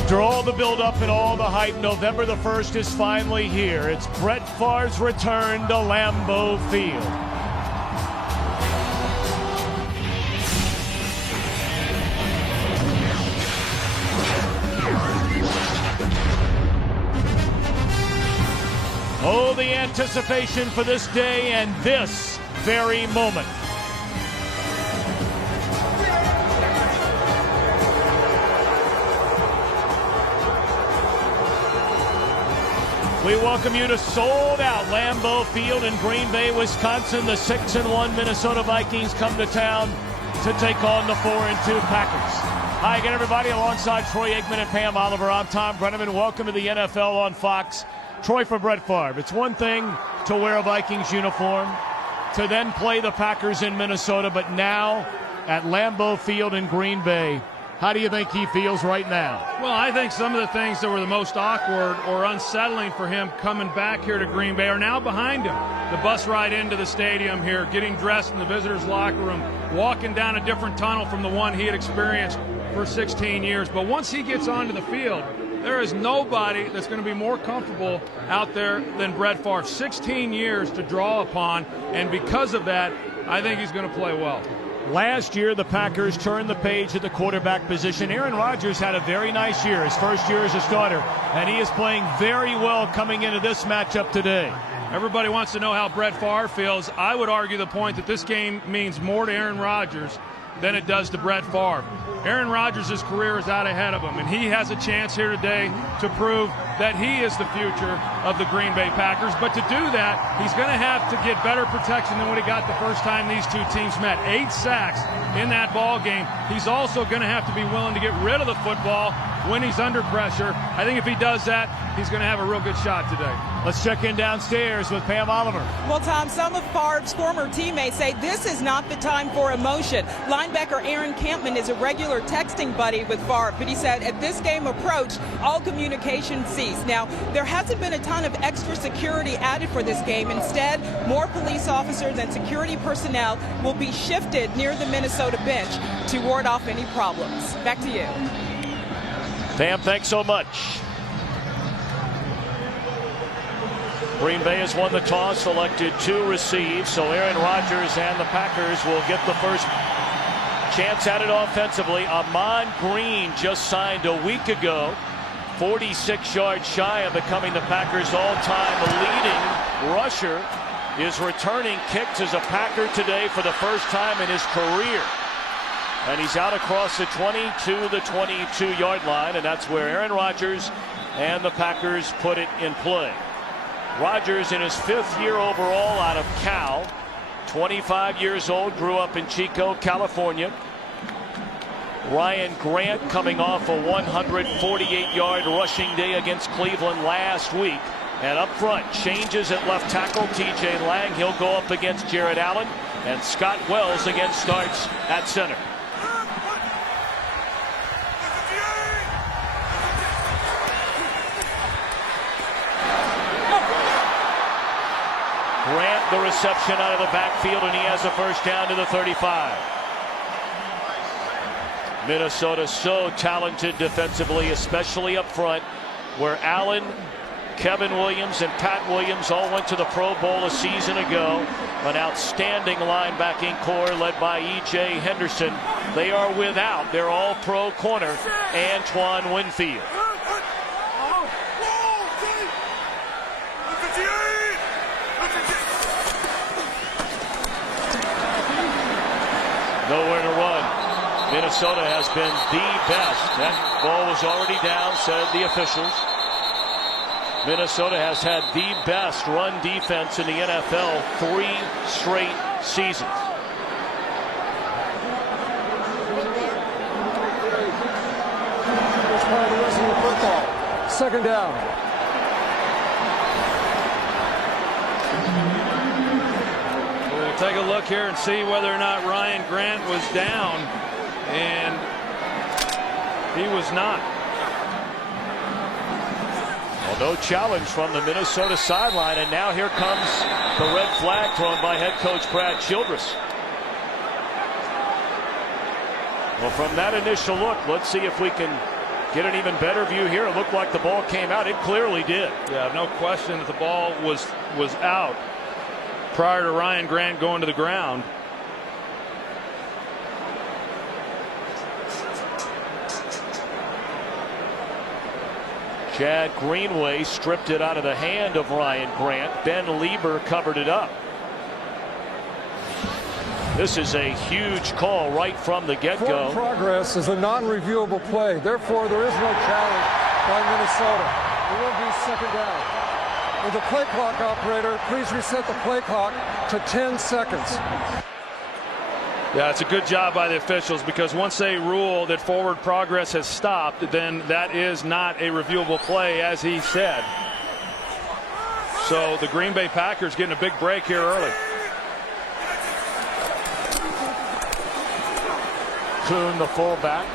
After all the build-up and all the hype, November the 1st is finally here. It's Brett Favre's return to Lambeau Field. Oh, the anticipation for this day and this very moment. We welcome you to sold-out Lambeau Field in Green Bay, Wisconsin. The 6-1 Minnesota Vikings come to town to take on the 4-2 Packers. Hi again, everybody. Alongside Troy Aikman and Pam Oliver, I'm Tom Brenneman. Welcome to the NFL on Fox. Troy, for Brett Favre. It's one thing to wear a Vikings uniform, to then play the Packers in Minnesota, but now at Lambeau Field in Green Bay, how do you think he feels right now? Well, I think some of the things that were the most awkward or unsettling for him coming back here to Green Bay are now behind him. The bus ride into the stadium here, getting dressed in the visitors' locker room, walking down a different tunnel from the one he had experienced for 16 years. But once he gets onto the field, there is nobody that's going to be more comfortable out there than Brett Favre. 16 years to draw upon, and because of that, I think he's going to play well. Last year, the Packers turned the page at the quarterback position. Aaron Rodgers had a very nice year, his first year as a starter, and he is playing very well coming into this matchup today. Everybody wants to know how Brett Favre feels. I would argue the point that this game means more to Aaron Rodgers than it does to Brett Favre. Aaron Rodgers' career is out ahead of him, and he has a chance here today to prove that he is the future of the Green Bay Packers. But to do that, he's going to have to get better protection than what he got the first time these two teams met. 8 sacks in that ball game. He's also going to have to be willing to get rid of the football when he's under pressure. I think if he does that, he's going to have a real good shot today. Let's check in downstairs with Pam Oliver. Well, Tom, some of Favre's former teammates say this is not the time for emotion. Linebacker Aaron Campman is a regular texting buddy with Favre, but he said at this game approach, all communication ceased. Now, there hasn't been a ton of extra security added for this game. Instead, more police officers and security personnel will be shifted near the Minnesota bench to ward off any problems. Back to you. Pam, thanks so much. Green Bay has won the toss, selected to receive, so Aaron Rodgers and the Packers will get the first chance at it offensively. Ahman Green just signed a week ago, 46 yards shy of becoming the Packers' all-time leading rusher, is returning kicks as a Packer today for the first time in his career. And he's out across the 20 to the 22-yard line, and that's where Aaron Rodgers and the Packers put it in play. Rodgers in his 5th year overall out of Cal, 25 years old, grew up in Chico, California. Ryan Grant coming off a 148-yard rushing day against Cleveland last week. And up front, changes at left tackle, TJ Lang. He'll go up against Jared Allen. And Scott Wells again starts at center. Grant, the reception out of the backfield, and he has a first down to the 35. Minnesota so talented defensively, especially up front, where Allen, Kevin Williams, and Pat Williams all went to the Pro Bowl a season ago. An outstanding linebacking core led by E.J. Henderson. They are without their all-pro corner, Antoine Winfield. Nowhere to run. Minnesota has been the best. That ball was already down, said the officials. Minnesota has had the best run defense in the NFL 3 straight seasons. Second down. We'll take a look here and see whether or not Ryan Grant was down, and he was not. Well, no challenge from the Minnesota sideline, and now here comes the red flag thrown by head coach Brad Childress. Well, from that initial look, let's see if we can get an even better view here. It looked like the ball came out. It clearly did. Yeah, no question that the ball was out prior to Ryan Grant going to the ground. Chad Greenway stripped it out of the hand of Ryan Grant. Ben Lieber covered it up. This is a huge call right from the get-go. Progress is a non-reviewable play. Therefore, there is no challenge by Minnesota. It will be second down. With the play clock operator, please reset the play clock to 10 seconds. Yeah, it's a good job by the officials, because once they rule that forward progress has stopped, then that is not a reviewable play, as he said. So the Green Bay Packers getting a big break here early. Kuhn, the fullback,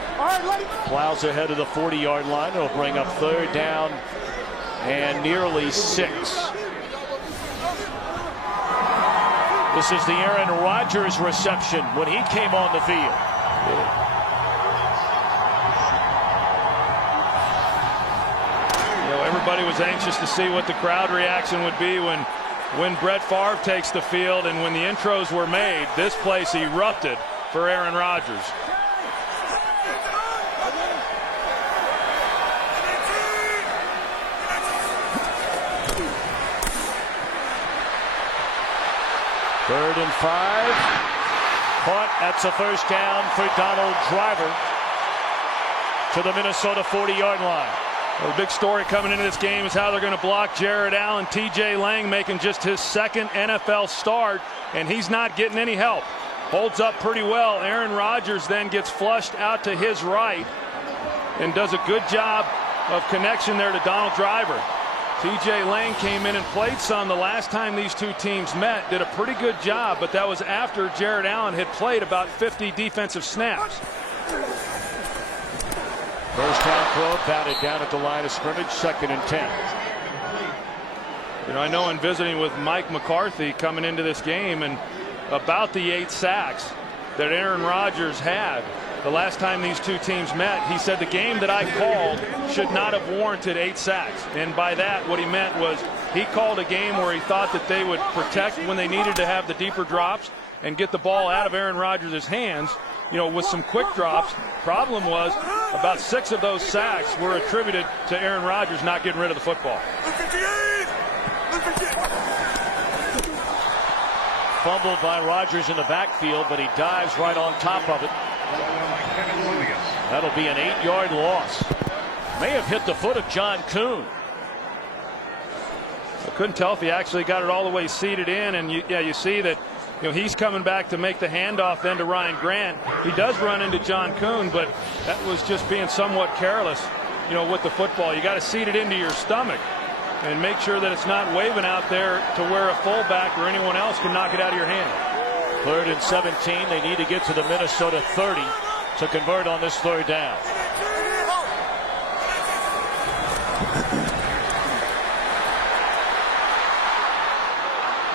plows ahead of the 40-yard line. It'll bring up third down and nearly 6. This is the Aaron Rodgers reception when he came on the field. You know, everybody was anxious to see what the crowd reaction would be when Brett Favre takes the field, and when the intros were made, this place erupted for Aaron Rodgers. Third and 5. Caught. That's a first down for Donald Driver to the Minnesota 40-yard line. Well, the big story coming into this game is how they're going to block Jared Allen. TJ Lang making just his second NFL start, and he's not getting any help. Holds up pretty well. Aaron Rodgers then gets flushed out to his right and does a good job of connection there to Donald Driver. TJ Lang came in and played some the last time these two teams met. Did a pretty good job, but that was after Jared Allen had played about 50 defensive snaps. First down throw, batted down at the line of scrimmage, 2nd and 10. You know, I know in visiting with Mike McCarthy coming into this game, and about the 8 sacks that Aaron Rodgers had the last time these two teams met, he said the game that I called should not have warranted 8 sacks. And by that, what he meant was he called a game where he thought that they would protect when they needed to have the deeper drops and get the ball out of Aaron Rodgers' hands, you know, with some quick drops. Problem was about 6 of those sacks were attributed to Aaron Rodgers not getting rid of the football. Fumbled by Rodgers in the backfield, but he dives right on top of it. That'll be an 8-yard loss. May have hit the foot of John Kuhn. I couldn't tell if he actually got it all the way seated in, and you see that, you know, he's coming back to make the handoff then to Ryan Grant. He does run into John Kuhn, but that was just being somewhat careless, you know, with the football. You got to seat it into your stomach and make sure that it's not waving out there to where a fullback or anyone else can knock it out of your hand. 3rd and 17. They need to get to the Minnesota 30 to convert on this 3rd down.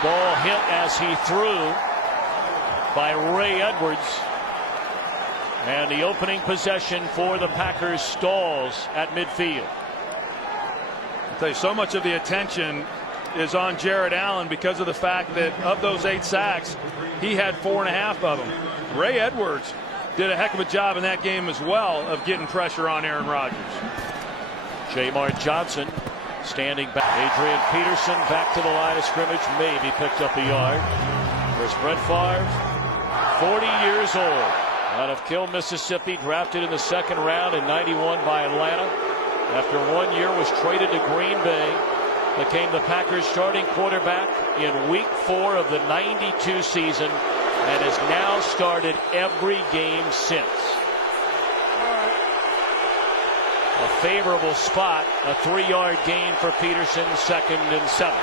Ball hit as he threw by Ray Edwards. And the opening possession for the Packers stalls at midfield. I'll tell you, so much of the attention is on Jared Allen because of the fact that of those 8 sacks, he had 4.5 of them. Ray Edwards did a heck of a job in that game as well of getting pressure on Aaron Rodgers. Jamar Johnson standing back. Adrian Peterson back to the line of scrimmage. Maybe picked up a yard. There's Brett Favre, 40 years old, out of Kill, Mississippi, drafted in the 2nd round in '91 by Atlanta. After 1 year was traded to Green Bay. Became the Packers starting quarterback in week 4 of the '92 season and has now started every game since. A favorable spot, a 3-yard gain for Peterson, 2nd and 7.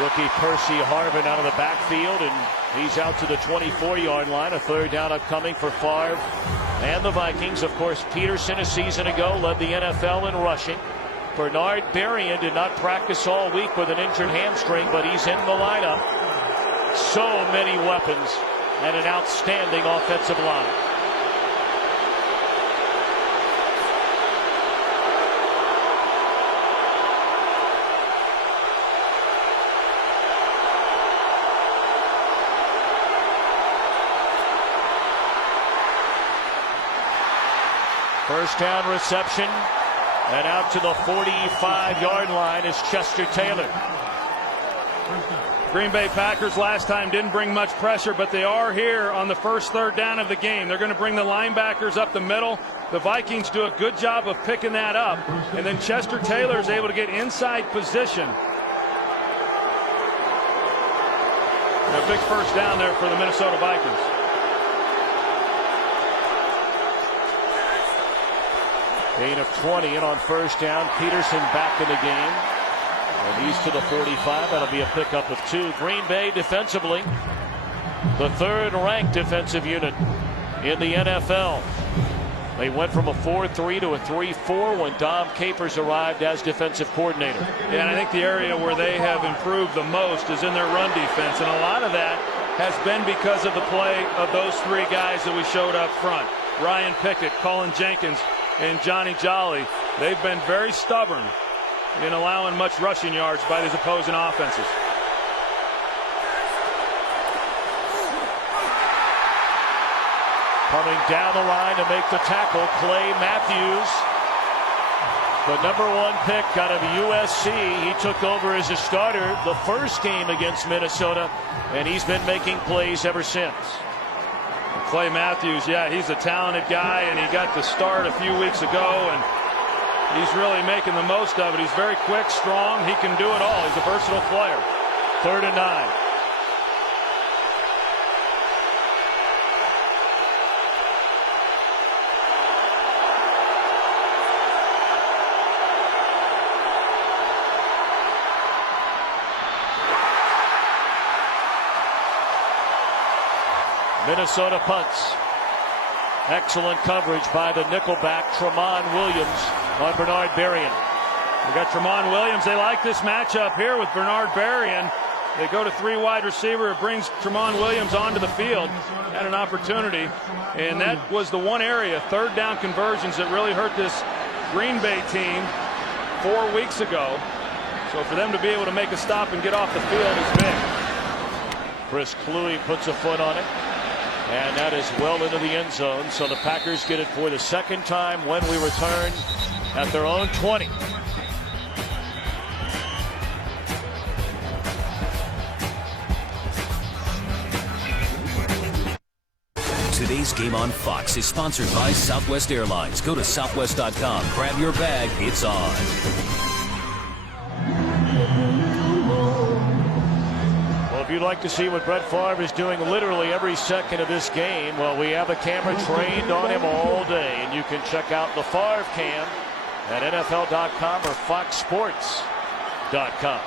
Rookie Percy Harvin out of the backfield, and he's out to the 24-yard line. A 3rd down upcoming for Favre and the Vikings. Of course, Peterson a season ago led the NFL in rushing. Bernard Berrien did not practice all week with an injured hamstring, but he's in the lineup. So many weapons and an outstanding offensive line. First down reception, and out to the 45-yard line is Chester Taylor. Green Bay Packers last time didn't bring much pressure, but they are here on the first third down of the game. They're going to bring the linebackers up the middle. The Vikings do a good job of picking that up, and then Chester Taylor is able to get inside position. A big first down there for the Minnesota Vikings. Gain of 20 and on first down. Peterson back in the game. And he's to the 45. That'll be a pickup of 2. Green Bay defensively, the third-ranked defensive unit in the NFL. They went from a 4-3 to a 3-4 when Dom Capers arrived as defensive coordinator. Yeah, and I think the area where they have improved the most is in their run defense, and a lot of that has been because of the play of those 3 guys that we showed up front. Ryan Pickett, Colin Jenkins, and Johnny Jolly. They've been very stubborn in allowing much rushing yards by these opposing offenses. Coming down the line to make the tackle, Clay Matthews, the #1 pick out of USC. He took over as a starter the first game against Minnesota, and he's been making plays ever since. Clay Matthews, yeah, he's a talented guy, and he got the start a few weeks ago, and he's really making the most of it. He's very quick, strong. He can do it all. He's a versatile player. 3rd and 9. Minnesota punts. Excellent coverage by the nickelback Tramon Williams on Bernard Berrien. We got Tramon Williams. They like this matchup here with Bernard Berrien. They go to 3 wide receiver. It brings Tramon Williams onto the field. Had an opportunity, and that was the one area, 3rd down conversions, that really hurt this Green Bay team 4 weeks ago. So for them to be able to make a stop and get off the field is big. Chris Kluwe puts a foot on it. And that is well into the end zone. So the Packers get it for the 2nd time when we return at their own 20. Today's game on Fox is sponsored by Southwest Airlines. Go to southwest.com. Grab your bag. It's on. If you'd like to see what Brett Favre is doing literally every second of this game, well, we have a camera trained on him all day, and you can check out the Favre cam at NFL.com or FoxSports.com.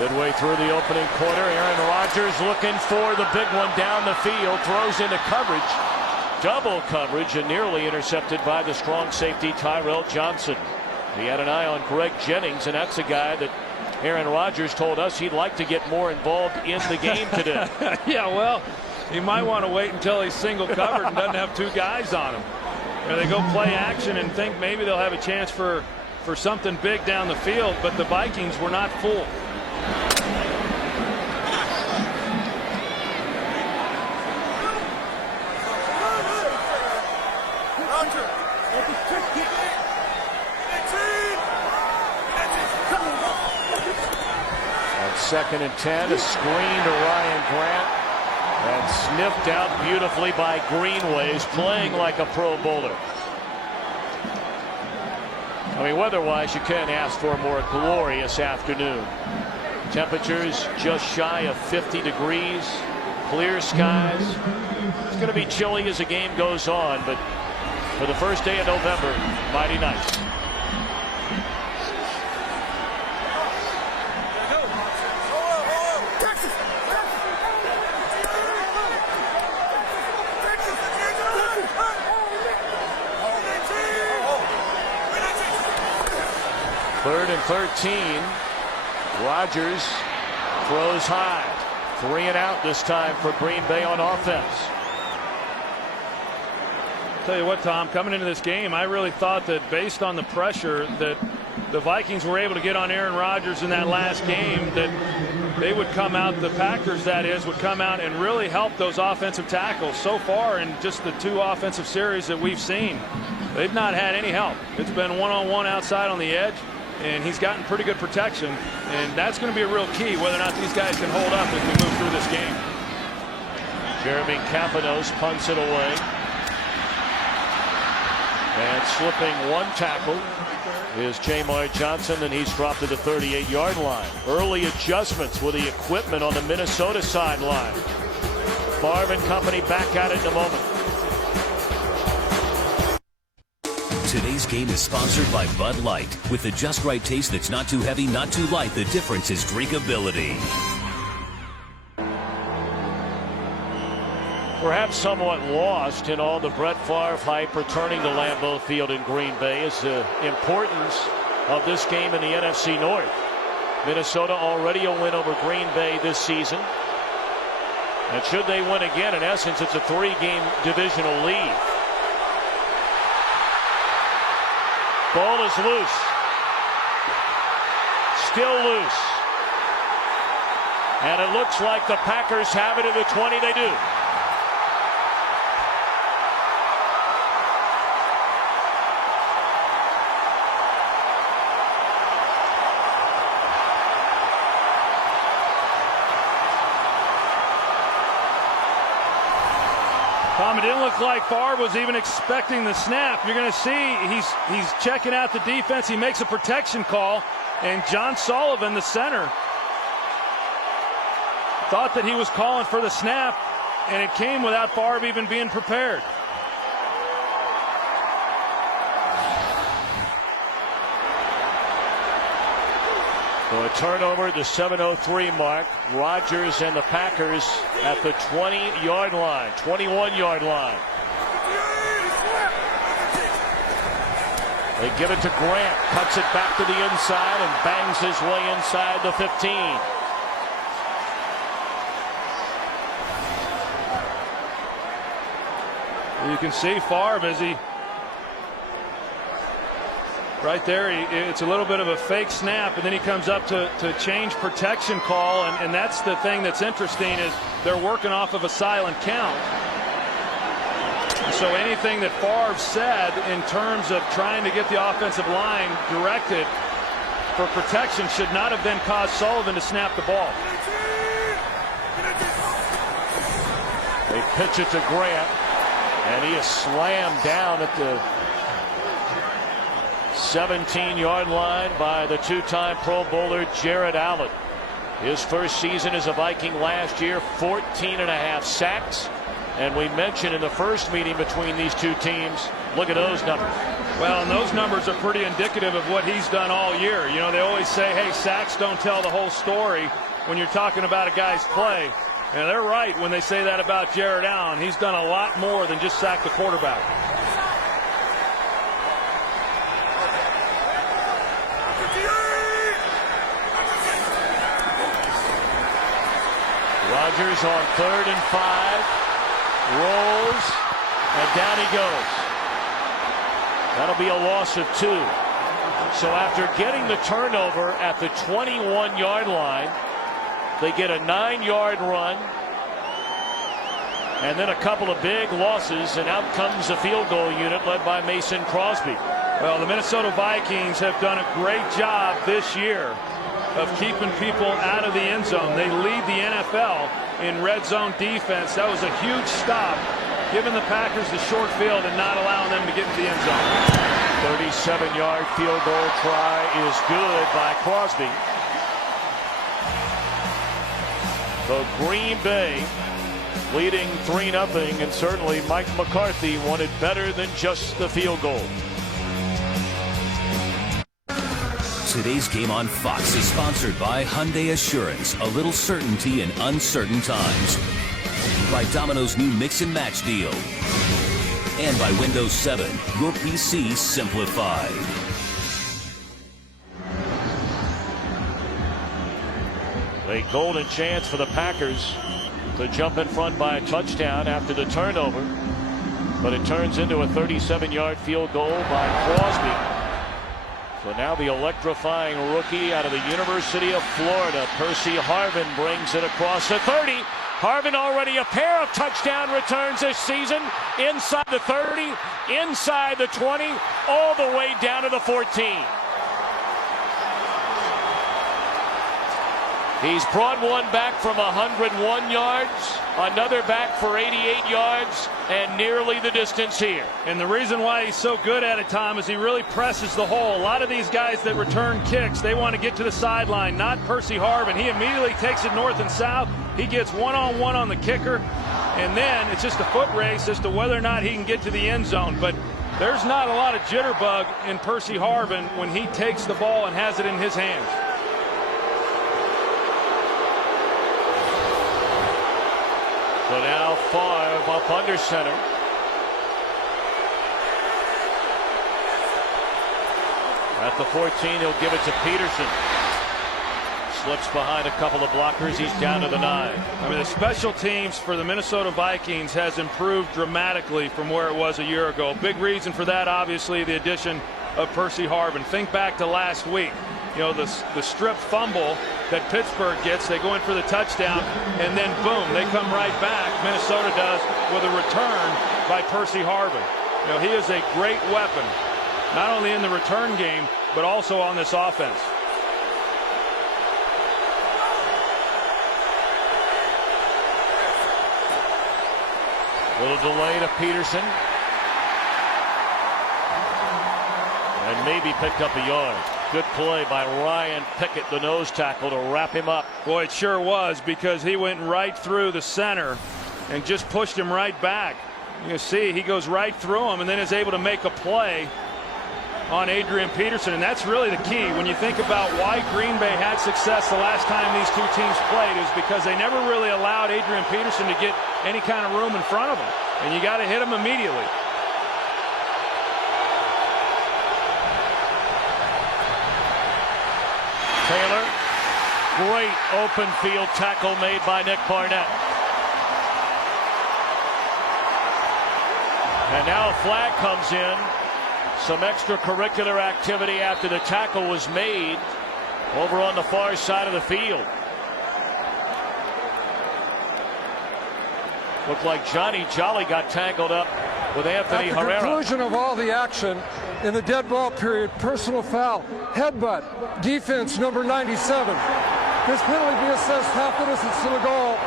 Midway through the opening quarter, Aaron Rodgers looking for the big one down the field, throws into coverage. Double coverage and nearly intercepted by the strong safety Tyrell Johnson. He had an eye on Greg Jennings, and that's a guy that Aaron Rodgers told us he'd like to get more involved in the game today. Yeah, well, he might want to wait until he's single covered and doesn't have 2 guys on him. You know, they go play action and think maybe they'll have a chance for something big down the field, but the Vikings were not fooled. On 2nd and 10, a screen to Ryan Grant, and sniffed out beautifully by Greenways, playing like a Pro Bowler. I mean, weather-wise, you can't ask for a more glorious afternoon. Temperatures just shy of 50 degrees, clear skies. It's going to be chilly as the game goes on, but for the first day of November, mighty nice. 3rd and 13. Rodgers throws high. 3 and out this time for Green Bay on offense. Tell you what, Tom, coming into this game, I really thought that based on the pressure that the Vikings were able to get on Aaron Rodgers in that last game, that they would come out, the Packers that is, would come out and really help those offensive tackles. So far in just the 2 offensive series that we've seen, they've not had any help. It's been one-on-one outside on the edge, and he's gotten pretty good protection, and that's going to be a real key whether or not these guys can hold up as we move through this game. Jeremy Campanos punts it away. And slipping 1 tackle is Jamar Johnson, and he's dropped to the 38-yard line. Early adjustments with the equipment on the Minnesota sideline. Favre and company back at it in a moment. Today's game is sponsored by Bud Light. With the just right taste that's not too heavy, not too light, the difference is drinkability. Perhaps somewhat lost in all the Brett Favre hype returning to Lambeau Field in Green Bay is the importance of this game in the NFC North. Minnesota already a win over Green Bay this season. And should they win again, in essence, it's a 3-game divisional lead. Ball is loose. Still loose. And it looks like the Packers have it at the 20. They do. Tom, it didn't look like Favre was even expecting the snap. You're going to see he's checking out the defense. He makes a protection call, and John Sullivan, the center, thought that he was calling for the snap, and it came without Favre even being prepared. So a turnover at the 7:03 mark. Rodgers and the Packers at the 20-yard line, 21-yard line. They give it to Grant, cuts it back to the inside and bangs his way inside the 15. You can see Favre as he right there, it's a little bit of a fake snap, and then he comes up to change protection call, and that's the thing that's interesting is they're working off of a silent count. So anything that Favre said in terms of trying to get the offensive line directed for protection should not have then caused Sullivan to snap the ball. They pitch it to Grant, and he is slammed down at the 17-yard line by the 2-time Pro Bowler Jared Allen. His first season as a Viking last year, 14.5 sacks. And we mentioned in the first meeting between these two teams, look at those numbers. Well, and those numbers are pretty indicative of what he's done all year. You know, they always say, hey, sacks don't tell the whole story when you're talking about a guy's play. And they're right when they say that about Jared Allen. He's done a lot more than just sack the quarterback. Rodgers on 3rd and 5. Rolls, and down he goes. That'll be a loss of 2. So after getting the turnover at the 21-yard line, they get a 9-yard run, and then a couple of big losses, and out comes a field goal unit led by Mason Crosby. Well, the Minnesota Vikings have done a great job this year of keeping people out of the end zone. They lead the NFL in red zone defense. That was a huge stop, giving the Packers the short field and not allowing them to get into the end zone. 37-yard field goal try is good by Crosby. So Green Bay leading 3-0, and certainly Mike McCarthy wanted better than just the field goal. Today's game on Fox is sponsored by Hyundai Assurance, a little certainty in uncertain times. By Domino's new Mix and Match deal. And by Windows 7, your PC simplified. A golden chance for the Packers to jump in front by a touchdown after the turnover, but it turns into a 37-yard field goal by Crosby. So now the electrifying rookie out of the University of Florida, Percy Harvin, brings it across the 30. Harvin already a pair of touchdown returns this season, inside the 30, inside the 20, all the way down to the 14. He's brought one back from 101 yards, another back for 88 yards, and nearly the distance here. And the reason why he's so good at it, Tom, is he really presses the hole. A lot of these guys that return kicks, they want to get to the sideline, not Percy Harvin. He immediately takes it north and south. He gets one-on-one on the kicker, and then it's just a foot race as to whether or not he can get to the end zone. But there's not a lot of jitterbug in Percy Harvin when he takes the ball and has it in his hands. So now Favre up under center. At the 14, he'll give it to Peterson. Slips behind a couple of blockers. He's down to the 9. I mean, the special teams for the Minnesota Vikings has improved dramatically from where it was a year ago. Big reason for that, obviously, the addition of Percy Harvin. Think back to last week. You know, the strip fumble that Pittsburgh gets, they go in for the touchdown, and then boom, they come right back. Minnesota does with a return by Percy Harvin. You know, he is a great weapon, not only in the return game, but also on this offense. Little delay to Peterson. And maybe picked up a yard. Good play by Ryan Pickett, the nose tackle, to wrap him up. Boy, it sure was, because he went right through the center and just pushed him right back. You can see he goes right through him and then is able to make a play on Adrian Peterson. And that's really the key. When you think about why Green Bay had success the last time these two teams played, is because they never really allowed Adrian Peterson to get any kind of room in front of him. And you got to hit him immediately. Taylor, great open field tackle made by Nick Barnett. And now a flag comes in. Some extracurricular activity after the tackle was made over on the far side of the field. Looked like Johnny Jolly got tangled up with Anthony Herrera. At the conclusion of all the action in the dead ball period, personal foul, headbutt, defense number 97. This penalty be assessed half the distance to the goal.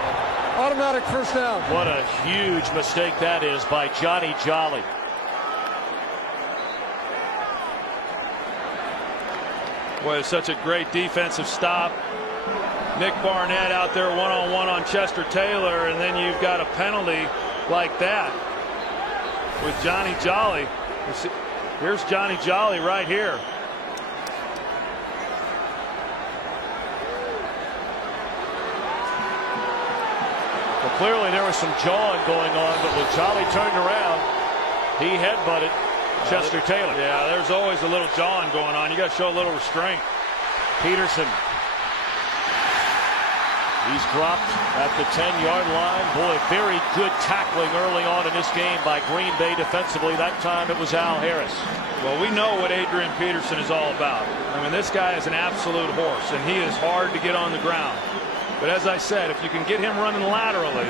Automatic first down. What a huge mistake that is by Johnny Jolly. Boy, it's such a great defensive stop. Nick Barnett out there one-on-one on Chester Taylor, and then you've got a penalty like that with Johnny Jolly. Here's Johnny Jolly right here. Well, clearly there was some jawing going on, but when Jolly turned around, he headbutted Chester Taylor. Yeah, there's always a little jawing going on. You got to show a little restraint. Peterson. He's dropped at the 10-yard line. Boy, very good tackling early on in this game by Green Bay defensively. That time it was Al Harris. Well, we know what Adrian Peterson is all about. I mean, this guy is an absolute horse, and he is hard to get on the ground. But as I said, if you can get him running laterally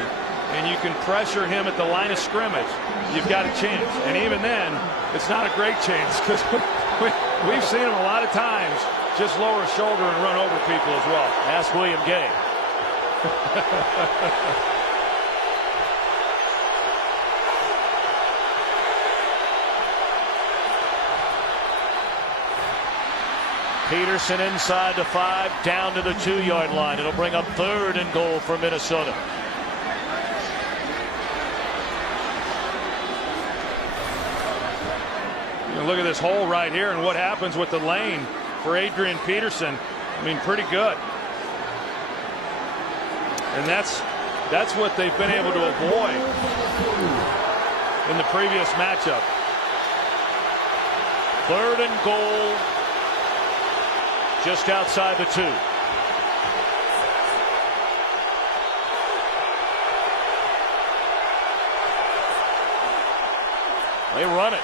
and you can pressure him at the line of scrimmage, you've got a chance. And even then, it's not a great chance, because we've seen him a lot of times just lower his shoulder and run over people as well. Ask William Gay. Peterson inside the 5, down to the 2-yard line. It'll bring up 3rd and goal for Minnesota. Look at this hole right here, and what happens with the lane for Adrian Peterson. I mean, pretty good. And that's what they've been able to avoid in the previous matchup. 3rd and goal, just outside the 2. They run it.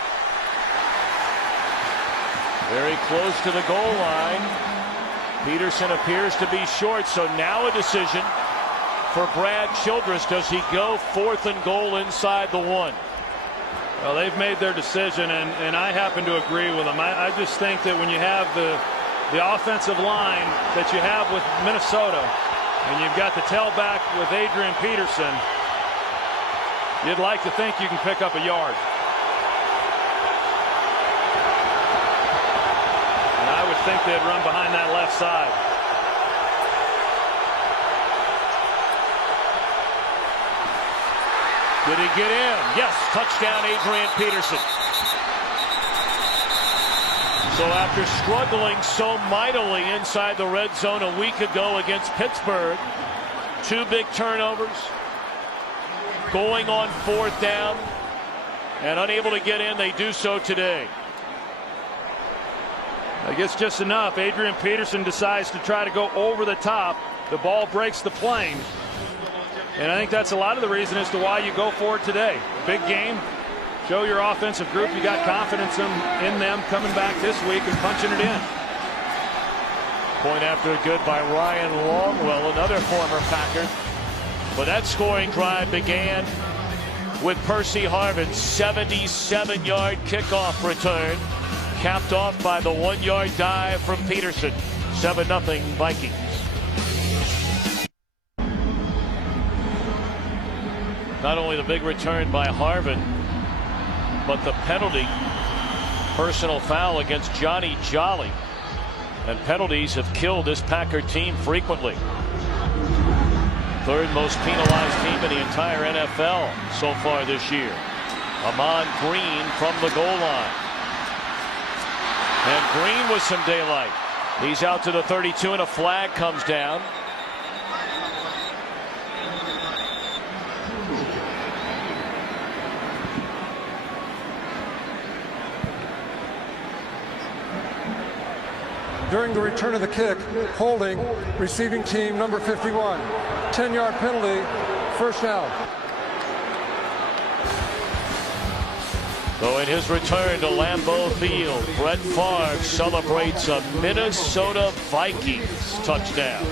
Very close to the goal line. Peterson appears to be short, so now a decision for Brad Childress. Does he go 4th and goal inside the 1? Well, they've made their decision, and I happen to agree with them. I just think that when you have the offensive line that you have with Minnesota, and you've got the tailback with Adrian Peterson, you'd like to think you can pick up a yard. And I would think they'd run behind that left side. Did he get in? Yes, touchdown Adrian Peterson. So after struggling so mightily inside the red zone a week ago against Pittsburgh, 2 big turnovers, going on 4th down, and unable to get in, they do so today. I guess just enough. Adrian Peterson decides to try to go over the top. The ball breaks the plane. And I think that's a lot of the reason as to why you go for it today. Big game. Show your offensive group you got confidence in them coming back this week and punching it in. Point after good by Ryan Longwell, another former Packer. But that scoring drive began with Percy Harvin's 77-yard kickoff return, capped off by the 1-yard dive from Peterson. 7-0 Vikings. Not only the big return by Harvin, but the penalty, personal foul against Johnny Jolly. And penalties have killed this Packer team frequently. 3rd most penalized team in the entire NFL so far this year. Amon Green from the goal line. And Green with some daylight. He's out to the 32 and a flag comes down. During the return of the kick, holding receiving team number 51. 10-yard penalty, 1st down. So in his return to Lambeau Field, Brett Favre celebrates a Minnesota Vikings touchdown.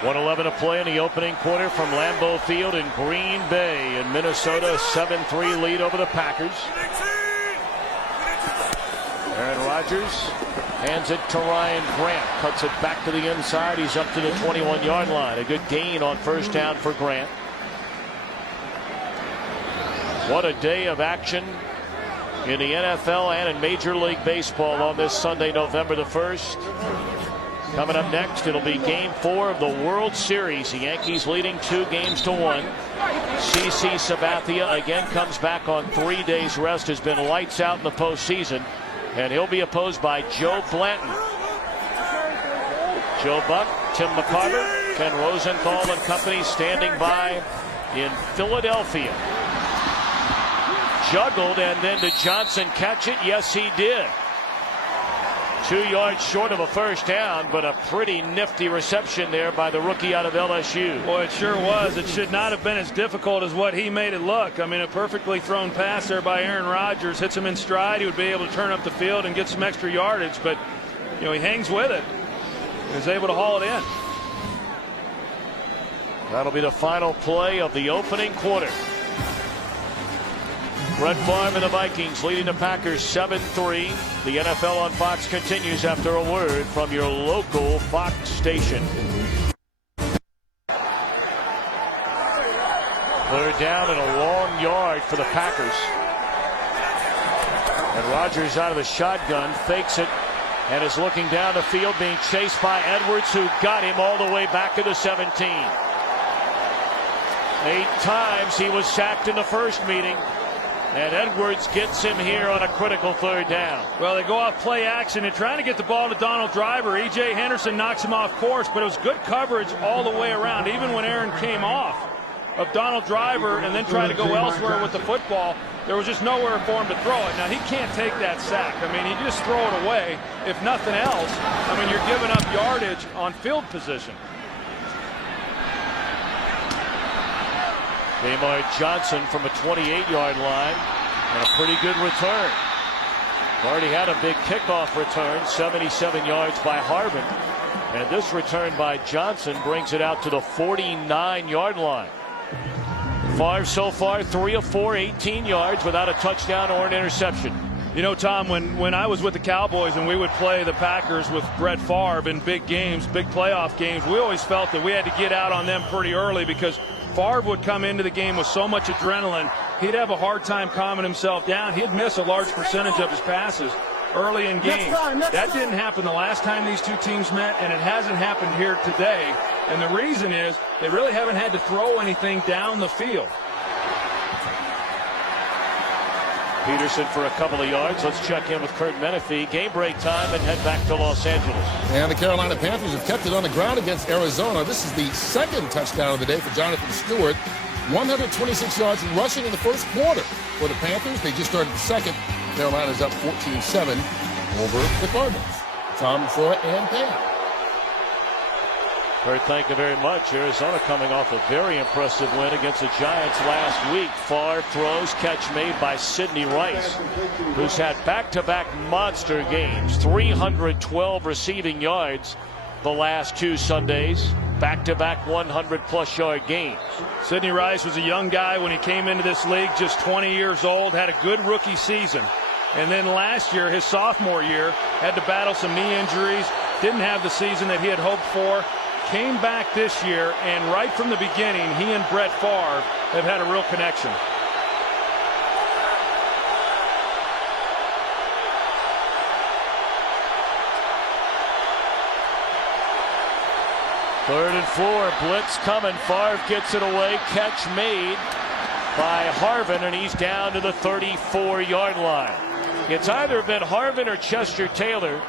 1:11 to play in the opening quarter from Lambeau Field in Green Bay, and Minnesota 7-3 lead over the Packers. Aaron Rodgers hands it to Ryan Grant, cuts it back to the inside. He's up to the 21-yard line. A good gain on 1st down for Grant. What a day of action in the NFL and in Major League Baseball on this Sunday, November the 1st. Coming up next, it'll be Game 4 of the World Series. The Yankees leading 2-1. CC Sabathia again comes back on 3 days rest. Has been lights out in the postseason. And he'll be opposed by Joe Blanton. Joe Buck, Tim McCarver, Ken Rosenthal and company standing by in Philadelphia. Juggled, and then did Johnson catch it? Yes, he did. 2 yards short of a 1st down, but a pretty nifty reception there by the rookie out of LSU. Boy, it sure was. It should not have been as difficult as what he made it look. I mean, a perfectly thrown pass there by Aaron Rodgers. Hits him in stride. He would be able to turn up the field and get some extra yardage, but, you know, he hangs with it and is able to haul it in. That'll be the final play of the opening quarter. Brett Favre and the Vikings leading the Packers 7-3. The NFL on Fox continues after a word from your local Fox station. 3rd down and a long yard for the Packers. And Rodgers out of the shotgun, fakes it, and is looking down the field, being chased by Edwards, who got him all the way back to the 17. 8 times he was sacked in the first meeting. And Edwards gets him here on a critical 3rd down. Well, they go off play action and trying to get the ball to Donald Driver. E.J. Henderson knocks him off course, but it was good coverage all the way around. Even when Aaron came off of Donald Driver and then tried to go elsewhere with the football, there was just nowhere for him to throw it. Now, he can't take that sack. I mean, he just throw it away. If nothing else, I mean, you're giving up yardage on field position. Neymar Johnson from a 28-yard line, and a pretty good return. Already had a big kickoff return, 77 yards by Harvin, and this return by Johnson brings it out to the 49-yard line. Favre so far 3 of 4, 18 yards without a touchdown or an interception. You know, Tom, when I was with the Cowboys and we would play the Packers with Brett Favre in big games, big playoff games, we always felt that we had to get out on them pretty early because Favre would come into the game with so much adrenaline, he'd have a hard time calming himself down. He'd miss a large percentage of his passes early in games. That didn't happen the last time these two teams met, and it hasn't happened here today. And the reason is they really haven't had to throw anything down the field. Peterson for a couple of yards. Let's check in with Kurt Menefee. Game break time and head back to Los Angeles. And the Carolina Panthers have kept it on the ground against Arizona. This is the second touchdown of the day for Jonathan Stewart. 126 yards rushing in the first quarter for the Panthers. They just started the second. Carolina's up 14-7 over the Cardinals. Tom, Troy, and Pam. Kurt, thank you very much. Arizona coming off a very impressive win against the Giants last week. Favre throws, catch made by Sidney Rice, who's had back-to-back monster games. 312 receiving yards the last 2 Sundays. Back-to-back 100-plus yard games. Sidney Rice was a young guy when he came into this league, just 20 years old, had a good rookie season. And then last year, his sophomore year, had to battle some knee injuries, didn't have the season that he had hoped for. Came back this year, and right from the beginning, he and Brett Favre have had a real connection. Third and 4, blitz coming. Favre gets it away. Catch made by Harvin, and he's down to the 34-yard line. It's either been Harvin or Chester Taylor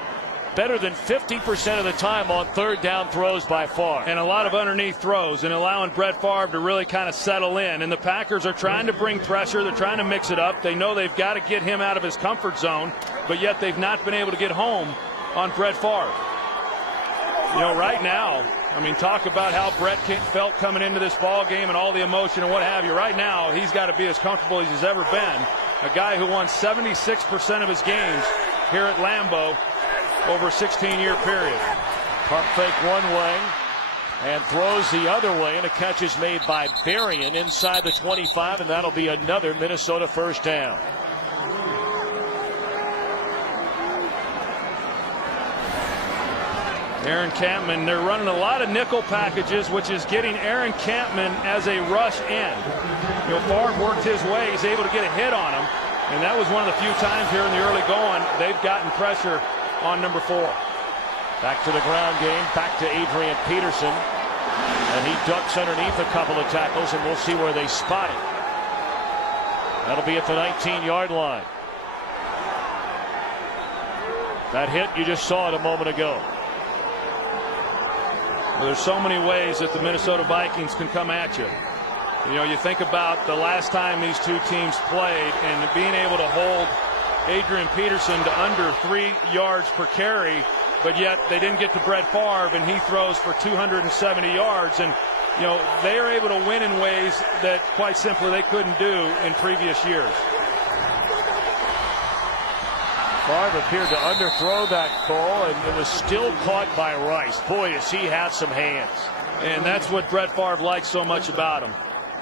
better than 50% of the time on third down throws by Favre. And a lot of underneath throws and allowing Brett Favre to really kind of settle in. And the Packers are trying to bring pressure. They're trying to mix it up. They know they've got to get him out of his comfort zone, but yet they've not been able to get home on Brett Favre. You know, right now, I mean, talk about how Brett felt coming into this ball game and all the emotion and what have you. Right now, he's got to be as comfortable as he's ever been. A guy who won 76% of his games here at Lambeau over a 16-year period. Pump fake one way and throws the other way, and a catch is made by Berrien inside the 25, and that'll be another Minnesota first down. Aaron Campman, they're running a lot of nickel packages, which is getting Aaron Campman as a rush end. You know, Favre worked his way. He's able to get a hit on him, and that was one of the few times here in the early going they've gotten pressure on number 4. Back to the ground game, back to Adrian Peterson, and he ducks underneath a couple of tackles, and we'll see where they spot it. That'll be at the 19-yard line. That hit, you just saw it a moment ago. Well, there's so many ways that the Minnesota Vikings can come at you. You know, you think about the last time these two teams played and being able to hold Adrian Peterson to under 3 yards per carry, but yet they didn't get to Brett Favre, and he throws for 270 yards. And, you know, they are able to win in ways that, quite simply, they couldn't do in previous years. Favre appeared to underthrow that ball, and it was still caught by Rice. Boy, does he have some hands. And that's what Brett Favre likes so much about him.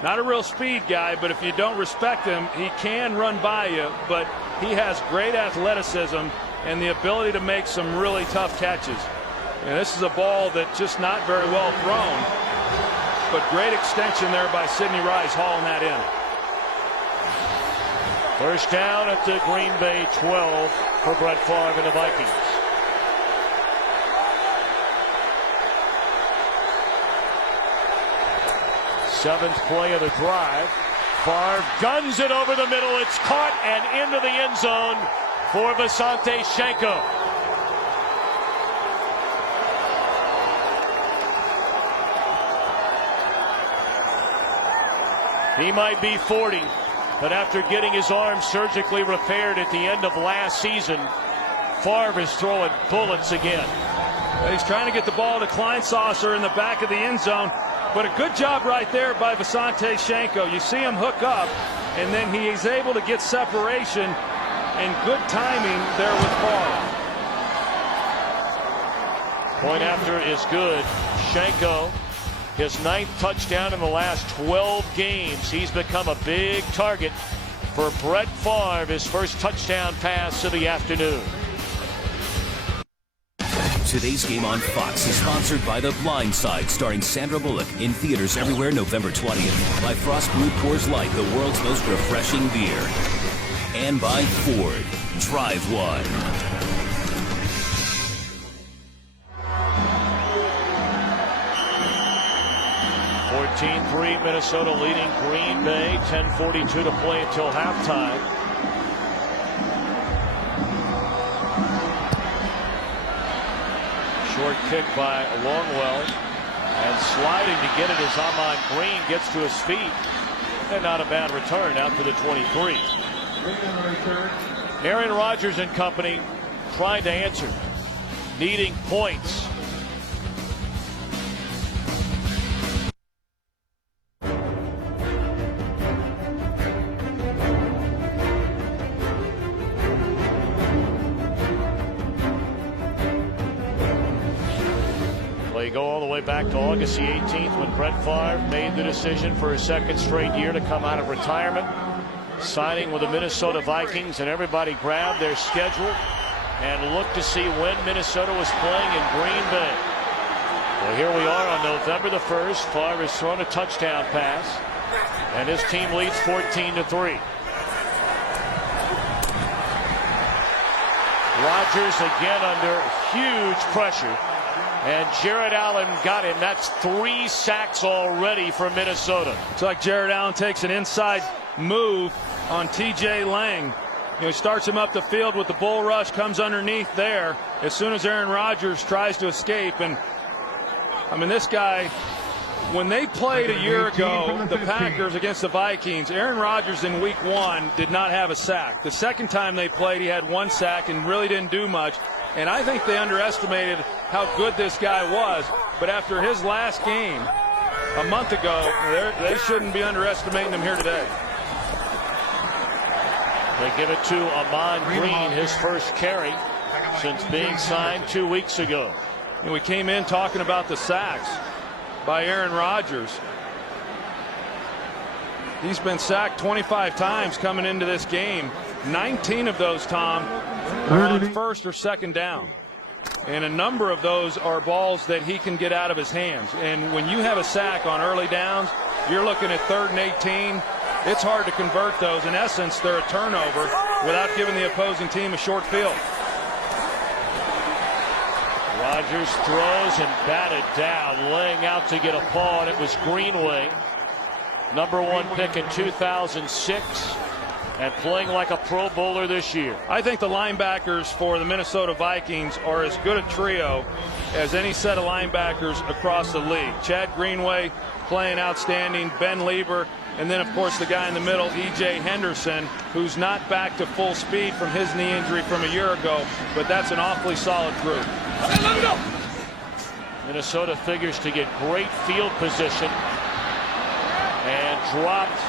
Not a real speed guy, but if you don't respect him, he can run by you, but he has great athleticism and the ability to make some really tough catches. And this is a ball that's just not very well thrown, but great extension there by Sidney Rice hauling that in. First down at the Green Bay 12 for Brett Favre and the Vikings. Seventh play of the drive. Favre guns it over the middle. It's caught and into the end zone for Visanthe Shenko. He might be 40, but after getting his arm surgically repaired at the end of last season, Favre is throwing bullets again. He's trying to get the ball to Kleinsasser in the back of the end zone, But a good job right there by Visanthe Shenko. You see him hook up, and then he is able to get separation and good timing there with Favre. Point after is good. Shenko, his 9th touchdown in the last 12 games. He's become a big target for Brett Favre, his first touchdown pass of the afternoon. Today's Game on Fox is sponsored by The Blind Side, starring Sandra Bullock, in theaters everywhere November 20th. By Frost Blue Coors Light, the world's most refreshing beer. And by Ford. Drive one. 14-3, Minnesota leading Green Bay. 10:42 to play until halftime. Short kick by Longwell, and sliding to get it as Ahman Green gets to his feet, and not a bad return out to the 23. Aaron Rodgers and company trying to answer, needing points. They go all the way back to August the 18th when Brett Favre made the decision for his 2nd straight year to come out of retirement, signing with the Minnesota Vikings, and everybody grabbed their schedule and looked to see when Minnesota was playing in Green Bay. Well, here we are on November the 1st. Favre has thrown a touchdown pass, and his team leads 14-3. Rodgers again under huge pressure. And Jared Allen got him. That's 3 sacks already for Minnesota. It's like Jared Allen takes an inside move on T.J. Lang. He starts him up the field with the bull rush, comes underneath there as soon as Aaron Rodgers tries to escape. And I mean, this guy, when they played a year ago, the Packers against the Vikings, Aaron Rodgers in week 1 did not have a sack. The second time they played, he had 1 sack and really didn't do much. And I think they underestimated how good this guy was. But after his last game a month ago, they shouldn't be underestimating him here today. They give it to Ahman Green, his first carry since being signed 2 weeks ago. And we came in talking about the sacks by Aaron Rodgers. He's been sacked 25 times coming into this game. 19 of those, Tom, are on 1st or 2nd down. And a number of those are balls that he can get out of his hands. And when you have a sack on early downs, you're looking at 3rd and 18. It's hard to convert those. In essence, they're a turnover without giving the opposing team a short field. Rodgers throws and batted down, laying out to get a paw, and it was Greenway, number 1 pick in 2006. And playing like a Pro Bowler this year. I think the linebackers for the Minnesota Vikings are as good a trio as any set of linebackers across the league. Chad Greenway playing outstanding, Ben Lieber, and then, of course, the guy in the middle, E.J. Henderson, who's not back to full speed from his knee injury from a year ago, but that's an awfully solid group. Minnesota figures to get great field position and dropped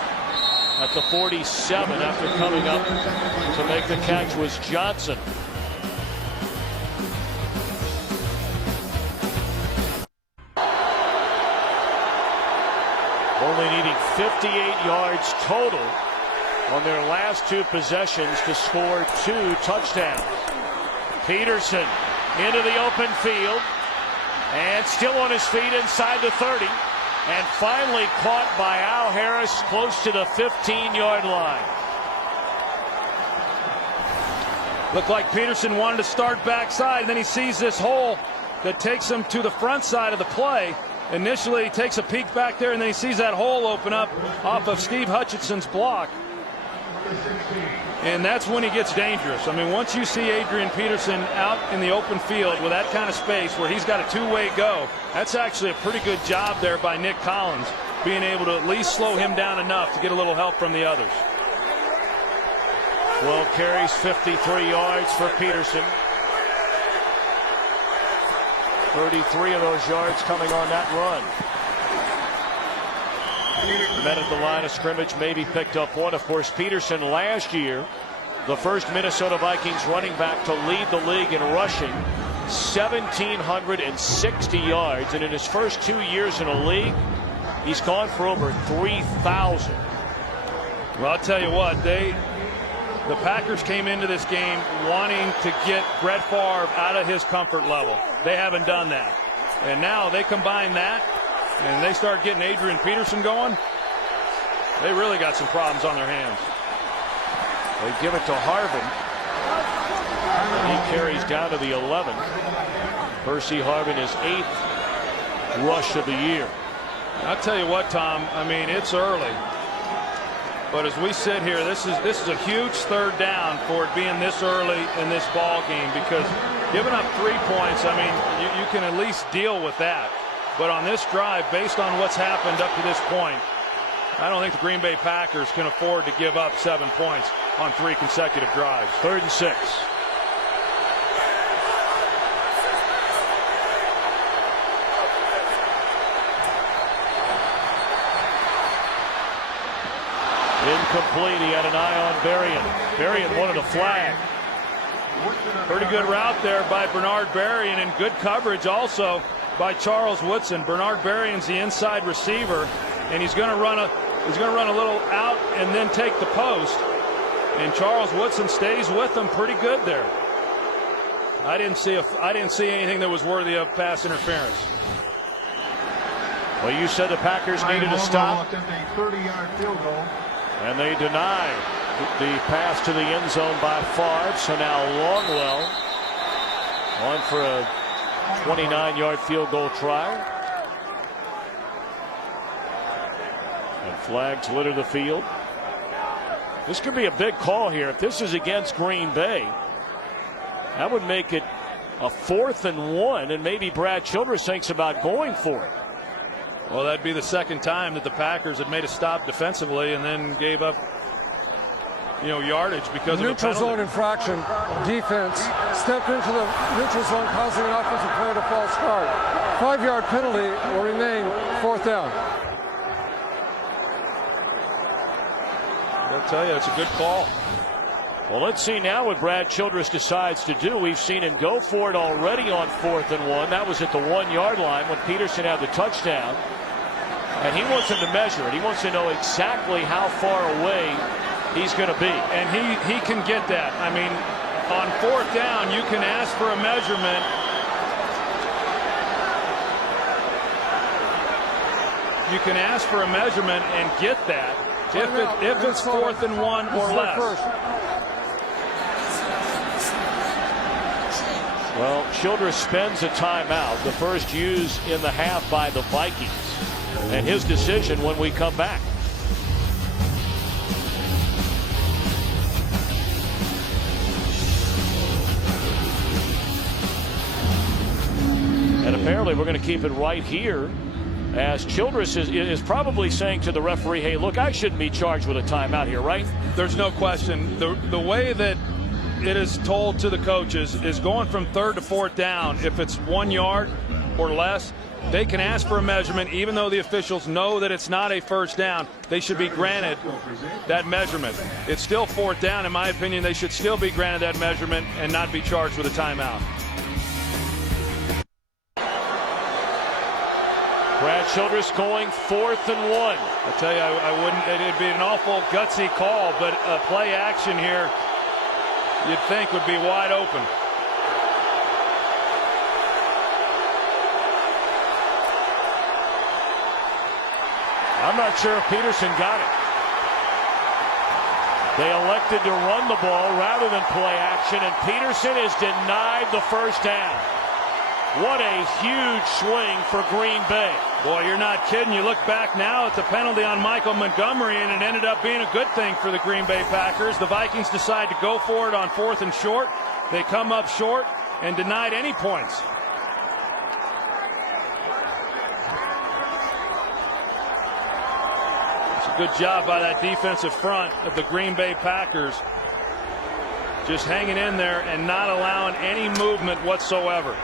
at the 47 after coming up to make the catch was Johnson. Only needing 58 yards total on their last 2 possessions to score 2 touchdowns. Peterson into the open field and still on his feet inside the 30. And finally caught by Al Harris close to the 15-yard line. Looked like Peterson wanted to start backside, and then he sees this hole that takes him to the front side of the play. Initially, he takes a peek back there, and then he sees that hole open up off of Steve Hutchinson's block. And that's when he gets dangerous. I mean, once you see Adrian Peterson out in the open field with that kind of space where he's got a 2-way go, that's actually a pretty good job there by Nick Collins, being able to at least slow him down enough to get a little help from the others. 12 carries, 53 yards for Peterson. 33 of those yards coming on that run. Men at the line of scrimmage, maybe picked up one. Of course, Peterson last year, the first Minnesota Vikings running back to lead the league in rushing, 1,760 yards. And in his first 2 years in the league, he's gone for over 3,000. Well, I'll tell you what, the Packers came into this game wanting to get Brett Favre out of his comfort level. They haven't done that. And now they combine that and they start getting Adrian Peterson going. They really got some problems on their hands. They give it to Harvin. He carries down to the 11. Percy Harvin is 8th rush of the year. I'll tell you what, Tom, I mean, it's early. But as we sit here, this is a huge third down for it being this early in this ball game, because giving up 3 points, I mean, you can at least deal with that. But on this drive, based on what's happened up to this point, I don't think the Green Bay Packers can afford to give up 7 points on 3 consecutive drives. 3rd and 6. Incomplete. He had an eye on Berrien. Berrien wanted a flag. Pretty good route there by Bernard Berrien, and good coverage also by Charles Woodson. Bernard Berrien's the inside receiver, and he's going to run a little out and then take the post. And Charles Woodson stays with him pretty good there. I didn't see anything that was worthy of pass interference. Well, you said the Packers needed a stop. A 30-yard field goal. And they deny the pass to the end zone by Favre. So now Longwell on for a 29-yard field goal try. And flags litter the field. This could be a big call here. If this is against Green Bay, that would make it a 4th and 1, and maybe Brad Childress thinks about going for it. Well, that'd be the second time that the Packers had made a stop defensively and then gave up, yardage because of a neutral penalty. zone infraction. Defense stepped into the neutral zone, causing an offensive player to false start. 5-yard penalty will remain 4th down. I'll tell you, it's a good call. Well, let's see now what Brad Childress decides to do. We've seen him go for it already on 4th and 1. That was at the 1-yard line when Peterson had the touchdown. And he wants him to measure it. He wants to know exactly how far away he's going to be. And he can get that. I mean, on 4th down, you can ask for a measurement. You can ask for a measurement and get that if it's 4th and 1 or less. Well, Childress spends a timeout, the first used in the half by the Vikings. And his decision when we come back. And apparently we're going to keep it right here, as Childress is probably saying to the referee, hey, look, I shouldn't be charged with a timeout here, right? There's no question. The way that it is told to the coaches is going from 3rd to 4th down. If it's 1 yard or less, they can ask for a measurement. Even though the officials know that it's not a first down, they should be granted that measurement. It's still 4th down. In my opinion, they should still be granted that measurement and not be charged with a timeout. Brad Childress going 4th and 1. I tell you, I wouldn't. It'd be an awful gutsy call, but a play action here, you'd think would be wide open. I'm not sure if Peterson got it. They elected to run the ball rather than play action, and Peterson is denied the first down. What a huge swing for Green Bay. Boy, you're not kidding. You look back now at the penalty on Michael Montgomery, and it ended up being a good thing for the Green Bay Packers. The Vikings decide to go for it on 4th and short. They come up short and denied any points. It's a good job by that defensive front of the Green Bay Packers. Just hanging in there and not allowing any movement whatsoever.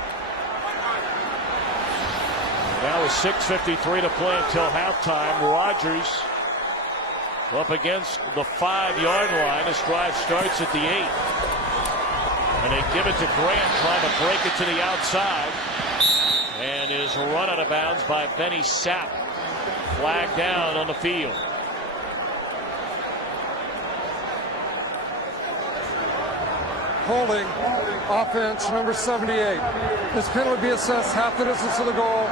Now with 6:53 to play until halftime. Rodgers up against the 5-yard line. This drive starts at the 8. And they give it to Grant, trying to break it to the outside. And is run out of bounds by Benny Sapp. Flag down on the field. Holding, offense, number 78. This penalty will be assessed half the distance to the goal.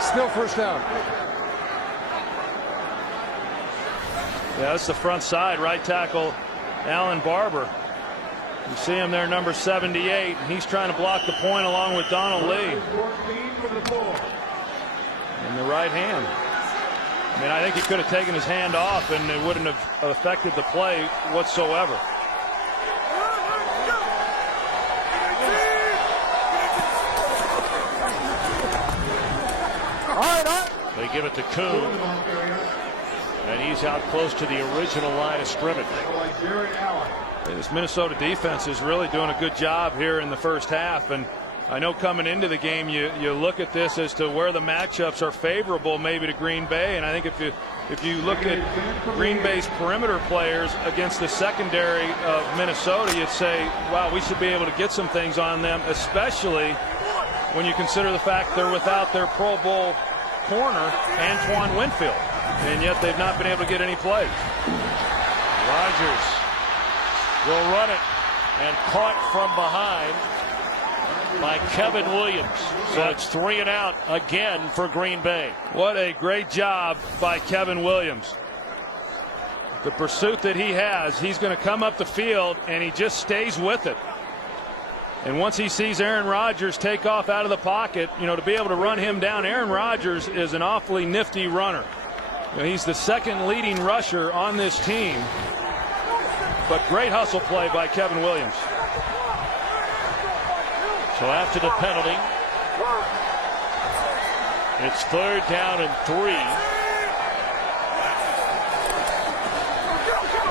Still first down. Yeah, that's the front side, right tackle Alan Barber. You see him there, number 78. He's trying to block the point along with Donald Lee. In the right hand. I mean, I think he could have taken his hand off and it wouldn't have affected the play whatsoever. They give it to Kuhn. And he's out close to the original line of scrimmage. This Minnesota defense is really doing a good job here in the first half. And I know coming into the game, you look at this as to where the matchups are favorable maybe to Green Bay. And I think if you look at Green Bay's perimeter players against the secondary of Minnesota, you'd say, wow, we should be able to get some things on them, especially when you consider the fact they're without their Pro Bowl corner, Antoine Winfield. And yet they've not been able to get any plays. Rodgers will run it and caught from behind by Kevin Williams. So it's 3 and out again for Green Bay. What a great job by Kevin Williams. The pursuit that he has, he's going to come up the field and he just stays with it. And once he sees Aaron Rodgers take off out of the pocket, you know, to be able to run him down, Aaron Rodgers is an awfully nifty runner. You know, he's the second leading rusher on this team. But great hustle play by Kevin Williams. So after the penalty, it's 3rd down and 3.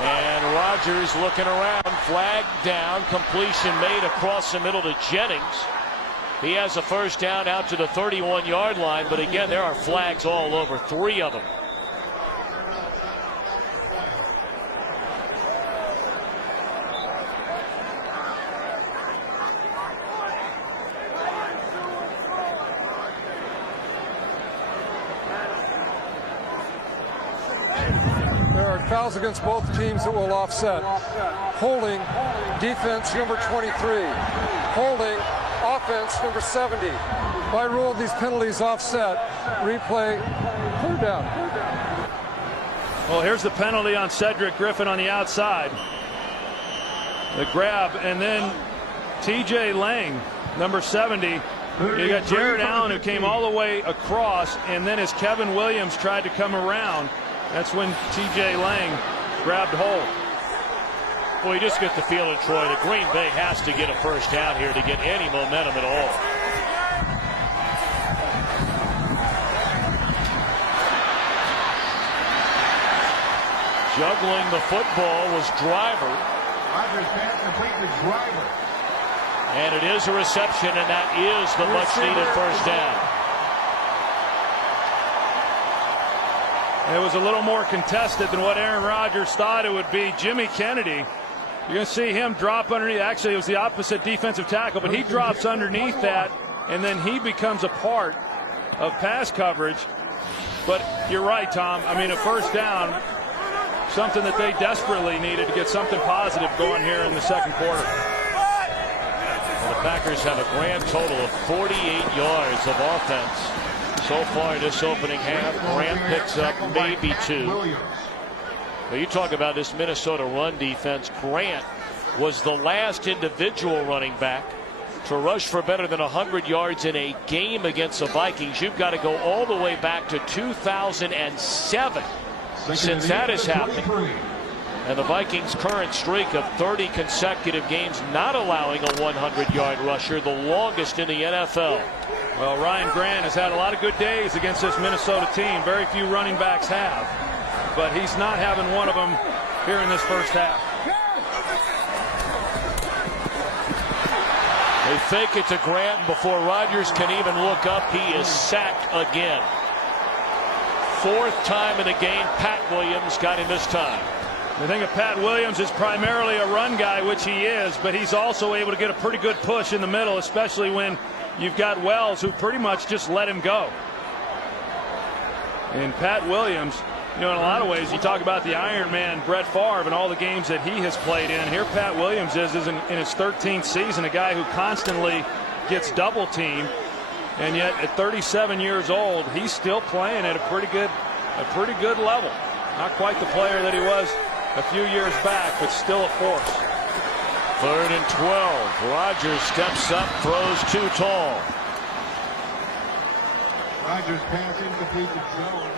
And Rodgers looking around, flag down, completion made across the middle to Jennings. He has a first down out to the 31-yard line, but again, there are flags all over, 3 of them. Fouls against both teams that will offset. Holding, defense number 23. Holding, offense number 70. By rule, these penalties offset. Replay, third down. Well, here's the penalty on Cedric Griffin on the outside. The grab, and then TJ Lang, number 70. You got Jared Allen, who came all the way across, and then as Kevin Williams tried to come around, that's when TJ Lang grabbed hold. Well, you just get the feeling, Troy, that Green Bay has to get a first down here to get any momentum at all. Juggling the football was Driver. Rodgers pass complete to Driver. And it is a reception, and that is the much-needed first down. It was a little more contested than what Aaron Rodgers thought it would be. Jimmy Kennedy, you're going to see him drop underneath. Actually, it was the opposite defensive tackle, but he drops underneath that, and then he becomes a part of pass coverage. But you're right, Tom. I mean, a first down, something that they desperately needed to get something positive going here in the second quarter. Well, the Packers have a grand total of 48 yards of offense so far this opening half. Grant picks up maybe 2. Well, you talk about this Minnesota run defense. Grant was the last individual running back to rush for better than 100 yards in a game against the Vikings. You've got to go all the way back to 2007 since that has happened. And the Vikings' current streak of 30 consecutive games not allowing a 100-yard rusher, the longest in the NFL. Well, Ryan Grant has had a lot of good days against this Minnesota team. Very few running backs have. But he's not having one of them here in this first half. They They fake it to Grant, and before Rodgers can even look up, he is sacked again. Fourth time in the game, Pat Williams got him this time. The thing of Pat Williams is primarily a run guy, which he is, but he's also able to get a pretty good push in the middle, especially when you've got Wells, who pretty much just let him go. And Pat Williams, you know, in a lot of ways, you talk about the Iron Man, Brett Favre, and all the games that he has played in. Here Pat Williams is in his 13th season, a guy who constantly gets double teamed, and yet at 37 years old, he's still playing at a pretty good level. Not quite the player that he was a few years back, but still a force. 3rd and 12. Rodgers steps up, throws too tall. Rodgers pass incomplete to Jones.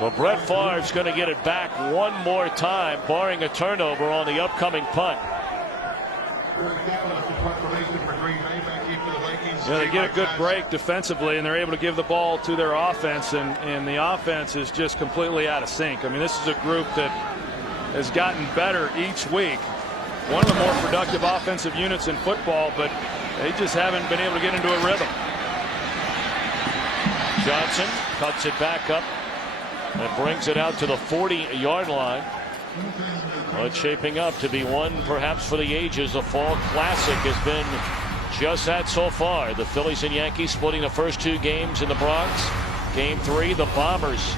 Well, Brett Favre's going to get it back one more time, barring a turnover on the upcoming punt. Yeah, they get a good break defensively, and they're able to give the ball to their offense, and the offense is just completely out of sync. I mean, this is a group that has gotten better each week. One of the more productive offensive units in football, but they just haven't been able to get into a rhythm. Johnson cuts it back up and brings it out to the 40-yard line. Well, it's shaping up to be one perhaps for the ages. The Fall Classic has been just that so far. The Phillies and Yankees splitting the first 2 games in the Bronx. Game 3, the Bombers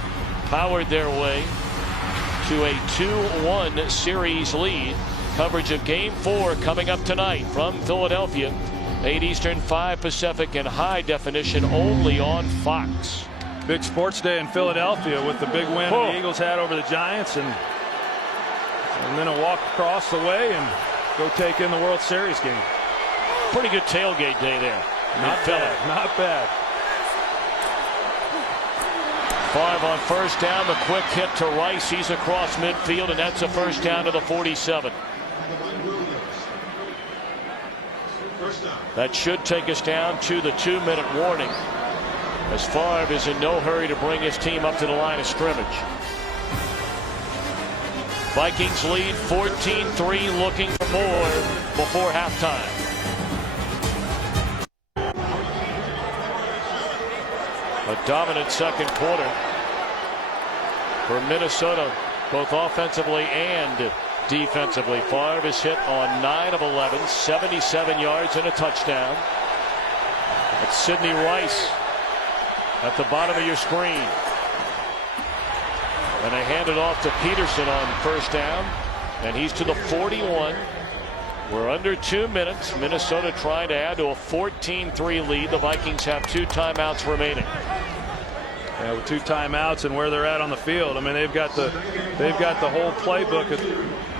powered their way to a 2-1 series lead. Coverage of Game 4 coming up tonight from Philadelphia. 8 Eastern, 5 Pacific, and high definition only on Fox. Big sports day in Philadelphia with the big win the Eagles had over the Giants, and then a walk across the way and go take in the World Series game. Pretty good tailgate day there. Not bad. Not bad. 5 on first down. The quick hit to Rice. He's across midfield, and that's a first down to the 47. That should take us down to the 2-minute warning, as Favre is in no hurry to bring his team up to the line of scrimmage. Vikings lead 14-3, looking for more before halftime. A dominant second quarter for Minnesota, both offensively and defensively. Favre is hit on 9 of 11, 77 yards and a touchdown. It's Sidney Rice at the bottom of your screen. And they hand it off to Peterson on first down, and he's to the 41. We're under 2 minutes. Minnesota trying to add to a 14-3 lead. The Vikings have 2 timeouts remaining. Yeah, with 2 timeouts and where they're at on the field, I mean, they've got the whole playbook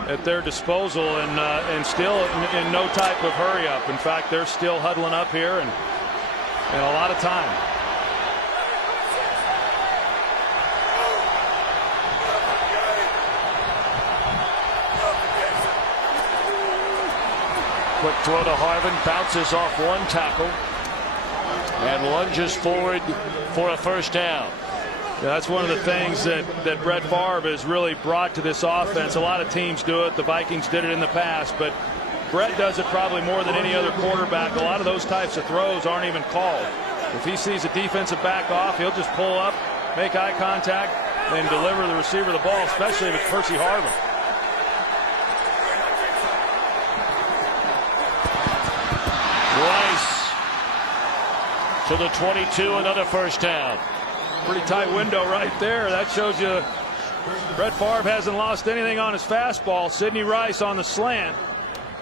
at their disposal, and still in no type of hurry up. In fact, they're still huddling up here and a lot of time. Quick throw to Harvin, bounces off one tackle and lunges forward for a first down. Yeah, that's one of the things that Brett Favre has really brought to this offense. A lot of teams do it. The Vikings did it in the past, but Brett does it probably more than any other quarterback. A lot of those types of throws aren't even called. If he sees a defensive back off, he'll just pull up, make eye contact, and deliver the receiver the ball, especially if it's Percy Harvin. Rice to the 22, another first down. Pretty tight window right there. That shows you Brett Favre hasn't lost anything on his fastball. Sidney Rice on the slant,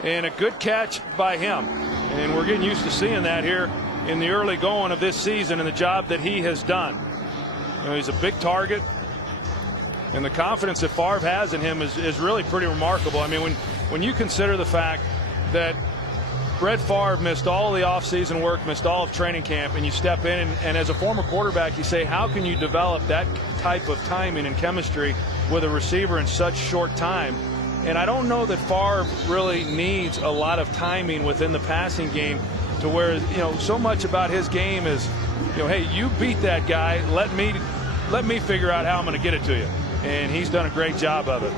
and a good catch by him. And we're getting used to seeing that here in the early going of this season and the job that he has done. You know, he's a big target, and the confidence that Favre has in him is really pretty remarkable. I mean, when you consider the fact that Brett Favre missed all of the offseason work, missed all of training camp, and you step in and as a former quarterback, you say, how can you develop that type of timing and chemistry with a receiver in such short time? And I don't know that Favre really needs a lot of timing within the passing game, to where, you know, so much about his game is, you know, hey, you beat that guy, let me figure out how I'm going to get it to you. And he's done a great job of it.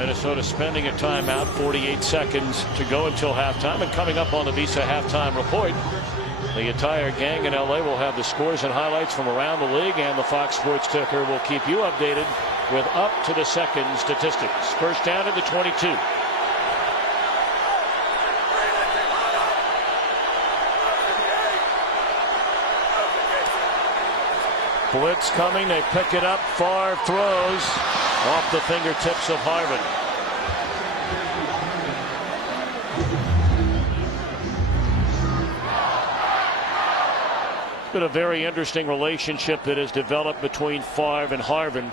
Minnesota spending a timeout, 48 seconds to go until halftime. And coming up on the Visa halftime report, the entire gang in LA will have the scores and highlights from around the league, and the Fox Sports Ticker will keep you updated with up to the second statistics. First down at the 22. Blitz coming, they pick it up. Favre throws off the fingertips of Harvin. It's been a very interesting relationship that has developed between Favre and Harvin.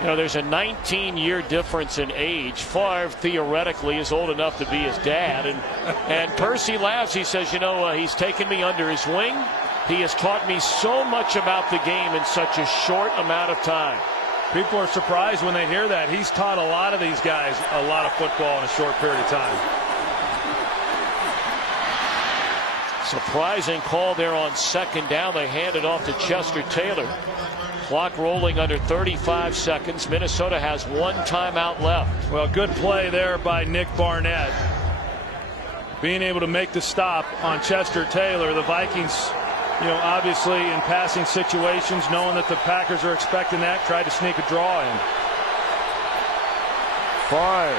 You know, there's a 19-year difference in age. Favre theoretically is old enough to be his dad, and Percy laughs. He says, you know, he's taken me under his wing. He has taught me so much about the game in such a short amount of time. People are surprised when they hear that. He's taught a lot of these guys a lot of football in a short period of time. Surprising call there on second down. They hand it off to Chester Taylor. Clock rolling under 35 seconds. Minnesota has one timeout left. Well, good play there by Nick Barnett. Being able to make the stop on Chester Taylor. The Vikings, you know, obviously in passing situations, knowing that the Packers are expecting that, tried to sneak a draw in. Favre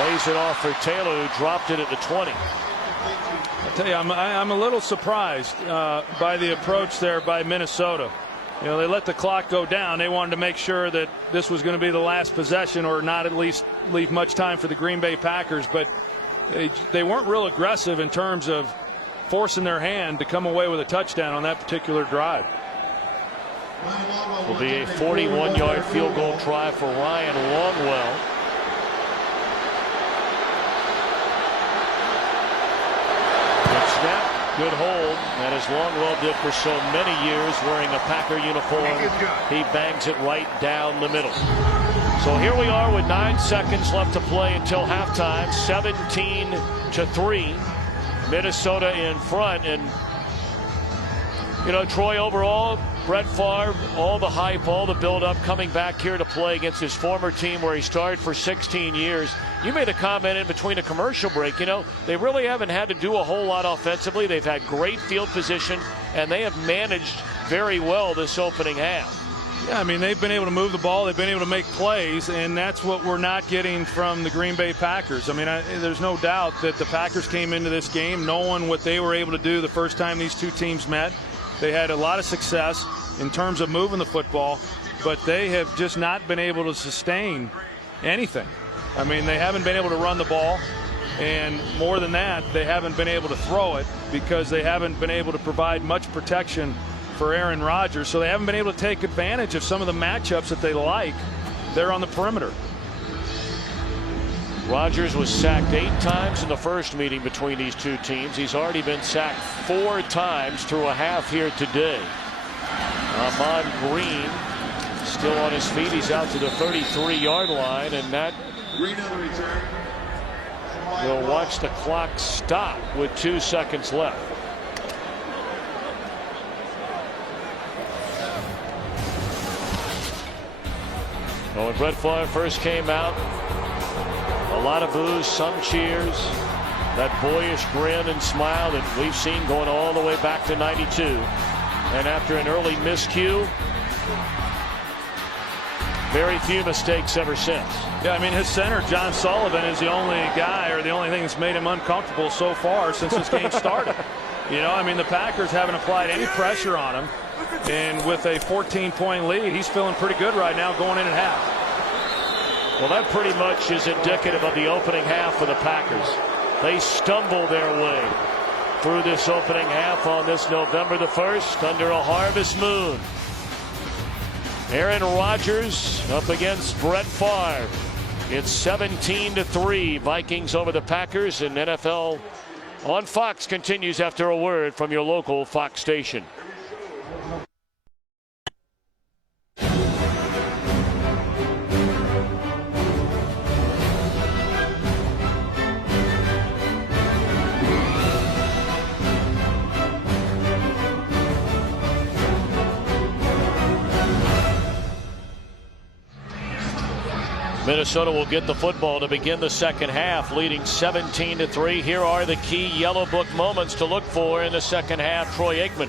lays it off for Taylor, who dropped it at the 20. I'll tell you, I'm a little surprised by the approach there by Minnesota. You know, they let the clock go down. They wanted to make sure that this was going to be the last possession, or not at least leave much time for the Green Bay Packers. But they weren't real aggressive in terms of forcing their hand to come away with a touchdown on that particular drive. Will be a 41-yard field goal try for Ryan Longwell. Good snap, good hold, and as Longwell did for so many years, wearing a Packer uniform, he bangs it right down the middle. So here we are with 9 seconds left to play until halftime. 17-3. Minnesota in front. And you know, Troy, overall, Brett Favre, all the hype, all the build-up, coming back here to play against his former team where he started for 16 years. You made a comment in between a commercial break. You know, they really haven't had to do a whole lot offensively. They've had great field position, and they have managed very well this opening half. Yeah, I mean, they've been able to move the ball. They've been able to make plays, and that's what we're not getting from the Green Bay Packers. I mean, there's no doubt that the Packers came into this game knowing what they were able to do the first time these two teams met. They had a lot of success in terms of moving the football, but they have just not been able to sustain anything. I mean, they haven't been able to run the ball, and more than that, they haven't been able to throw it because they haven't been able to provide much protection for Aaron Rodgers. So they haven't been able to take advantage of some of the matchups that they like there on the perimeter. Rodgers was sacked 8 times in the first meeting between these two teams. He's already been sacked 4 times through a half here today. Ahman Green still on his feet. He's out to the 33-yard line, and that will watch the clock stop with 2 seconds left. Well, when Brett Favre first came out, a lot of boos, some cheers, that boyish grin and smile that we've seen going all the way back to '92. And after an early miscue, very few mistakes ever since. Yeah, I mean, his center, John Sullivan, is the only guy, or the only thing that's made him uncomfortable so far since this game started. You know, I mean, the Packers haven't applied any pressure on him. And with a 14-point lead, he's feeling pretty good right now going in at half. Well, that pretty much is indicative of the opening half for the Packers. They stumble their way through this opening half on this November the 1st under a harvest moon. Aaron Rodgers up against Brett Favre. It's 17-3, Vikings over the Packers, and NFL on Fox continues after a word from your local Fox station. Minnesota will get the football to begin the second half, leading 17-3. Here are the key Yellow Book moments to look for in the second half. Troy Aikman.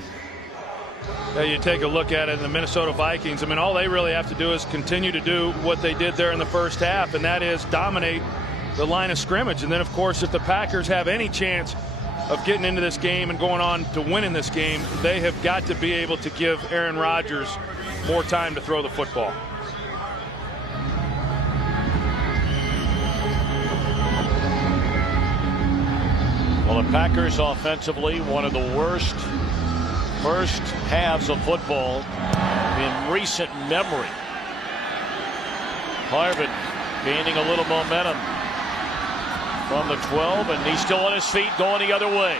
You take a look at it, the Minnesota Vikings, I mean, all they really have to do is continue to do what they did there in the first half, and that is dominate the line of scrimmage. And then, of course, if the Packers have any chance of getting into this game and going on to winning this game, they have got to be able to give Aaron Rodgers more time to throw the football. Well, the Packers offensively, one of the worst first halves of football in recent memory. Harvin gaining a little momentum from the 12, and he's still on his feet going the other way.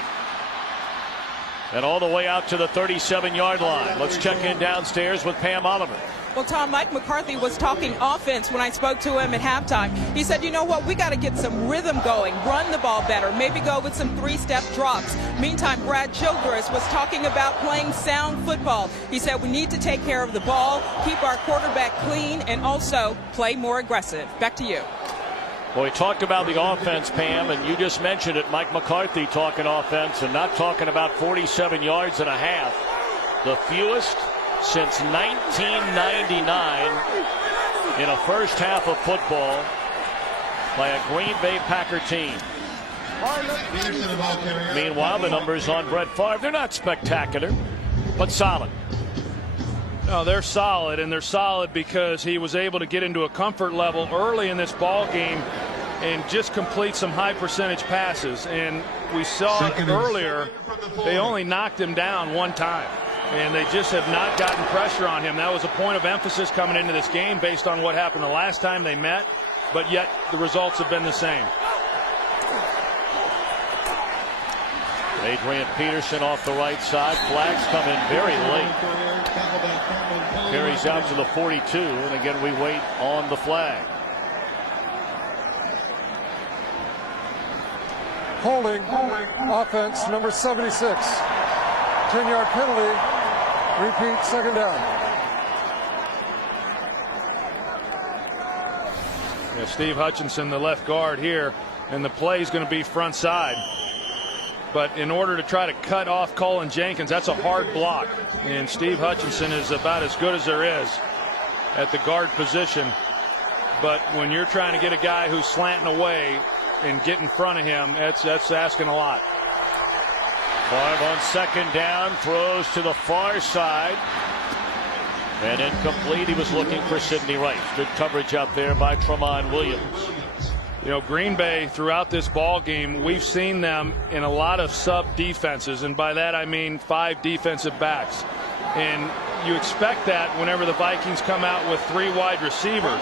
And all the way out to the 37-yard line. Let's check in downstairs with Pam Oliver. Well, Tom, Mike McCarthy was talking offense when I spoke to him at halftime. He said, you know what, we got to get some rhythm going, run the ball better, maybe go with some three-step drops. Meantime, Brad Childress was talking about playing sound football. He said we need to take care of the ball, keep our quarterback clean, and also play more aggressive. Back to you. Well, we talked about the offense, Pam, and you just mentioned it. Mike McCarthy talking offense and not talking about 47 yards and a half. The fewest since 1999 in a first half of football by a Green Bay Packer team. Meanwhile, the numbers on Brett Favre, they're not spectacular, but solid. No, they're solid, and they're solid because he was able to get into a comfort level early in this ball game and just complete some high percentage passes. And we saw it earlier, they only knocked him down one time, and they just have not gotten pressure on him. That was a point of emphasis coming into this game based on what happened the last time they met, but yet the results have been the same. Adrian Peterson off the right side. Flags come in very late. Carries out to the 42, and again we wait on the flag. Holding offense number 76. 10-yard penalty. Repeat, second down. Yeah, Steve Hutchinson, the left guard here, and the play is going to be front side. But in order to try to cut off Colin Jenkins, that's a hard block. And Steve Hutchinson is about as good as there is at the guard position. But when you're trying to get a guy who's slanting away and get in front of him, that's asking a lot. Favre on second down, throws to the far side. And incomplete. He was looking for Sidney Rice. Good coverage out there by Tramon Williams. You know, Green Bay, throughout this ball game, we've seen them in a lot of sub defenses, and by that I mean 5 defensive backs. And you expect that whenever the Vikings come out with 3 wide receivers.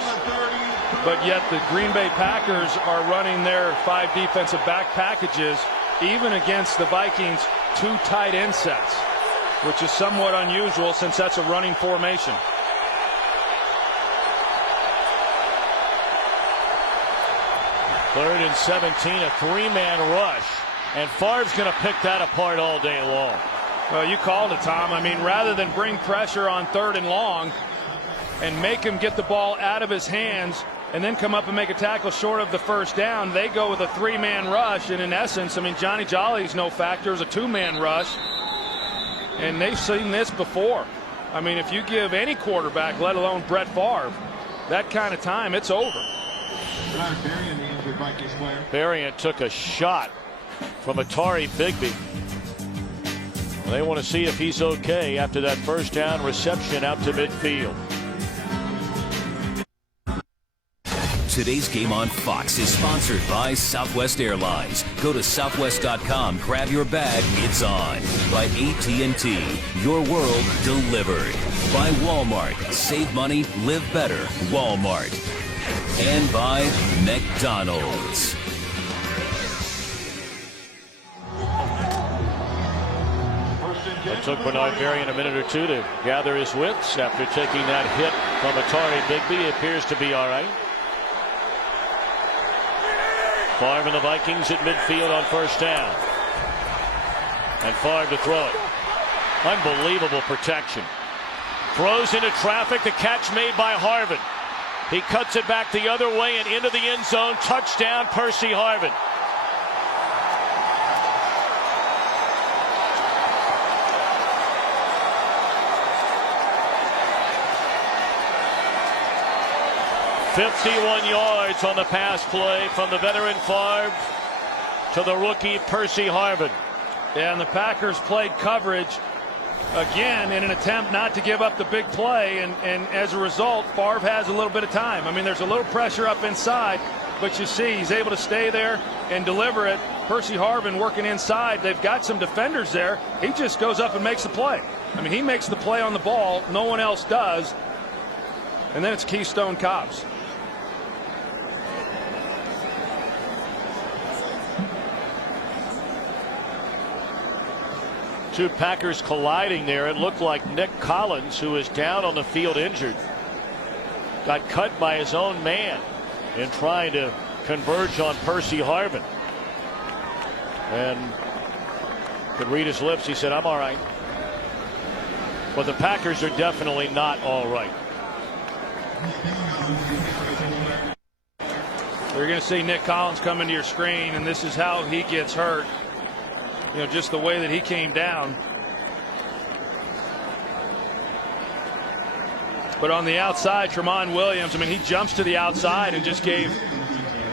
But yet the Green Bay Packers are running their 5 defensive back packages even against the Vikings' 2 tight end sets, which is somewhat unusual since that's a running formation. Third and 17, a 3-man rush, and Favre's going to pick that apart all day long. Well, you called it, Tom. I mean, rather than bring pressure on 3rd and long and make him get the ball out of his hands and then come up and make a tackle short of the first down, they go with a 3-man rush. And in essence, I mean, Johnny Jolly's no factor. It's a 2-man rush. And they've seen this before. I mean, if you give any quarterback, let alone Brett Favre, that kind of time, it's over. Berrien took a shot from Atari Bigby. They want to see if he's okay after that first down reception out to midfield. Today's game on Fox is sponsored by Southwest Airlines. Go to southwest.com, grab your bag, it's on. By AT&T, your world delivered. By Walmart, save money, live better, Walmart. And by McDonald's. It took Bernard Berrien a minute or two to gather his wits after taking that hit from Atari Bigby. He appears to be all right. Favre and the Vikings at midfield on first down. And Favre to throw it. Unbelievable protection. Throws into traffic. The catch made by Harvin. He cuts it back the other way and into the end zone. Touchdown, Percy Harvin. "51 yards on the pass play from the veteran Favre to the rookie Percy Harvin." Yeah, and the Packers played coverage again in an attempt not to give up the big play, and as a result, Favre has a little bit of time. I mean, there's a little pressure up inside, but you see he's able to stay there and deliver it. Percy Harvin working inside. They've got some defenders there. He just goes up and makes the play. I mean, he makes the play on the ball. No one else does. And then it's Keystone Cops. Two Packers colliding there. It looked like Nick Collins, who is down on the field injured, got cut by his own man in trying to converge on Percy Harvin. And could read his lips. He said, "I'm all right." But the Packers are definitely not all right. You're going to see Nick Collins come into your screen, and this is how he gets hurt. You know, just the way that he came down. But on the outside, Tramon Williams, I mean, he jumps to the outside and just gave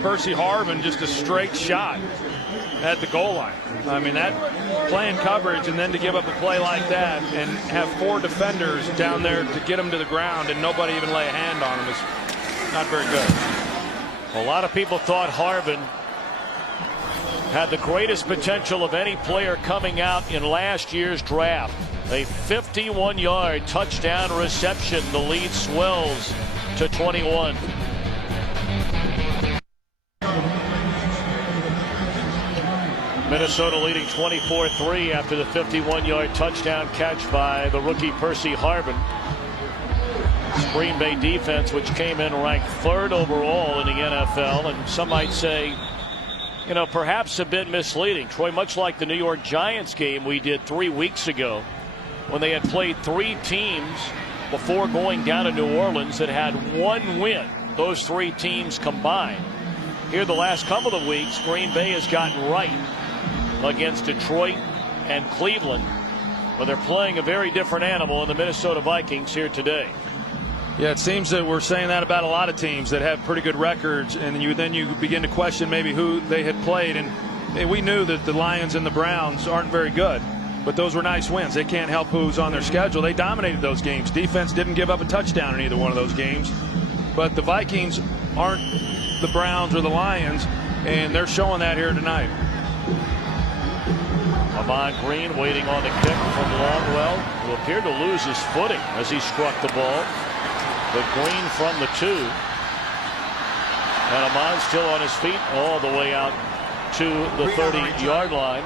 Percy Harvin just a straight shot at the goal line. I mean, that playing coverage and then to give up a play like that and have four defenders down there to get him to the ground and nobody even lay a hand on him is not very good. A lot of people thought Harvin had the greatest potential of any player coming out in last year's draft. A 51-yard touchdown reception. The lead swells to 21. Minnesota leading 24-3 after the 51-yard touchdown catch by the rookie Percy Harvin. Green Bay defense, which came in ranked 3rd overall in the NFL, and some might say, you know, perhaps a bit misleading. Troy, much like the New York Giants game we did 3 weeks ago, when they had played 3 teams before going down to New Orleans that had 1 win, those 3 teams combined. Here the last couple of weeks, Green Bay has gotten right against Detroit and Cleveland, but they're playing a very different animal in the Minnesota Vikings here today. Yeah, it seems that we're saying that about a lot of teams that have pretty good records, and then you begin to question maybe who they had played. And we knew that the Lions and the Browns aren't very good, but those were nice wins. They can't help who's on their schedule. They dominated those games. Defense didn't give up a touchdown in either one of those games. But the Vikings aren't the Browns or the Lions, and they're showing that here tonight. Ahman Green waiting on the kick from Longwell, who appeared to lose his footing as he struck the ball. But Green from the 2. And Ahman still on his feet all the way out to the 30-yard line.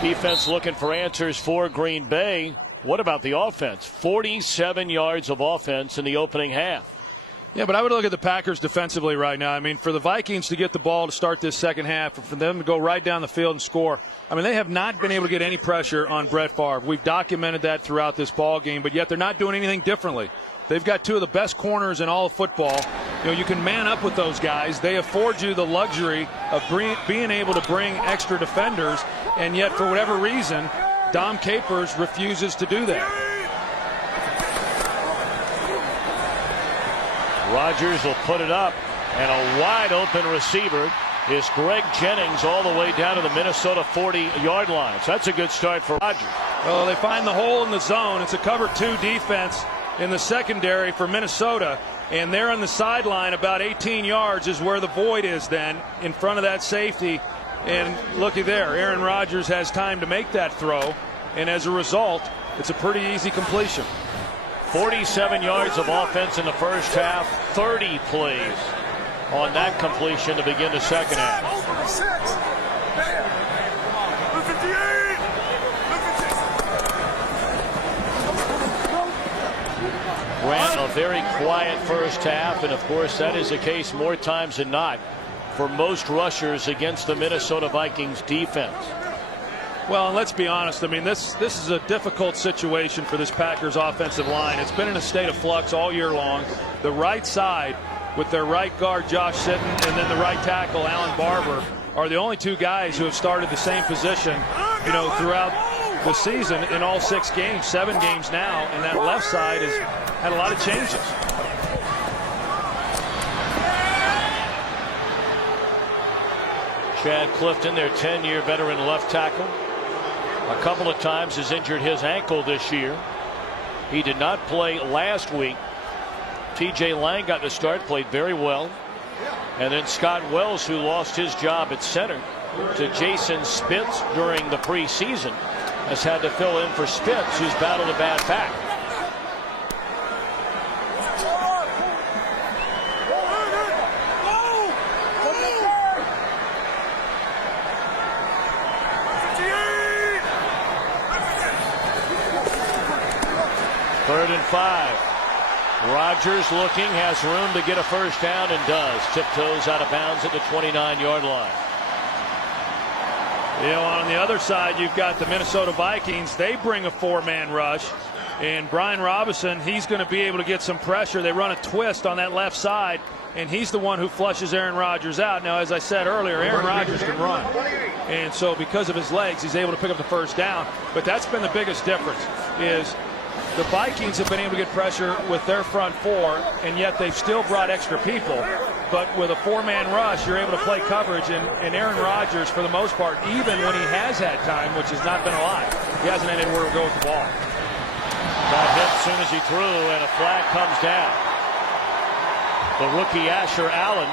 Defense looking for answers for Green Bay. What about the offense? 47 yards of offense in the opening half. Yeah, but I would look at the Packers defensively right now. I mean, for the Vikings to get the ball to start this second half, and for them to go right down the field and score, I mean, they have not been able to get any pressure on Brett Favre. We've documented that throughout this ball game, but yet they're not doing anything differently. They've got 2 of the best corners in all of football. You know, you can man up with those guys. They afford you the luxury of being able to bring extra defenders, and yet for whatever reason, Dom Capers refuses to do that. Rodgers will put it up, and a wide open receiver is Greg Jennings all the way down to the Minnesota 40-yard line. So that's a good start for Rodgers. Well, they find the hole in the zone. It's a cover 2 defense in the secondary for Minnesota, and there on the sideline about 18 yards is where the void is then in front of that safety. And looky there, Aaron Rodgers has time to make that throw, and as a result, it's a pretty easy completion. 47 yards of offense in the first half, 30 plays on that completion to begin the second half. Ran a very quiet first half, and of course that is the case more times than not for most rushers against the Minnesota Vikings defense. Well, and let's be honest. I mean, this is a difficult situation for this Packers offensive line. It's been in a state of flux all year long. The right side with their right guard, Josh Sitton, and then the right tackle, Alan Barber, are the only two guys who have started the same position, throughout the season in all 6 games, 7 games now, and that left side has had a lot of changes. Chad Clifton, their 10-year veteran left tackle, a couple of times has injured his ankle this year. He did not play last week. TJ Lang got the start, played very well. And then Scott Wells, who lost his job at center to Jason Spitz during the preseason, has had to fill in for Spitz, who's battled a bad back. Third and 5. Rodgers looking, has room to get a first down, and does. Tiptoes out of bounds at the 29-yard line. On the other side, you've got the Minnesota Vikings. They bring a 4-man rush, and Brian Robinson, he's going to be able to get some pressure. They run a twist on that left side, and he's the one who flushes Aaron Rodgers out. Now, as I said earlier, Aaron Rodgers can run, and so because of his legs, he's able to pick up the first down. But that's been the biggest difference, is the Vikings have been able to get pressure with their front 4, and yet they've still brought extra people. But with a 4-man rush, you're able to play coverage, and Aaron Rodgers, for the most part, even when he has had time, which has not been a lot, he hasn't had anywhere to go with the ball. Got hit as soon as he threw, and a flag comes down. The rookie Asher Allen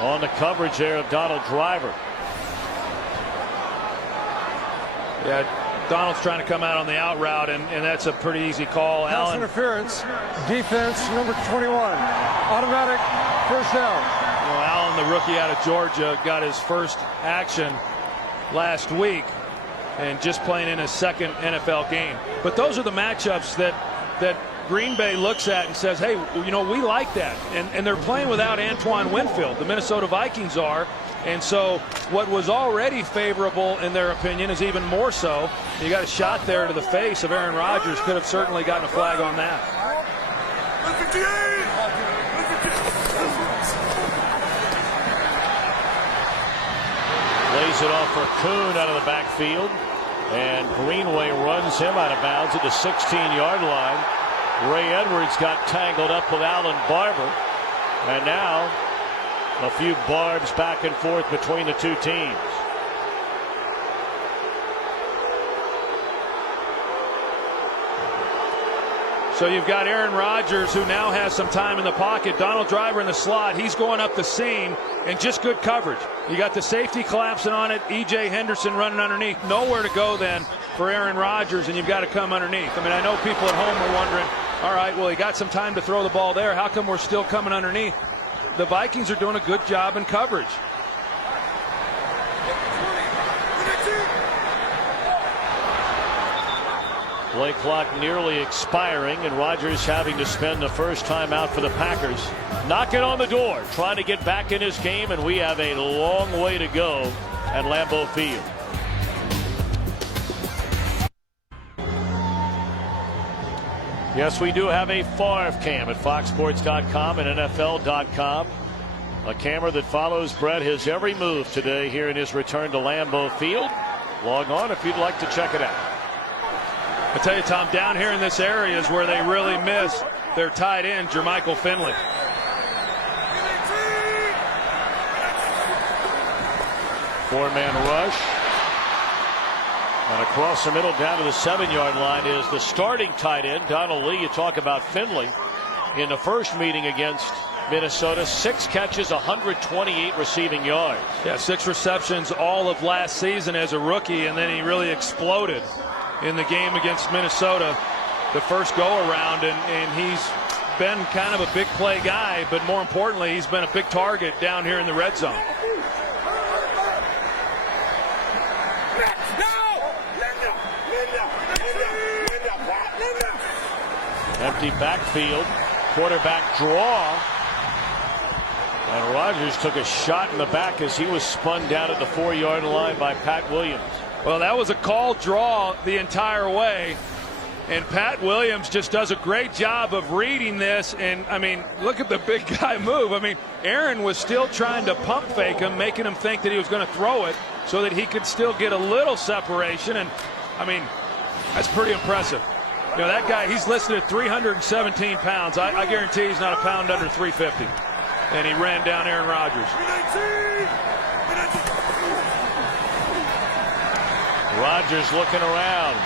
on the coverage there of Donald Driver. Yeah, Donald's trying to come out on the out route, and that's a pretty easy call. Pass Allen. interference, defense, number 21. Automatic first down. Allen, the rookie out of Georgia, got his first action last week and just playing in his second NFL game. But those are the matchups that Green Bay looks at and says, hey, we like that. And they're playing without Antoine Winfield. The Minnesota Vikings are. And so what was already favorable in their opinion is even more so. You got a shot there to the face of Aaron Rodgers. Could have certainly gotten a flag on that. Lays it off for Kuhn out of the backfield. And Greenway runs him out of bounds at the 16-yard line. Ray Edwards got tangled up with Alan Barber. And now a few barbs back and forth between the two teams. So you've got Aaron Rodgers, who now has some time in the pocket. Donald Driver in the slot. He's going up the seam, and just good coverage. You got the safety collapsing on it. E.J. Henderson running underneath. Nowhere to go then for Aaron Rodgers, and you've got to come underneath. I mean, I know people at home are wondering, all right, well, he got some time to throw the ball there. How come we're still coming underneath? The Vikings are doing a good job in coverage. Play clock nearly expiring, and Rodgers having to spend the first time out for the Packers. Knocking on the door, trying to get back in his game, and we have a long way to go at Lambeau Field. Yes, we do have a Favre cam at foxsports.com and NFL.com. A camera that follows Brett his every move today here in his return to Lambeau Field. Log on if you'd like to check it out. I tell you, Tom, down here in this area is where they really miss their tight end, Jermichael Finley. Four-man rush. And across the middle down to the 7-yard line is the starting tight end, Donald Lee. You talk about Finley in the first meeting against Minnesota. 6 catches, 128 receiving yards. Yeah, 6 receptions all of last season as a rookie, and then he really exploded in the game against Minnesota the first go-around, and he's been kind of a big play guy, but more importantly, he's been a big target down here in the red zone. Empty backfield, quarterback draw. And Rodgers took a shot in the back as he was spun down at the 4-yard line by Pat Williams. Well, that was a called draw the entire way. And Pat Williams just does a great job of reading this. And, I mean, look at the big guy move. I mean, Aaron was still trying to pump fake him, making him think that he was going to throw it so that he could still get a little separation. And, I mean, that's pretty impressive. You know, that guy, he's listed at 317 pounds. I guarantee he's not a pound under 350. And he ran down Aaron Rodgers. Rodgers looking around.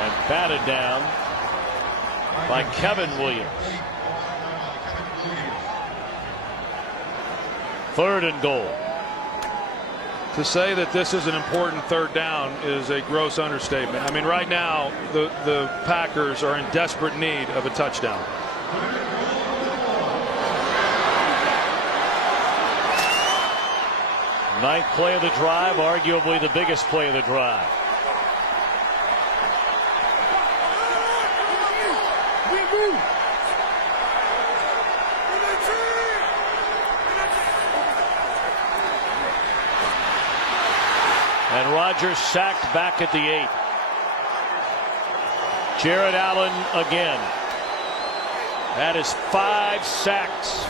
And batted down by Kevin Williams. 3rd and goal. To say that this is an important 3rd down is a gross understatement. I mean, right now, the Packers are in desperate need of a touchdown. Ninth play of the drive, arguably the biggest play of the drive. And Rodgers sacked back at the 8. Jared Allen again. That is 5 sacks.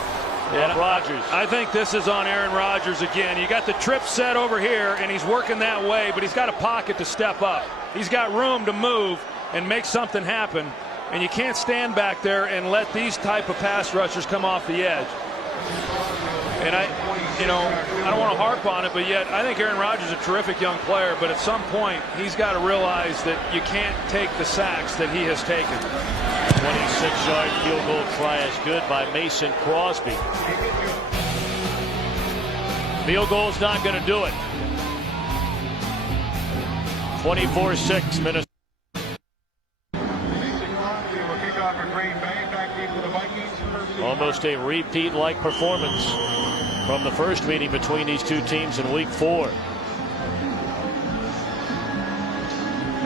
And Rodgers. I think this is on Aaron Rodgers again. You got the trip set over here, and he's working that way, but he's got a pocket to step up. He's got room to move and make something happen, and you can't stand back there and let these type of pass rushers come off the edge. And I don't want to harp on it, but yet I think Aaron Rodgers is a terrific young player, but at some point he's got to realize that you can't take the sacks that he has taken. 26-yard field goal try is good by Mason Crosby. Field goal's not going to do it. 24-6 Minnesota. Almost a repeat-like performance from the first meeting between these two teams in Week 4.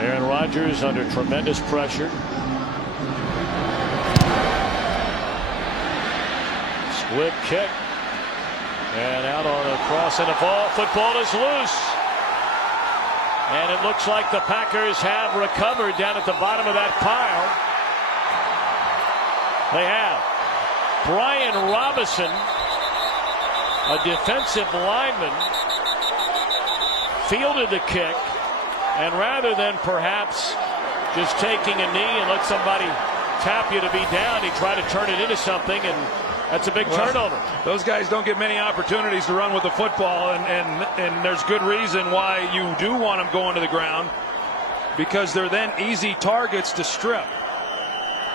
Aaron Rodgers under tremendous pressure. Squib kick. And out on a cross and a ball. Football is loose. And it looks like the Packers have recovered down at the bottom of that pile. They have. Brian Robinson, a defensive lineman, fielded the kick, and rather than perhaps just taking a knee and let somebody tap you to be down, he tried to turn it into something, and that's a big turnover. Those guys don't get many opportunities to run with the football, and there's good reason why you do want them going to the ground, because they're then easy targets to strip.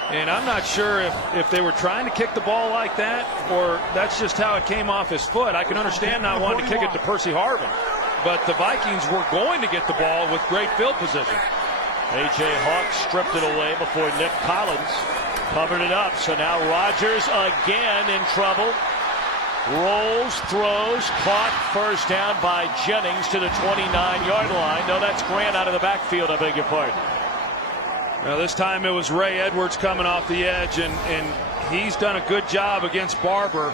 And I'm not sure if they were trying to kick the ball like that, or that's just how it came off his foot. I can understand not wanting to kick it to Percy Harvin, but the Vikings were going to get the ball with great field position. A.J. Hawk stripped it away before Nick Collins covered it up. So now Rodgers again in trouble. Rolls, throws, caught, first down by Jennings to the 29-yard line. No, that's Grant out of the backfield, I beg your pardon. Now this time it was Ray Edwards coming off the edge, and he's done a good job against Barber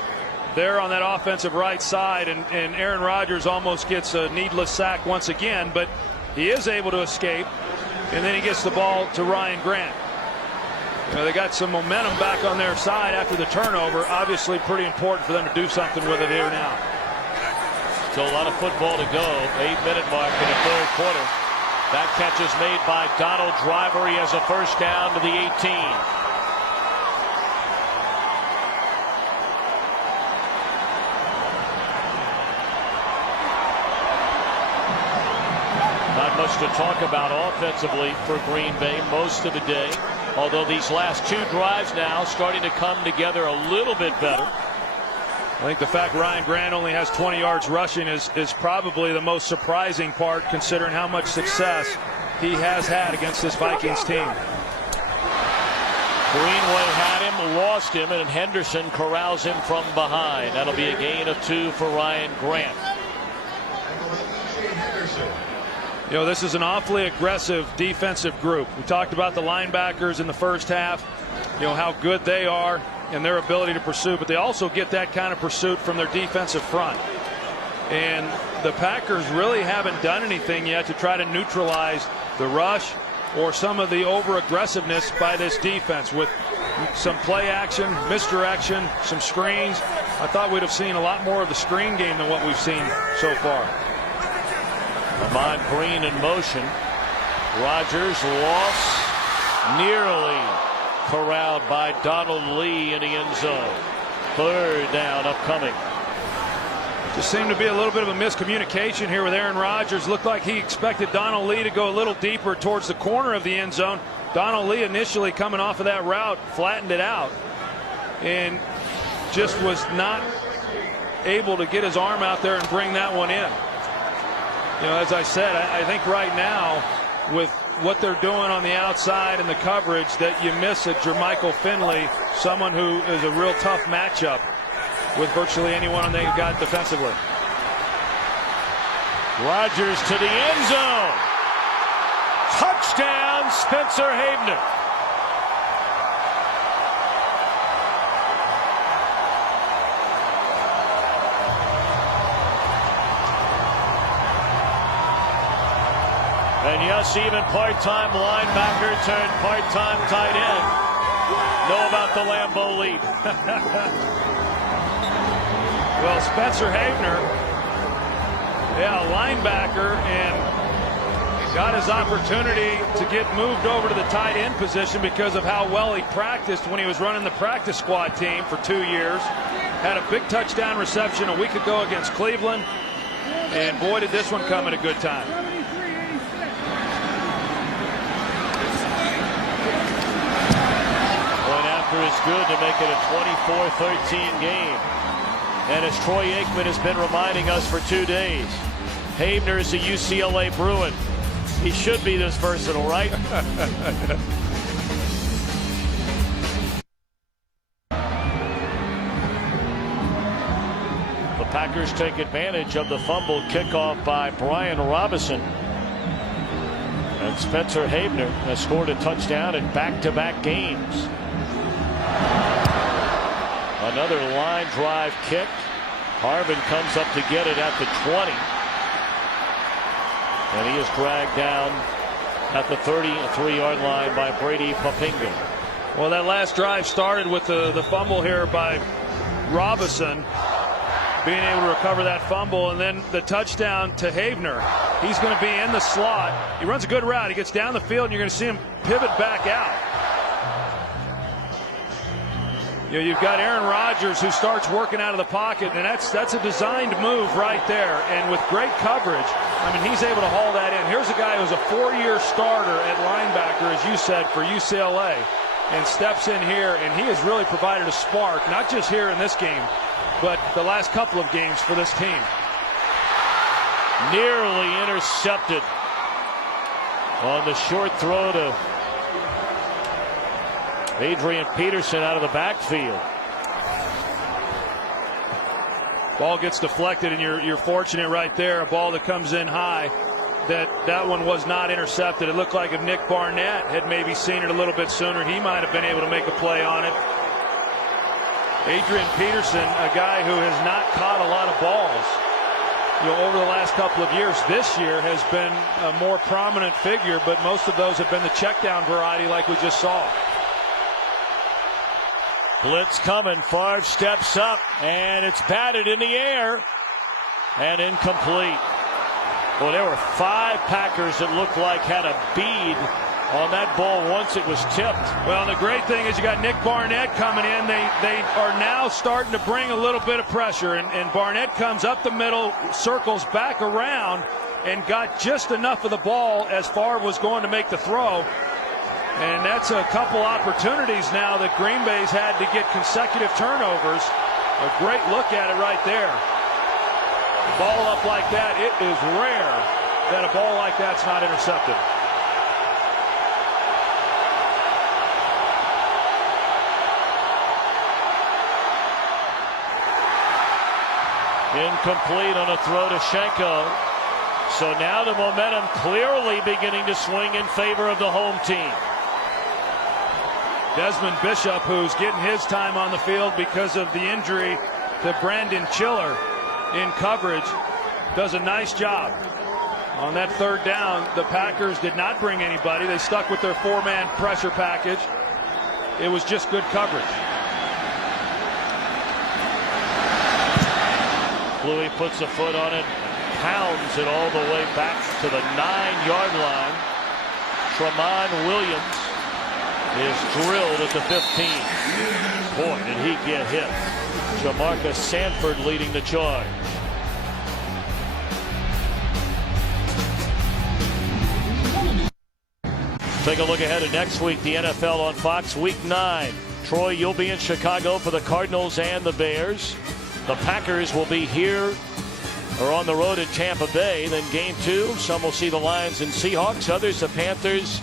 there on that offensive right side, and Aaron Rodgers almost gets a needless sack once again, but he is able to escape, and then he gets the ball to Ryan Grant. They got some momentum back on their side after the turnover. Obviously pretty important for them to do something with it here now. Still a lot of football to go. 8-minute mark in the third quarter. That catch is made by Donald Driver. He has a first down to the 18. Not much to talk about offensively for Green Bay most of the day. Although these last 2 drives now starting to come together a little bit better. I think the fact Ryan Grant only has 20 yards rushing is probably the most surprising part, considering how much success he has had against this Vikings team. Greenway had him, lost him, and Henderson corrals him from behind. That'll be a gain of 2 for Ryan Grant. This is an awfully aggressive defensive group. We talked about the linebackers in the first half, how good they are. and their ability to pursue, but they also get that kind of pursuit from their defensive front. And the Packers really haven't done anything yet to try to neutralize the rush or some of the over-aggressiveness by this defense with some play action, misdirection, some screens. I thought we'd have seen a lot more of the screen game than what we've seen so far. Ahman Green in motion. Rodgers lost, nearly corralled by Donald Lee in the end zone. Third down upcoming. Just seemed to be a little bit of a miscommunication here with Aaron Rodgers. Looked like he expected Donald Lee to go a little deeper towards the corner of the end zone. Donald Lee initially coming off of that route flattened it out and just was not able to get his arm out there and bring that one in. You know, as I said, I think right now with what they're doing on the outside and the coverage that you miss a Jermichael Finley, someone who is a real tough matchup with virtually anyone they've got defensively. Rodgers to the end zone. Touchdown, Spencer Havener. And yes, even part-time linebacker turned part-time tight end. Know about the Lambeau leap. Well, Spencer Havener, linebacker, and got his opportunity to get moved over to the tight end position because of how well he practiced when he was running the practice squad team for 2 years. Had a big touchdown reception a week ago against Cleveland, and boy, did this one come at a good time. Point after is good to make it a 24-13 game. And as Troy Aikman has been reminding us for 2 days, Havener is a UCLA Bruin. He should be this versatile, right? The Packers take advantage of the fumble kickoff by Brian Robinson. And Spencer Havener has scored a touchdown in back-to-back games. Another line drive kick. Harvin comes up to get it at the 20. And he is dragged down at the 33-yard line by Brady Papinga. Well, that last drive started with the fumble here by Robinson, being able to recover that fumble, and then the touchdown to Havener. He's going to be in the slot. He runs a good route. He gets down the field, and you're going to see him pivot back out. You know, you've got Aaron Rodgers who starts working out of the pocket, and that's a designed move right there. And with great coverage, I mean, he's able to haul that in. Here's a guy who's a 4-year starter at linebacker, as you said, for UCLA, and steps in here, and he has really provided a spark, not just here in this game, but the last couple of games for this team. Nearly intercepted on the short throw to Adrian Peterson out of the backfield. Ball gets deflected, and you're fortunate right there. A ball that comes in high. That one was not intercepted. It looked like if Nick Barnett had maybe seen it a little bit sooner, he might have been able to make a play on it. Adrian Peterson, a guy who has not caught a lot of balls, you know, over the last couple of years. This year has been a more prominent figure, but most of those have been the check down variety like we just saw. Blitz coming. Favre steps up, and it's batted in the air and incomplete. Well, there were 5 Packers that looked like had a bead on that ball once it was tipped. Well, the great thing is you got Nick Barnett coming in. They are now starting to bring a little bit of pressure, and Barnett comes up the middle, circles back around, and got just enough of the ball as Favre was going to make the throw. And that's a couple opportunities now that Green Bay's had to get consecutive turnovers. A great look at it right there. Ball up like that, it is rare that a ball like that's not intercepted. Incomplete on a throw to Schenko. So now the momentum clearly beginning to swing in favor of the home team. Desmond Bishop, who's getting his time on the field because of the injury to Brandon Chiller in coverage, does a nice job. On that third down, the Packers did not bring anybody. They stuck with their four-man pressure package. It was just good coverage. Louis puts a foot on it, pounds it all the way back to the 9-yard line. Tramon Williams is drilled at the 15. Boy, did he get hit. Jamarcus Sanford leading the charge. Take a look ahead at next week, the NFL on Fox, Week 9. Troy, you'll be in Chicago for the Cardinals and the Bears. The Packers will be here or on the road in Tampa Bay. Then Game 2, some will see the Lions and Seahawks, others the Panthers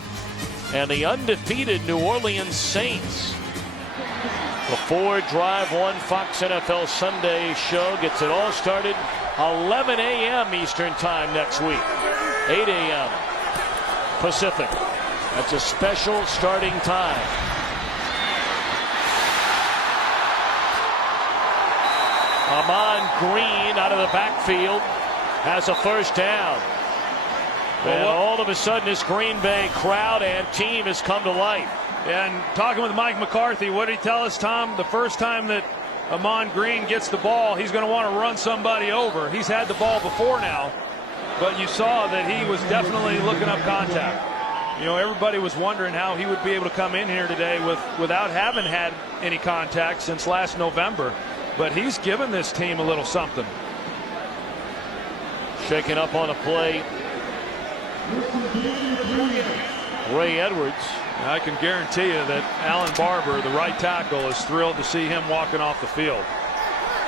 and the undefeated New Orleans Saints. The Ford Drive 1 Fox NFL Sunday show gets it all started 11 a.m. Eastern Time next week, 8 a.m. Pacific. That's a special starting time. Amon Green out of the backfield has a first down. And all of a sudden this Green Bay crowd and team has come to life. And talking with Mike McCarthy, what did he tell us, Tom? The first time that Amon Green gets the ball, he's going to want to run somebody over. He's had the ball before now, but you saw that he was definitely looking up contact. You know, everybody was wondering how he would be able to come in here today without having had any contact since last November. But he's given this team a little something. Shaking up on a play, Ray Edwards. I can guarantee you that Alan Barber, the right tackle, is thrilled to see him walking off the field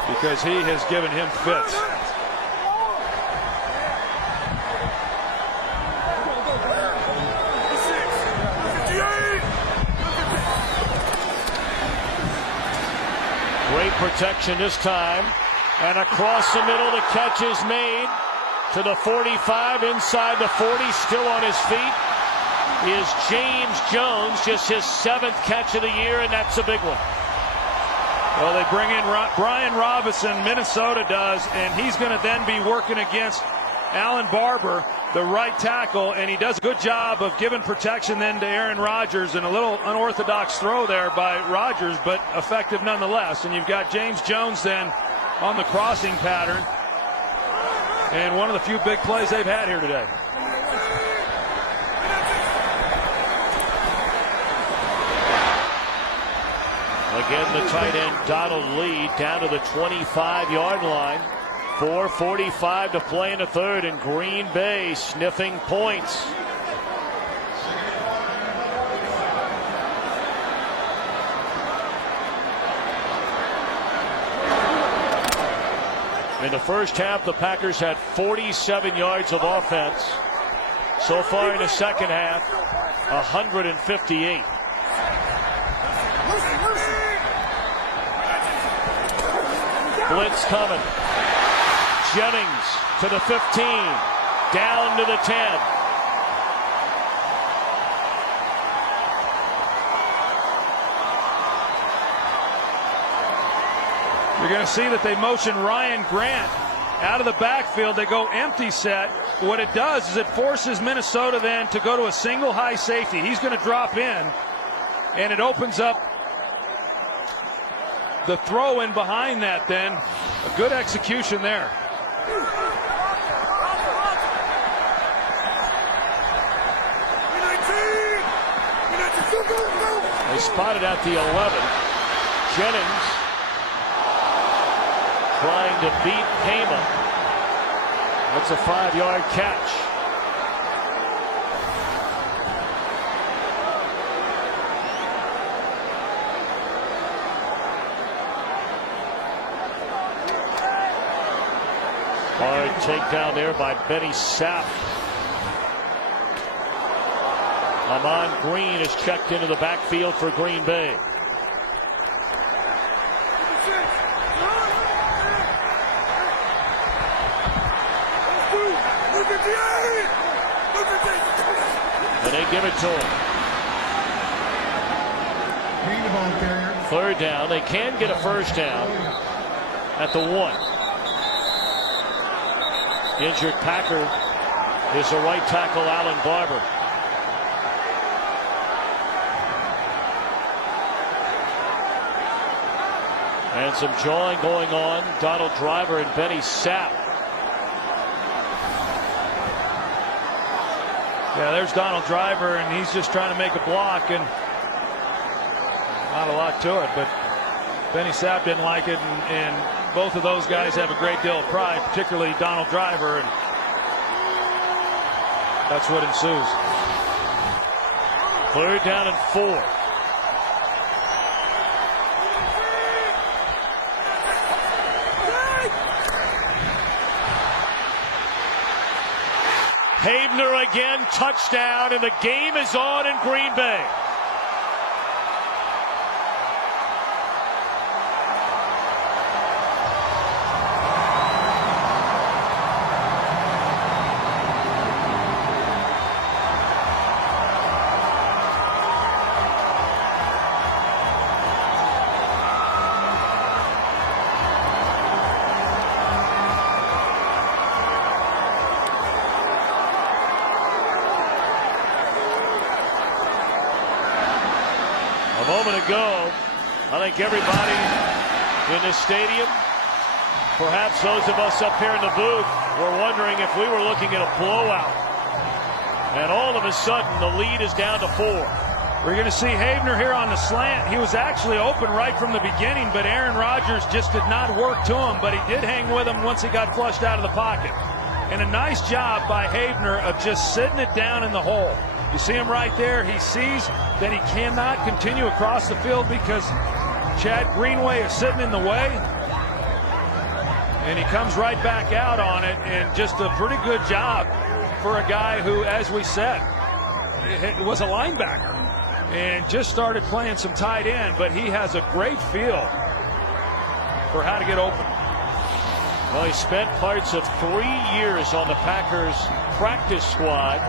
because he has given him fits. Great protection this time, and across the middle the catch is made to the 45, inside the 40, still on his feet is James Jones, just his 7th catch of the year, and that's a big one. Well, they bring in Brian Robinson, Minnesota does, and he's going to then be working against Alan Barber, the right tackle, and he does a good job of giving protection then to Aaron Rodgers, and a little unorthodox throw there by Rodgers, but effective nonetheless. And you've got James Jones then on the crossing pattern, and one of the few big plays they've had here today. Again, the tight end Donald Lee down to the 25-yard line. 4:45 to play in the third, and Green Bay sniffing points. In the first half, the Packers had 47 yards of offense. So far in the second half, 158. Blitz coming. Jennings to the 15, down to the 10. You're going to see that they motion Ryan Grant out of the backfield. They go empty set. What it does is it forces Minnesota then to go to a single high safety. He's going to drop in, and it opens up the throw in behind that then. A good execution there. They spotted at the 11. Jennings trying to beat Payman. That's a 5-yard catch. Hard takedown there by Benny Sapp. Amon Green is checked into the backfield for Green Bay. And they give it to him. ball carrier. Third down. They can get a first down at the 1. Injured Packer is the right tackle, Alan Barber. And some jawing going on. Donald Driver and Benny Sapp. Yeah, there's Donald Driver, and he's just trying to make a block, and not a lot to it, but Benny Sapp didn't like it, and both of those guys have a great deal of pride, particularly Donald Driver, and that's what ensues. Third down and 4. Havener again, touchdown, and the game is on in Green Bay. A moment ago, I think everybody in this stadium, perhaps those of us up here in the booth, were wondering if we were looking at a blowout. And all of a sudden, the lead is down to 4. We're going to see Havener here on the slant. He was actually open right from the beginning, but Aaron Rodgers just did not work to him, but he did hang with him once he got flushed out of the pocket. And a nice job by Havener of just sitting it down in the hole. You see him right there. He sees that he cannot continue across the field because Chad Greenway is sitting in the way. And he comes right back out on it, and just a pretty good job for a guy who, as we said, was a linebacker and just started playing some tight end, but he has a great feel for how to get open. Well, he spent parts of 3 years on the Packers practice squad.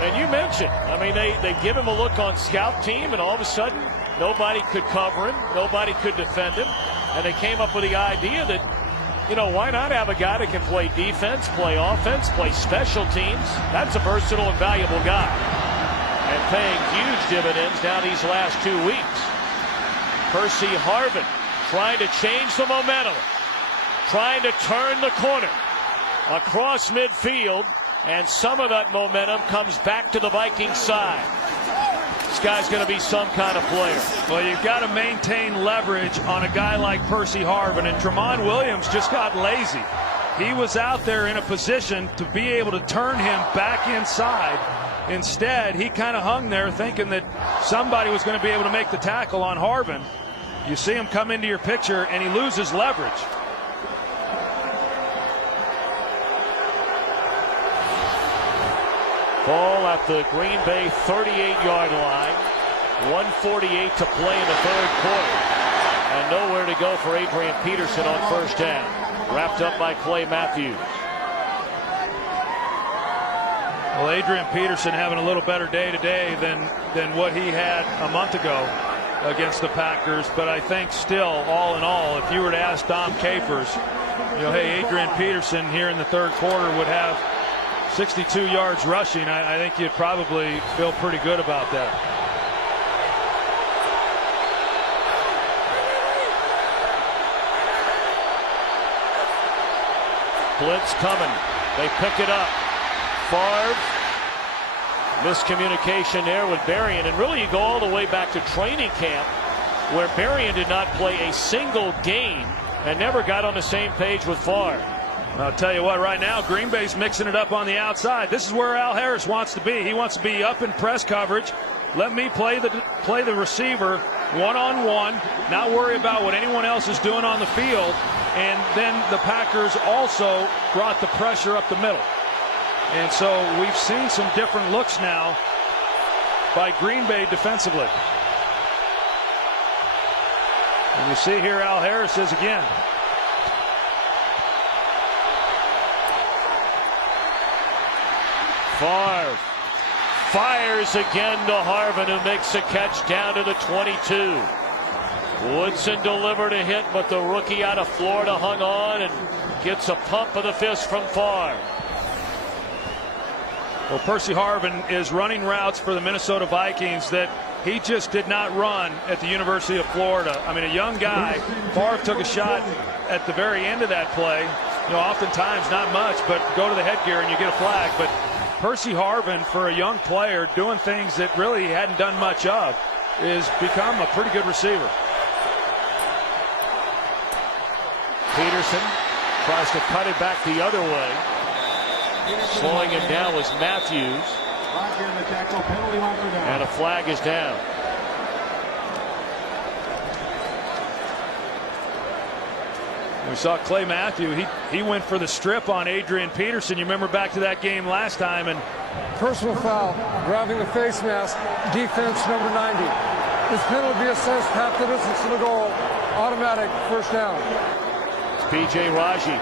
And you mentioned, I mean, they give him a look on scout team, and all of a sudden, nobody could cover him, nobody could defend him, and they came up with the idea that, you know, why not have a guy that can play defense, play offense, play special teams? That's a versatile and valuable guy, and paying huge dividends now these last 2 weeks. Percy Harvin trying to change the momentum, trying to turn the corner across midfield. And some of that momentum comes back to the Vikings side. This guy's going to be some kind of player. Well, you've got to maintain leverage on a guy like Percy Harvin, and Tramon Williams just got lazy. He was out there in a position to be able to turn him back inside. Instead, he kind of hung there thinking that somebody was going to be able to make the tackle on Harvin. You see him come into your picture, and he loses leverage. Ball at the Green Bay 38-yard line. 1:48 to play in the third quarter. And nowhere to go for Adrian Peterson on first down. Wrapped up by Clay Matthews. Well, Adrian Peterson having a little better day today than what he had a month ago against the Packers. But I think still, all in all, if you were to ask Dom Capers, you know, hey, Adrian Peterson here in the third quarter would have 62 yards rushing, I think you'd probably feel pretty good about that. Blitz coming. They pick it up. Favre. Miscommunication there with Berrien. And really, you go all the way back to training camp, where Berrien did not play a single game and never got on the same page with Favre. I'll tell you what, right now, Green Bay's mixing it up on the outside. This is where Al Harris wants to be. He wants to be up in press coverage. Let me play the receiver one-on-one, not worry about what anyone else is doing on the field. And then the Packers also brought the pressure up the middle. And so we've seen some different looks now by Green Bay defensively. And you see here Al Harris is again. Favre Fires again to Harvin, who makes a catch down to the 22. Woodson delivered a hit, but the rookie out of Florida hung on and gets a pump of the fist from Favre. Well, Percy Harvin is running routes for the Minnesota Vikings that he just did not run at the University of Florida. I mean, a young guy. Favre took a shot at the very end of that play. You know, oftentimes not much, but go to the headgear and you get a flag. But Percy Harvin, for a young player, doing things that really he hadn't done much of, is become a pretty good receiver. Peterson tries to cut it back the other way. Slowing him down was Matthews. And a flag is down. We saw Clay Matthew. He went for the strip on Adrian Peterson. You remember back to that game last time. And personal foul, grabbing the face mask, defense number 90. This penalty be assessed half the distance to the goal. Automatic first down. It's B.J. Raji.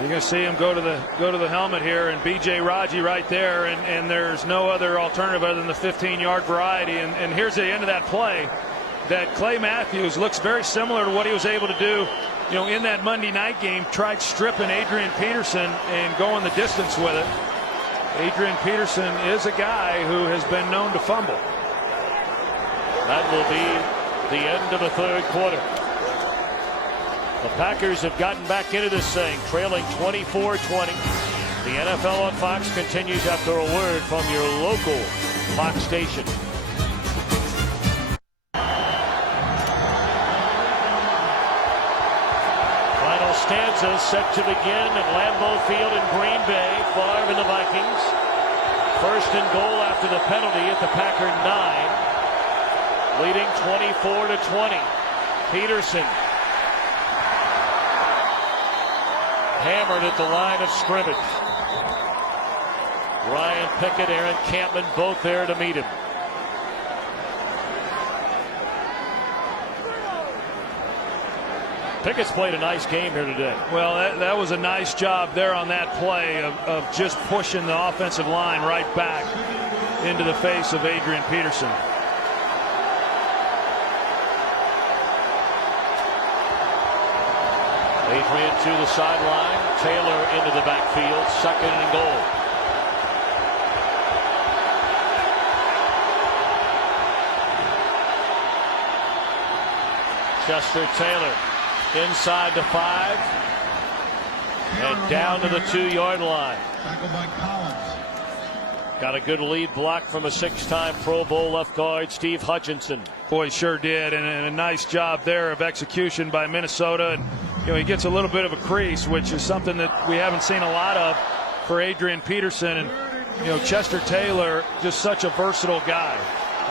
You're going to see him go to the helmet here, and B.J. Raji right there, and there's no other alternative other than the 15-yard variety. And here's the end of that play. That Clay Matthews looks very similar to what he was able to do, you know, in that Monday night game. Tried stripping Adrian Peterson and going the distance with it. Adrian Peterson is a guy who has been known to fumble. That will be the end of the third quarter. The Packers have gotten back into this thing, trailing 24-20. The NFL on Fox continues after a word from your local Fox station. Final stanza set to begin at Lambeau Field in Green Bay. Favre and the Vikings. First and goal after the penalty at the Packer 9. Leading 24-20. Peterson hammered at the line of scrimmage. Ryan Pickett, Aaron Campman, both there to meet him. Pickett's played a nice game here today. Well, that was a nice job there on that play of just pushing the offensive line right back into the face of Adrian Peterson. Adrian to the sideline. Taylor into the backfield. Second and goal. Chester Taylor inside the 5 and down to the 2-yard line. Got a good lead block from a 6-time Pro Bowl left guard, Steve Hutchinson. Boy, sure did, and a nice job there of execution by Minnesota. And you know, he gets a little bit of a crease, which is something that we haven't seen a lot of for Adrian Peterson. And you know, Chester Taylor, just such a versatile guy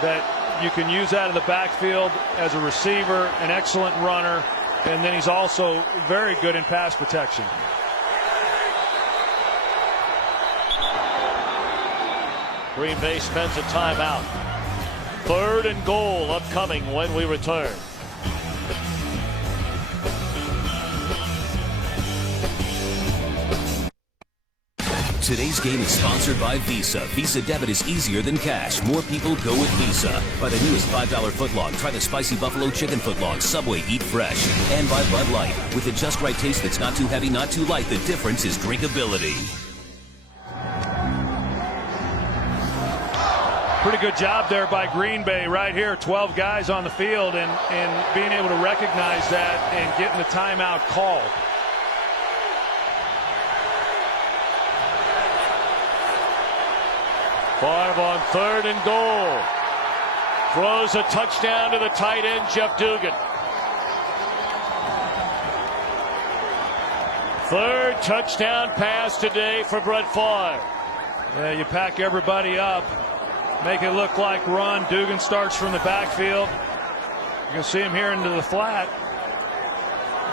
that you can use out of the backfield as a receiver, an excellent runner, and then he's also very good in pass protection. Green Bay spends a timeout. Third and goal upcoming when we return. Today's game is sponsored by Visa. Visa debit is easier than cash. More people go with Visa. By the newest $5 footlong. Try the spicy buffalo chicken footlong. Subway, eat fresh. And by Bud Light. With the just right taste that's not too heavy, not too light, the difference is drinkability. Pretty good job there by Green Bay right here. 12 guys on the field and being able to recognize that and getting the timeout called. Favre on third and goal. Throws a touchdown to the tight end, Jeff Dugan. Third touchdown pass today for Brett Favre. Yeah, you pack everybody up, make it look like run. Dugan starts from the backfield. You can see him here into the flat.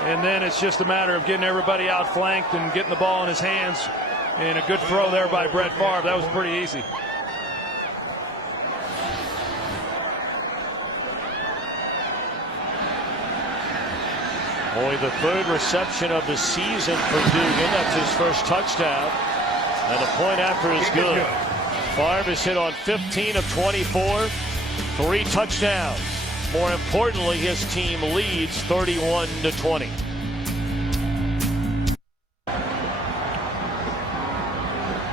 And then it's just a matter of getting everybody outflanked and getting the ball in his hands. And a good throw there by Brett Favre. That was pretty easy. Only the third reception of the season for Dugan. That's his first touchdown. And the point after is good. Favre has hit on 15 of 24, 3 touchdowns. More importantly, his team leads 31-20.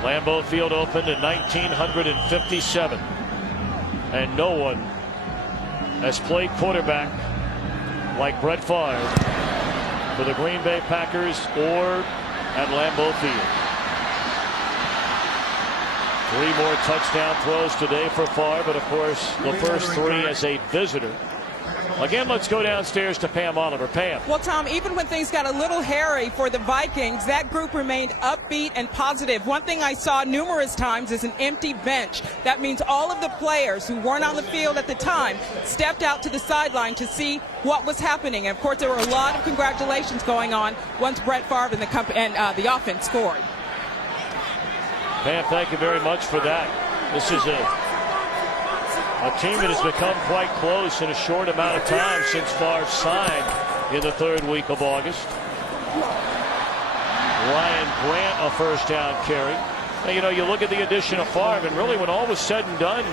Lambeau Field opened in 1957, and no one has played quarterback like Brett Favre for the Green Bay Packers or at Lambeau Field. 3 more touchdown throws today for Favre, but of course the first 3 as a visitor. Again, let's go downstairs to Pam Oliver. Pam. Well, Tom, even when things got a little hairy for the Vikings, that group remained upbeat and positive. One thing I saw numerous times is an empty bench. That means all of the players who weren't on the field at the time stepped out to the sideline to see what was happening. And, of course, there were a lot of congratulations going on once Brett Favre and the offense scored. Pam, thank you very much for that. This is a team that has become quite close in a short amount of time since Favre signed in the 3rd week of August. Ryan Grant a first down carry. Now, you know, you look at the addition of Favre, and really when all was said and done,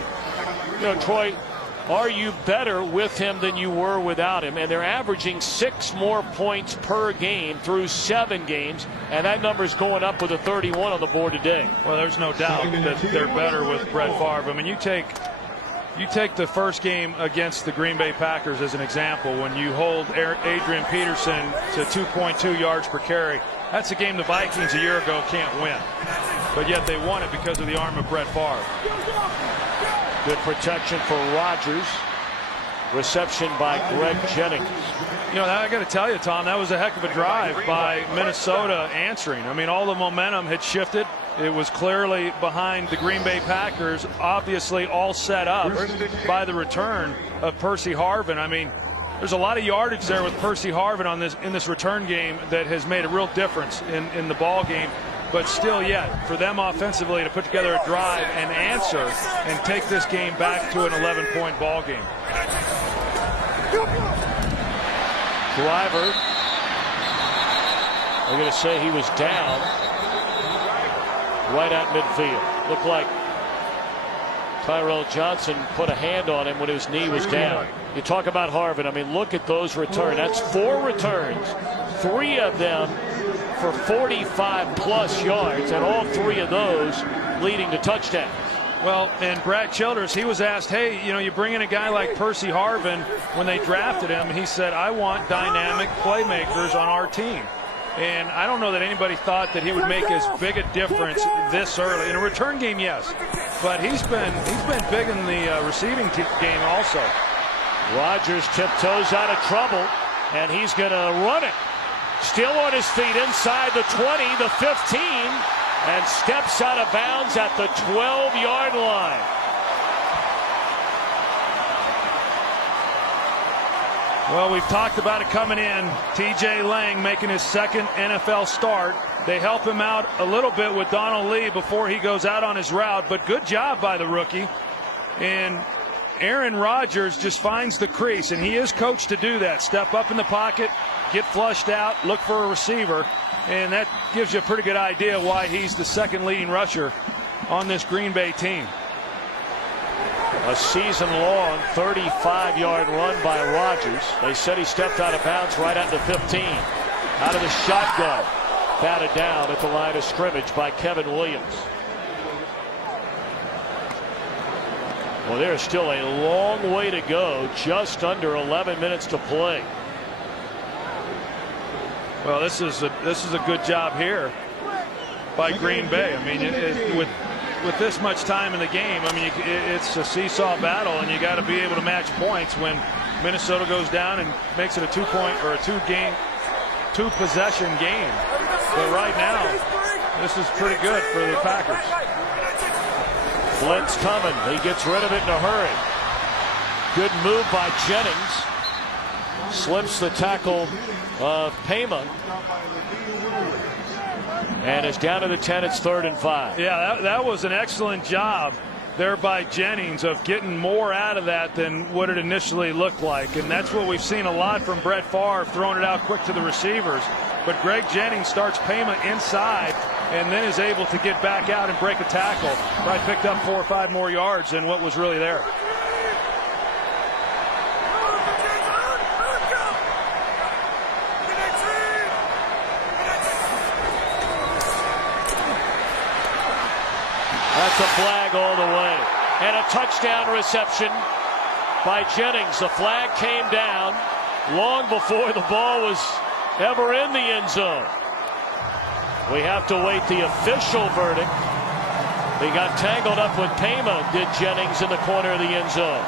you know, Troy, are you better with him than you were without him? And they're averaging 6 more points per game through 7 games, and that number's going up with a 31 on the board today. Well, there's no doubt that they're better with Brett Favre. I mean, you take the first game against the Green Bay Packers as an example. When you hold Adrian Peterson to 2.2 yards per carry, that's a game the Vikings a year ago can't win. But yet they won it because of the arm of Brett Favre. Good protection for Rodgers. Reception by Greg Jennings. You know, I got to tell you, Tom, that was a heck of a drive by Minnesota answering. I mean, all the momentum had shifted. It was clearly behind the Green Bay Packers, obviously all set up by the return of Percy Harvin. I mean, there's a lot of yardage there with Percy Harvin in this return game that has made a real difference in the ball game. But still yet, for them offensively to put together a drive and answer and take this game back to an 11-point ball game. Driver, we're going to say he was down right at midfield. Looked like Tyrell Johnson put a hand on him when his knee was down. You talk about Harvin. I mean, look at those returns. That's 4 returns, 3 of them for 45-plus yards, and all 3 of those leading to touchdowns. Well, and Brad Childers, he was asked, hey, you know, you bring in a guy like Percy Harvin when they drafted him, and he said, I want dynamic playmakers on our team. And I don't know that anybody thought that he would make as big a difference this early. In a return game, yes. But he's been big in the receiving game also. Rodgers tiptoes out of trouble, and he's going to run it. Still on his feet inside the 20, the 15, and steps out of bounds at the 12-yard line. Well, we've talked about it coming in. TJ Lang making his 2nd NFL start. They help him out a little bit with Donald Lee before he goes out on his route, but good job by the rookie. And Aaron Rodgers just finds the crease, and he is coached to do that. Step up in the pocket, get flushed out, look for a receiver, and that gives you a pretty good idea why he's the 2nd leading rusher on this Green Bay team. A season-long 35-yard run by Rodgers. They said he stepped out of bounds right at the 15. Out of the shotgun. Batted down at the line of scrimmage by Kevin Williams. Well, there's still a long way to go. Just under 11 minutes to play. Well, this is a good job here by Green Bay. I mean, with this much time in the game, I mean, it's a seesaw battle, and you got to be able to match points when Minnesota goes down and makes it a 2-point or a 2-possession game. But right now, this is pretty good for the Packers. Blitz coming. He gets rid of it in a hurry. Good move by Jennings. Slips the tackle of Pema. And it's down to the 10. It's 3rd and 5. Yeah, that was an excellent job there by Jennings of getting more out of that than what it initially looked like. And that's what we've seen a lot from Brett Favre, throwing it out quick to the receivers. But Greg Jennings starts payment inside and then is able to get back out and break a tackle. Probably picked up 4 or 5 more yards than what was really there. That's a flag all the way. And a touchdown reception by Jennings. The flag came down long before the ball was ever in the end zone. We have to wait the official verdict. He got tangled up with Payma, did Jennings, in the corner of the end zone.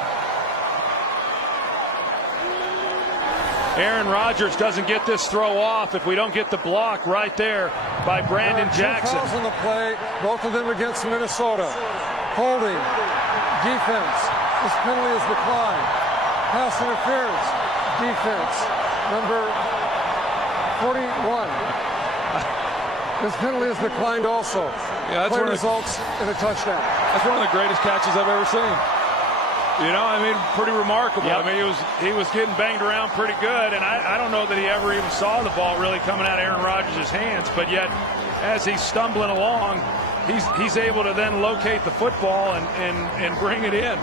Aaron Rodgers doesn't get this throw off if we don't get the block right there by Brandon Jackson. Two fouls on the play, both of them against Minnesota. Holding, defense. This penalty is declined. Pass interference, defense. Number 41. This penalty is declined also. Yeah, that's play results in a touchdown. That's one of the greatest catches I've ever seen. You know, I mean, pretty remarkable. Yep. I mean, he was getting banged around pretty good, and I don't know that he ever even saw the ball really coming out of Aaron Rodgers' hands, but yet as he's stumbling along, he's able to then locate the football and bring it in.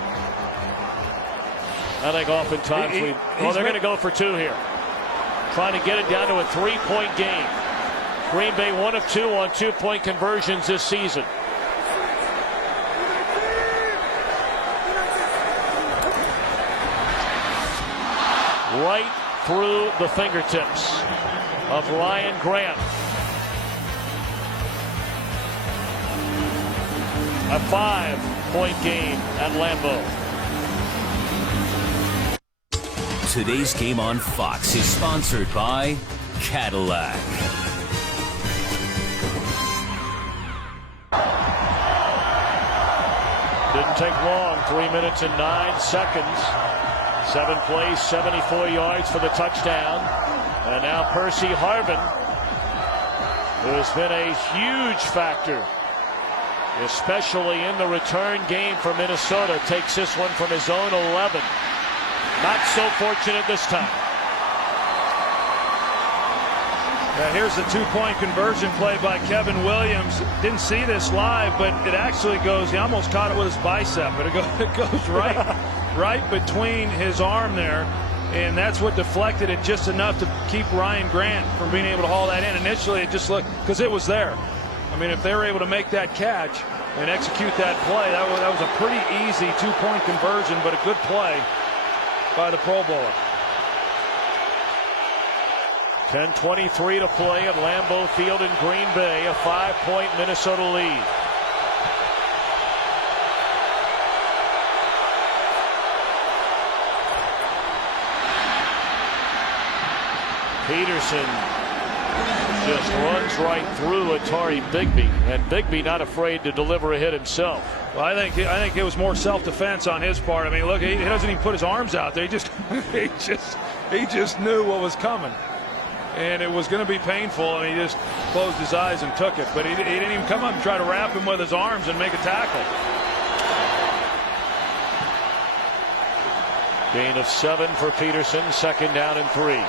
I think oftentimes they're going to go for 2 here. Trying to get it down to a 3-point game. Green Bay 1 of 2 on 2-point conversions this season. Right through the fingertips of Ryan Grant. A 5-point game at Lambeau. Today's game on Fox is sponsored by Cadillac. Didn't take long, 3 minutes and 9 seconds. 7 plays, 74 yards for the touchdown. And now Percy Harvin, who has been a huge factor, especially in the return game for Minnesota, takes this one from his own 11. Not so fortunate this time. Here's the 2-point conversion play by Kevin Williams. Didn't see this live, but it actually goes, he almost caught it with his bicep, but it goes right between his arm there, and that's what deflected it just enough to keep Ryan Grant from being able to haul that in. Initially, it just looked, because it was there. I mean, if they were able to make that catch and execute that play, that was a pretty easy 2-point conversion, but a good play by the Pro Bowler. 10:23 to play at Lambeau Field in Green Bay. A 5-point Minnesota lead. Peterson just runs right through Atari Bigby, and Bigby not afraid to deliver a hit himself. Well, I think it was more self-defense on his part. I mean, look, he doesn't even put his arms out there. He just knew what was coming, and it was going to be painful, and he just closed his eyes and took it. But he didn't even come up and try to wrap him with his arms and make a tackle. Gain of 7 for Peterson. 2nd down and 3.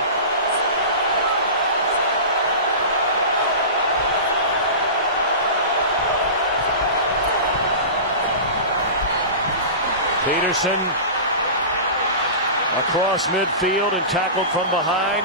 Peterson across midfield and tackled from behind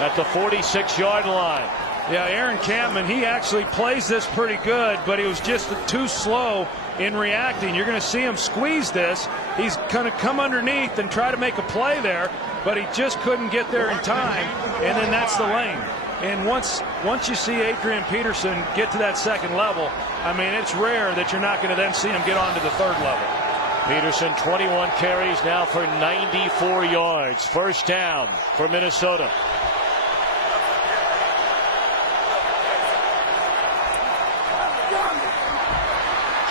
at the 46-yard line. Yeah, Aaron Campman, he actually plays this pretty good, but he was just too slow in reacting. You're going to see him squeeze this. He's going to come underneath and try to make a play there, but he just couldn't get there in time, and then that's the lane. And once you see Adrian Peterson get to that 2nd level, I mean, it's rare that you're not going to then see him get on to the 3rd level. Peterson, 21 carries now for 94 yards. 1st down for Minnesota.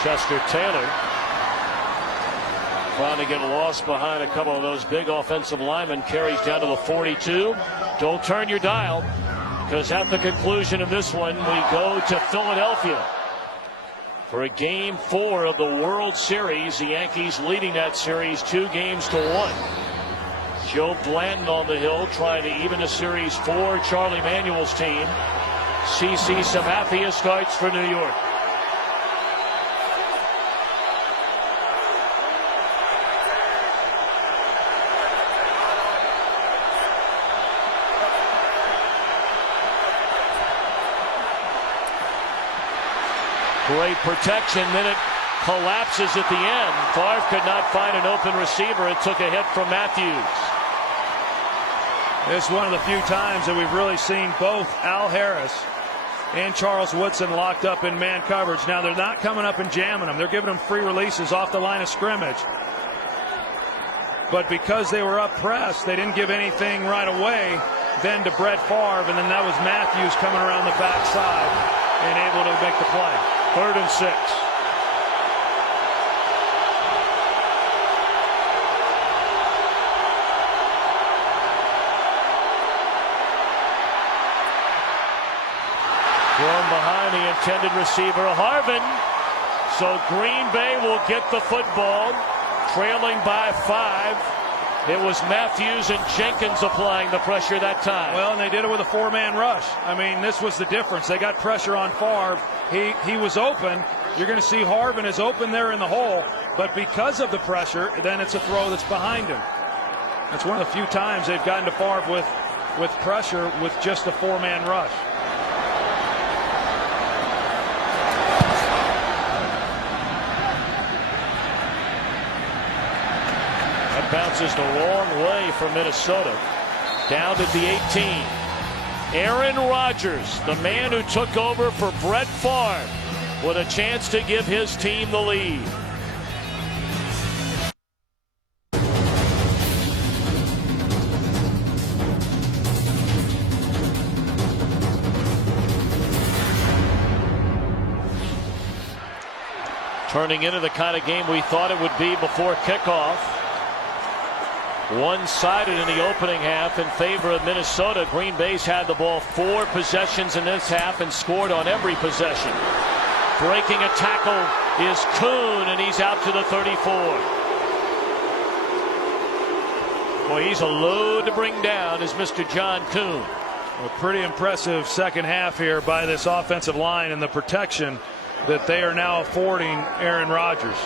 Chester Taylor trying to get lost behind a couple of those big offensive linemen. Carries down to the 42. Don't turn your dial, because at the conclusion of this one, we go to Philadelphia for a game 4 of the World Series. The Yankees leading that series 2-1. Joe Blanton on the hill trying to even a series for Charlie Manuel's team. CC Sabathia starts for New York. Great protection, then it collapses at the end. Favre could not find an open receiver. It took a hit from Matthews. It's one of the few times that we've really seen both Al Harris and Charles Woodson locked up in man coverage. Now they're not coming up and jamming them. They're giving them free releases off the line of scrimmage. But because they were up pressed, they didn't give anything right away then to Brett Favre, and then that was Matthews coming around the backside and able to make the play. 3rd and 6. Thrown behind the intended receiver, Harvin. So Green Bay will get the football, trailing by 5. It was Matthews and Jenkins applying the pressure that time. Well, and they did it with a 4-man rush. I mean, this was the difference. They got pressure on Favre. He was open. You're going to see Harvin is open there in the hole, but because of the pressure, then it's a throw that's behind him. That's one of the few times they've gotten to Favre with pressure with just a 4-man rush. That bounces the wrong way for Minnesota. Down at the 18. Aaron Rodgers, the man who took over for Brett Favre, with a chance to give his team the lead. Turning into the kind of game we thought it would be before kickoff. One-sided in the opening half in favor of Minnesota. Green Bay's had the ball 4 possessions in this half and scored on every possession. Breaking a tackle is Kuhn, and he's out to the 34. Boy, he's a load to bring down, is Mr. John Kuhn. A pretty impressive second half here by this offensive line and the protection that they are now affording Aaron Rodgers.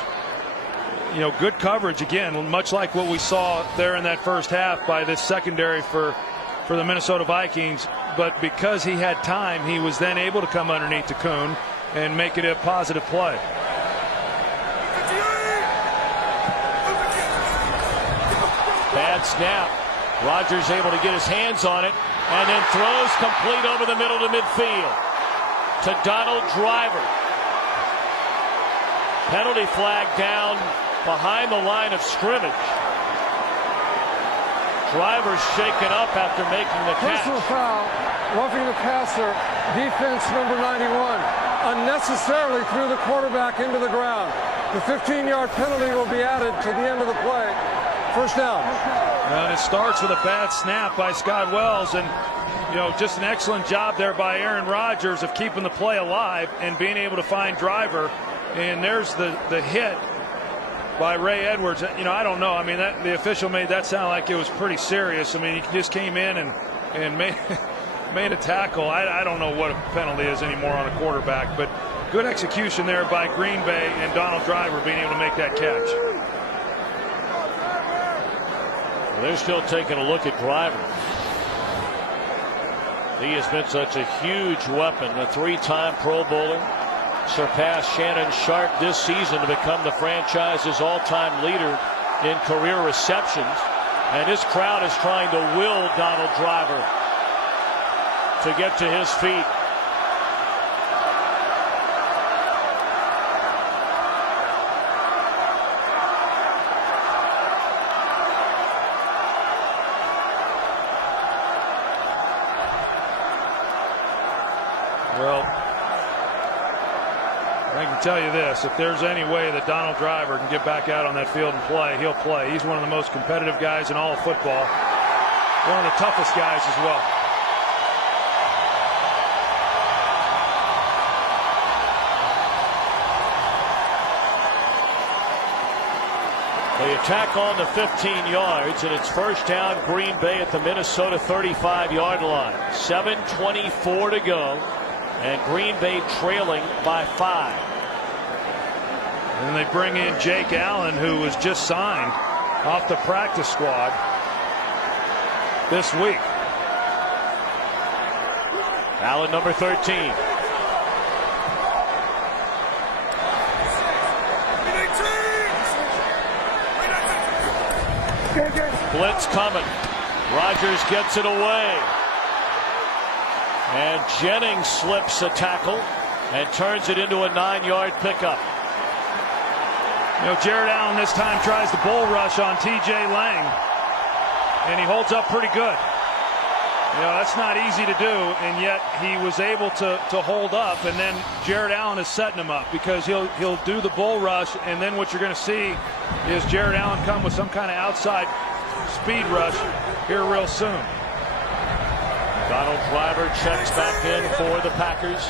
You know, good coverage again, much like what we saw there in that first half by this secondary for the Minnesota Vikings. But because he had time, he was then able to come underneath to Kuhn and make it a positive play. Bad snap. Rodgers able to get his hands on it and then throws complete over the middle to midfield to Donald Driver. Penalty flag down behind the line of scrimmage. Driver's shaken up after making the catch. Personal foul, roughing the passer, defense number 91, unnecessarily threw the quarterback into the ground. The 15-yard penalty will be added to the end of the play. First down. And it starts with a bad snap by Scott Wells, and you know, just an excellent job there by Aaron Rodgers of keeping the play alive and being able to find Driver. And there's the hit by Ray Edwards. You know, I don't know. I mean, the official made that sound like it was pretty serious. I mean, he just came in and made a tackle. I don't know what a penalty is anymore on a quarterback, but good execution there by Green Bay and Donald Driver being able to make that catch. Well, they're still taking a look at Driver. He has been such a huge weapon, a 3-time Pro Bowler. Surpassed Shannon Sharp this season to become the franchise's all-time leader in career receptions. And this crowd is trying to will Donald Driver to get to his feet. Well, I can tell you this, if there's any way that Donald Driver can get back out on that field and play, he'll play. He's one of the most competitive guys in all of football. One of the toughest guys as well. They attack on the 15 yards, and it's first down Green Bay at the Minnesota 35-yard line. 7:24 to go, and Green Bay trailing by 5. And they bring in Jake Allen, who was just signed off the practice squad this week. Allen, number 13. Blitz coming. Rodgers gets it away. And Jennings slips a tackle and turns it into a 9-yard pickup. You know, Jared Allen this time tries the bull rush on T.J. Lang, and he holds up pretty good. You know, that's not easy to do, and yet he was able to hold up, and then Jared Allen is setting him up because he'll do the bull rush, and then what you're going to see is Jared Allen come with some kind of outside speed rush here real soon. Donald Driver checks back in for the Packers.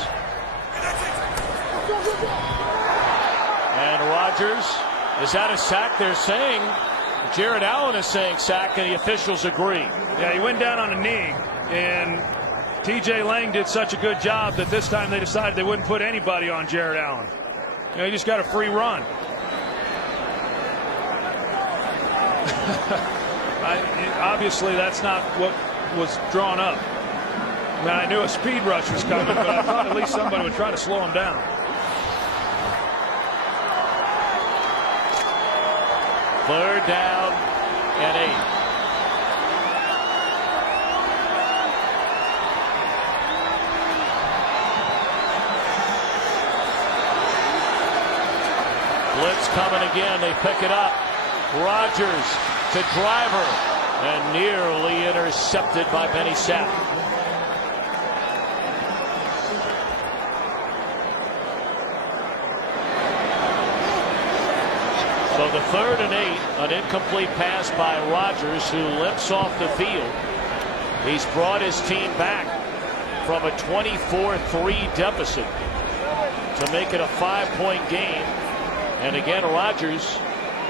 And Rodgers is at a sack. They're saying Jared Allen is saying sack, and the officials agree. Yeah, he went down on a knee, and T.J. Lang did such a good job that this time they decided they wouldn't put anybody on Jared Allen. You know, he just got a free run. Obviously, that's not what was drawn up. I mean, I knew a speed rush was coming, but I thought at least somebody would try to slow him down. Third down and 8. Blitz coming again. They pick it up. Rodgers to Driver, and nearly intercepted by Benny Sapp. So the 3rd and 8, an incomplete pass by Rodgers, who limps off the field. He's brought his team back from a 24-3 deficit to make it a 5-point game. And again, Rodgers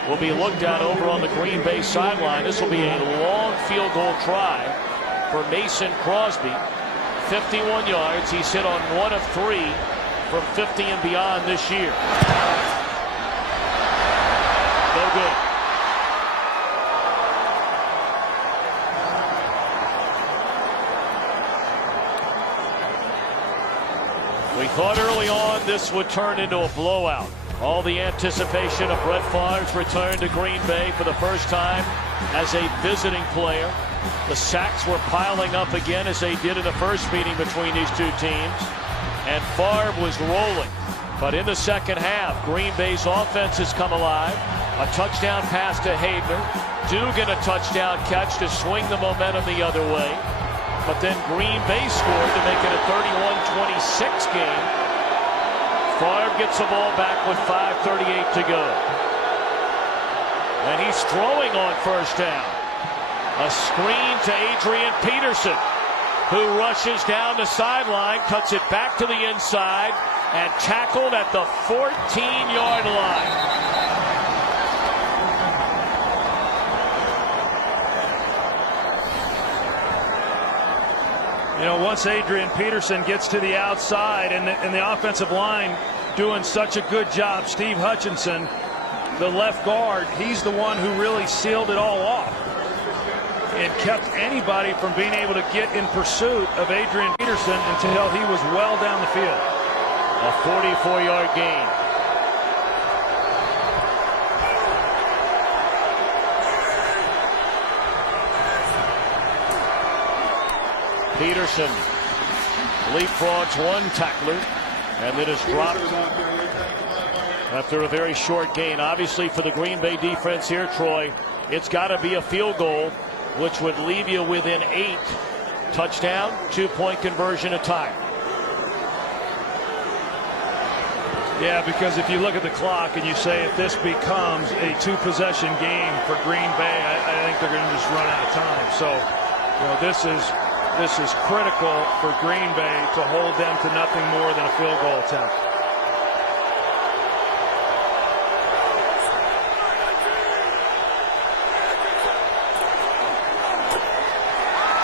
will be looked at over on the Green Bay sideline. This will be a long field goal try for Mason Crosby. 51 yards. He's hit on 1 of 3 from 50 and beyond this year. No good. We thought early on this would turn into a blowout. All the anticipation of Brett Favre's return to Green Bay for the first time as a visiting player. The sacks were piling up again as they did in the first meeting between these two teams. And Favre was rolling. But in the second half, Green Bay's offense has come alive. A touchdown pass to Haebner. Dugan a touchdown catch to swing the momentum the other way. But then Green Bay scored to make it a 31-26 game. Favre gets the ball back with 5:38 to go. And he's throwing on first down. A screen to Adrian Peterson, who rushes down the sideline, cuts it back to the inside, and tackled at the 14-yard line. You know, once Adrian Peterson gets to the outside and the offensive line doing such a good job, Steve Hutchinson, the left guard, he's the one who really sealed it all off and kept anybody from being able to get in pursuit of Adrian Peterson until he was well down the field. A 44-yard gain. Peterson leapfrogs one tackler and then is dropped after a very short gain. Obviously, for the Green Bay defense here, Troy, it's got to be a field goal, which would leave you within 8. Touchdown, 2-point conversion, a tie. Yeah, because if you look at the clock and you say if this becomes a 2-possession game for Green Bay, I think they're going to just run out of time. So, you know, this is critical for Green Bay to hold them to nothing more than a field goal attempt.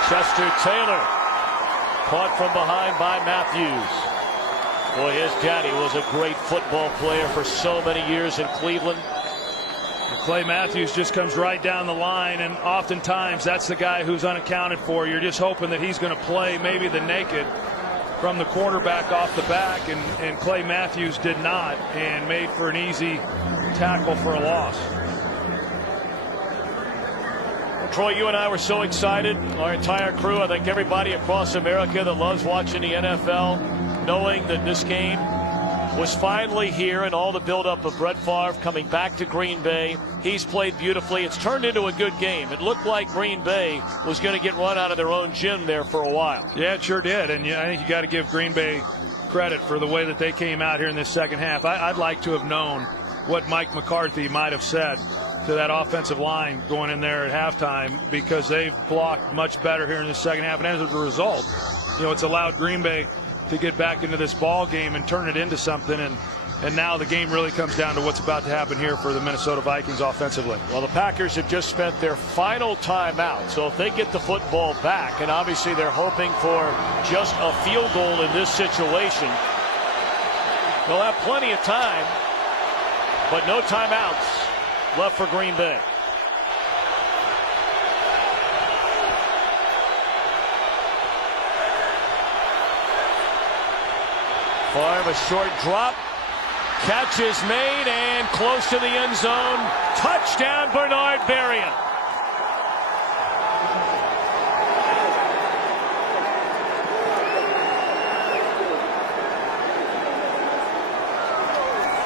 Chester Taylor caught from behind by Matthews. Boy, his daddy was a great football player for so many years in Cleveland. Clay Matthews just comes right down the line, and oftentimes that's the guy who's unaccounted for. You're just hoping that he's going to play maybe the naked from the quarterback off the back, and Clay Matthews did not, and made for an easy tackle for a loss. Troy, you and I were so excited, our entire crew, I think everybody across America that loves watching the NFL, knowing that this game was finally here, and all the buildup of Brett Favre coming back to Green Bay. He's played beautifully. It's turned into a good game. It looked like Green Bay was going to get run out of their own gym there for a while. Yeah, it sure did, and I think you got to give Green Bay credit for the way that they came out here in this second half. I'd like to have known what Mike McCarthy might have said to that offensive line going in there at halftime, because they've blocked much better here in the second half, and as a result, it's allowed Green Bay to get back into this ball game and turn it into something, and now the game really comes down to what's about to happen here for the Minnesota Vikings offensively. Well, the Packers have just spent their final timeout, so if they get the football back, and obviously they're hoping for just a field goal in this situation, they'll have plenty of time, but no timeouts left for Green Bay. Favre, a short drop. Catch is made and close to the end zone. Touchdown, Bernard Berrien.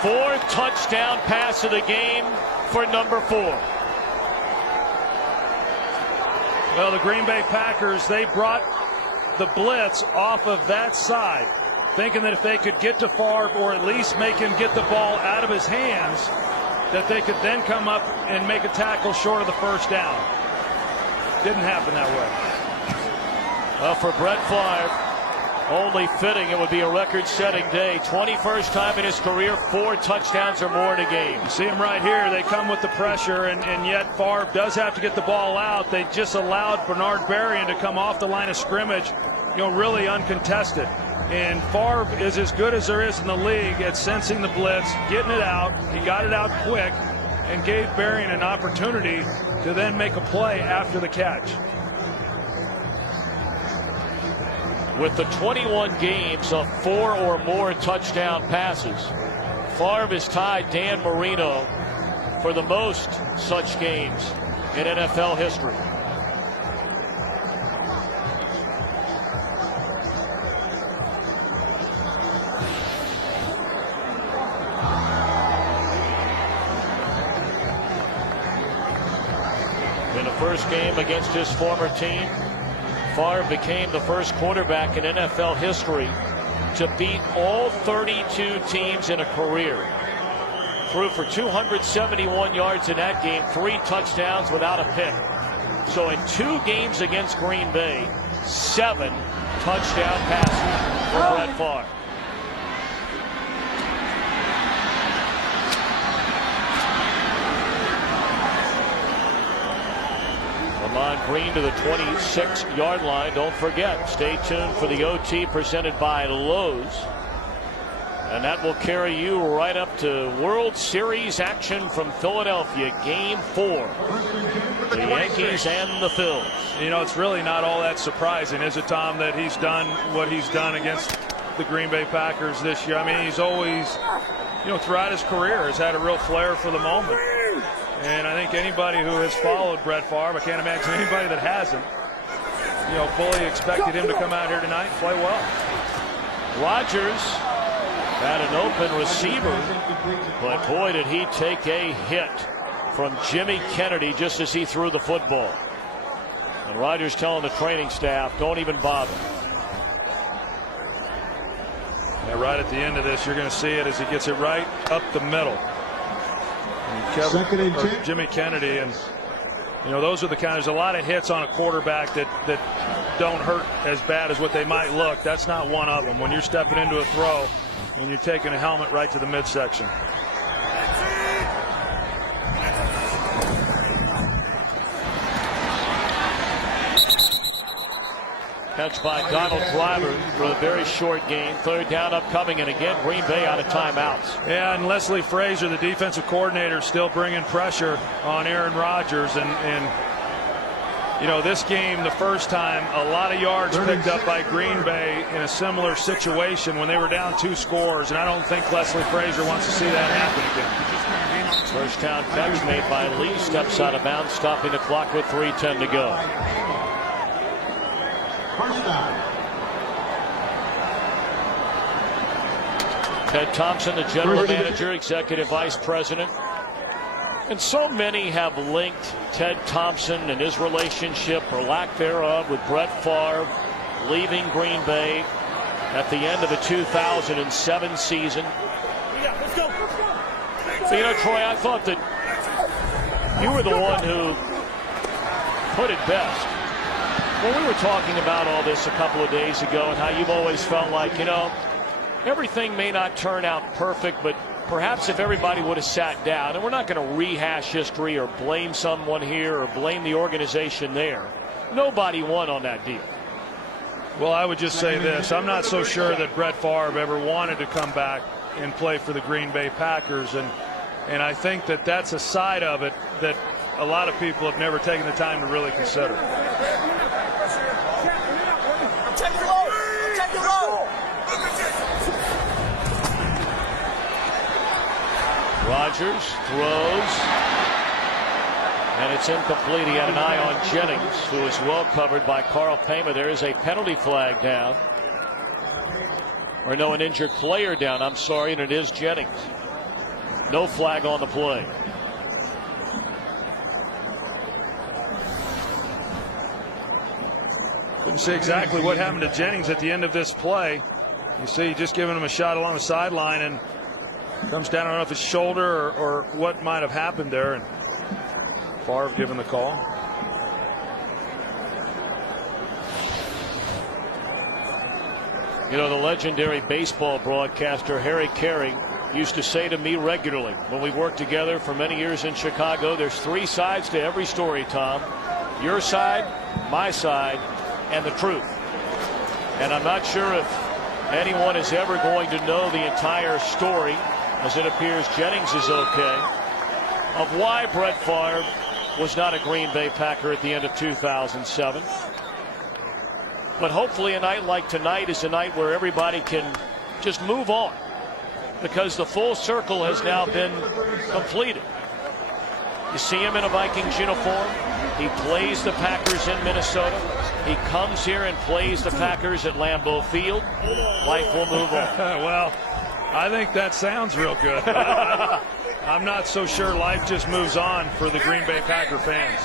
Fourth touchdown pass of the game for number 4. Well, the Green Bay Packers, they brought the blitz off of that side, thinking that if they could get to Favre, or at least make him get the ball out of his hands, that they could then come up and make a tackle short of the first down. Didn't happen that way. Well, for Brett Favre, only fitting it would be a record-setting day. 21st time in his career, 4 touchdowns or more in a game. You see him right here. They come with the pressure, and yet Favre does have to get the ball out. They just allowed Bernard Berrien to come off the line of scrimmage, really uncontested. And Favre is as good as there is in the league at sensing the blitz, getting it out. He got it out quick and gave Berrien an opportunity to then make a play after the catch. With the 21 games of 4 or more touchdown passes, Favre has tied Dan Marino for the most such games in NFL history. In the first game against his former team, Favre became the first quarterback in NFL history to beat all 32 teams in a career. Threw for 271 yards in that game, 3 touchdowns without a pick. So in 2 games against Green Bay, 7 touchdown passes for Brett Favre. Lamont Green to the 26-yard line. Don't forget, stay tuned for the OT presented by Lowe's. And that will carry you right up to World Series action from Philadelphia, Game 4. The Yankees and the Phils. It's really not all that surprising, is it, Tom, that he's done what he's done against the Green Bay Packers this year? I mean, he's always, throughout his career has had a real flair for the moment. And I think anybody who has followed Brett Favre, I can't imagine anybody that hasn't, fully expected him to come out here tonight and play well. Rodgers had an open receiver, but boy, did he take a hit from Jimmy Kennedy just as he threw the football. And Rodgers telling the training staff, don't even bother. Yeah, right at the end of this, you're going to see it as he gets it right up the middle. Jimmy Kennedy, and those are the kind. There's a lot of hits on a quarterback that don't hurt as bad as what they might look. That's not one of them. When you're stepping into a throw and you're taking a helmet right to the midsection. Catch by Donald Driver for a very short game. Third down upcoming, and again, Green Bay out of timeouts. Yeah, and Leslie Frazier, the defensive coordinator, still bringing pressure on Aaron Rodgers. And you know, this game, the first time, a lot of yards picked up by Green Bay in a similar situation when they were down 2 scores, and I don't think Leslie Frazier wants to see that happen again. First down catch made by Lee, steps out of bounds, stopping the clock with 3:10 to go. First down. Ted Thompson, the general manager, executive vice president. And so many have linked Ted Thompson and his relationship, or lack thereof, with Brett Favre leaving Green Bay at the end of the 2007 season. So, you know, Troy, I thought that you were the one who put it best when we were talking about all this a couple of days ago, and how you've always felt like, you know, everything may not turn out perfect, but perhaps if everybody would have sat down, and we're not going to rehash history or blame someone here or blame the organization there, nobody won on that deal. Well, I would just say this. I'm not so sure that Brett Favre ever wanted to come back and play for the Green Bay Packers, and I think that that's a side of it that a lot of people have never taken the time to really consider. Rodgers throws, and it's incomplete. He had an eye on Jennings, who is well covered by Carl Payma. There is a penalty flag down. Or no, an injured player down, I'm sorry, and it is Jennings. No flag on the play. Couldn't see exactly what happened to Jennings at the end of this play. You see, just giving him a shot along the sideline, and comes down, I don't know if it's shoulder or what might have happened there, and Favre given the call. You know, the legendary baseball broadcaster Harry Carey used to say to me regularly when we worked together for many years in Chicago, there's 3 sides to every story, Tom. Your side, my side, and the truth. And I'm not sure if anyone is ever going to know the entire story, as it appears Jennings is okay, of why Brett Favre was not a Green Bay Packer at the end of 2007. But hopefully a night like tonight is a night where everybody can just move on, because the full circle has now been completed. You see him in a Vikings uniform. He plays the Packers in Minnesota. He comes here and plays the Packers at Lambeau Field. Life will move on. Well, I think that sounds real good. I'm not so sure life just moves on for the Green Bay Packer fans.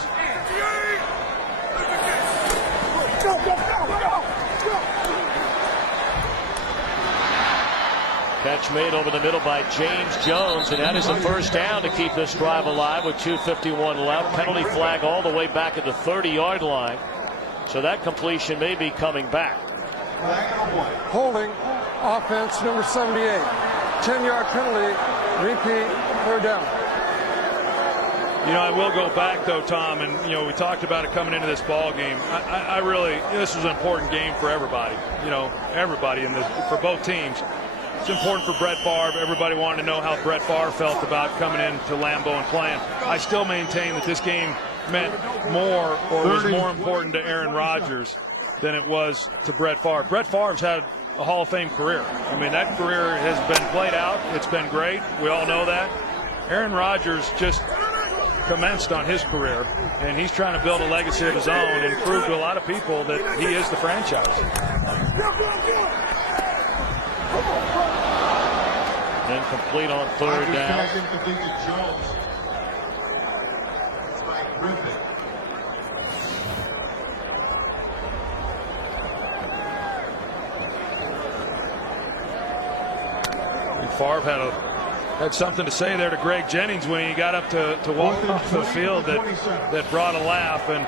Catch made over the middle by James Jones, and that is the first down to keep this drive alive with 2:51 left. Penalty flag all the way back at the 30-yard line. So that completion may be coming back. Holding, offense number 78. 10-yard penalty, repeat, 3rd down. You know, I will go back, though, Tom, and, you know, we talked about it coming into this ball game. I really, this was an important game for everybody, you know, everybody for both teams. It's important for Brett Favre. Everybody wanted to know how Brett Favre felt about coming into Lambeau and playing. I still maintain that this game meant more, or was more important to Aaron Rodgers than it was to Brett Favre. Brett Favre's had a Hall of Fame career. I mean, that career has been played out. It's been great. We all know that. Aaron Rodgers just commenced on his career, and he's trying to build a legacy of his own and prove to a lot of people that he is the franchise. Incomplete on 3rd down. Favre had something to say there to Greg Jennings when he got up to walk off the field that brought a laugh. And,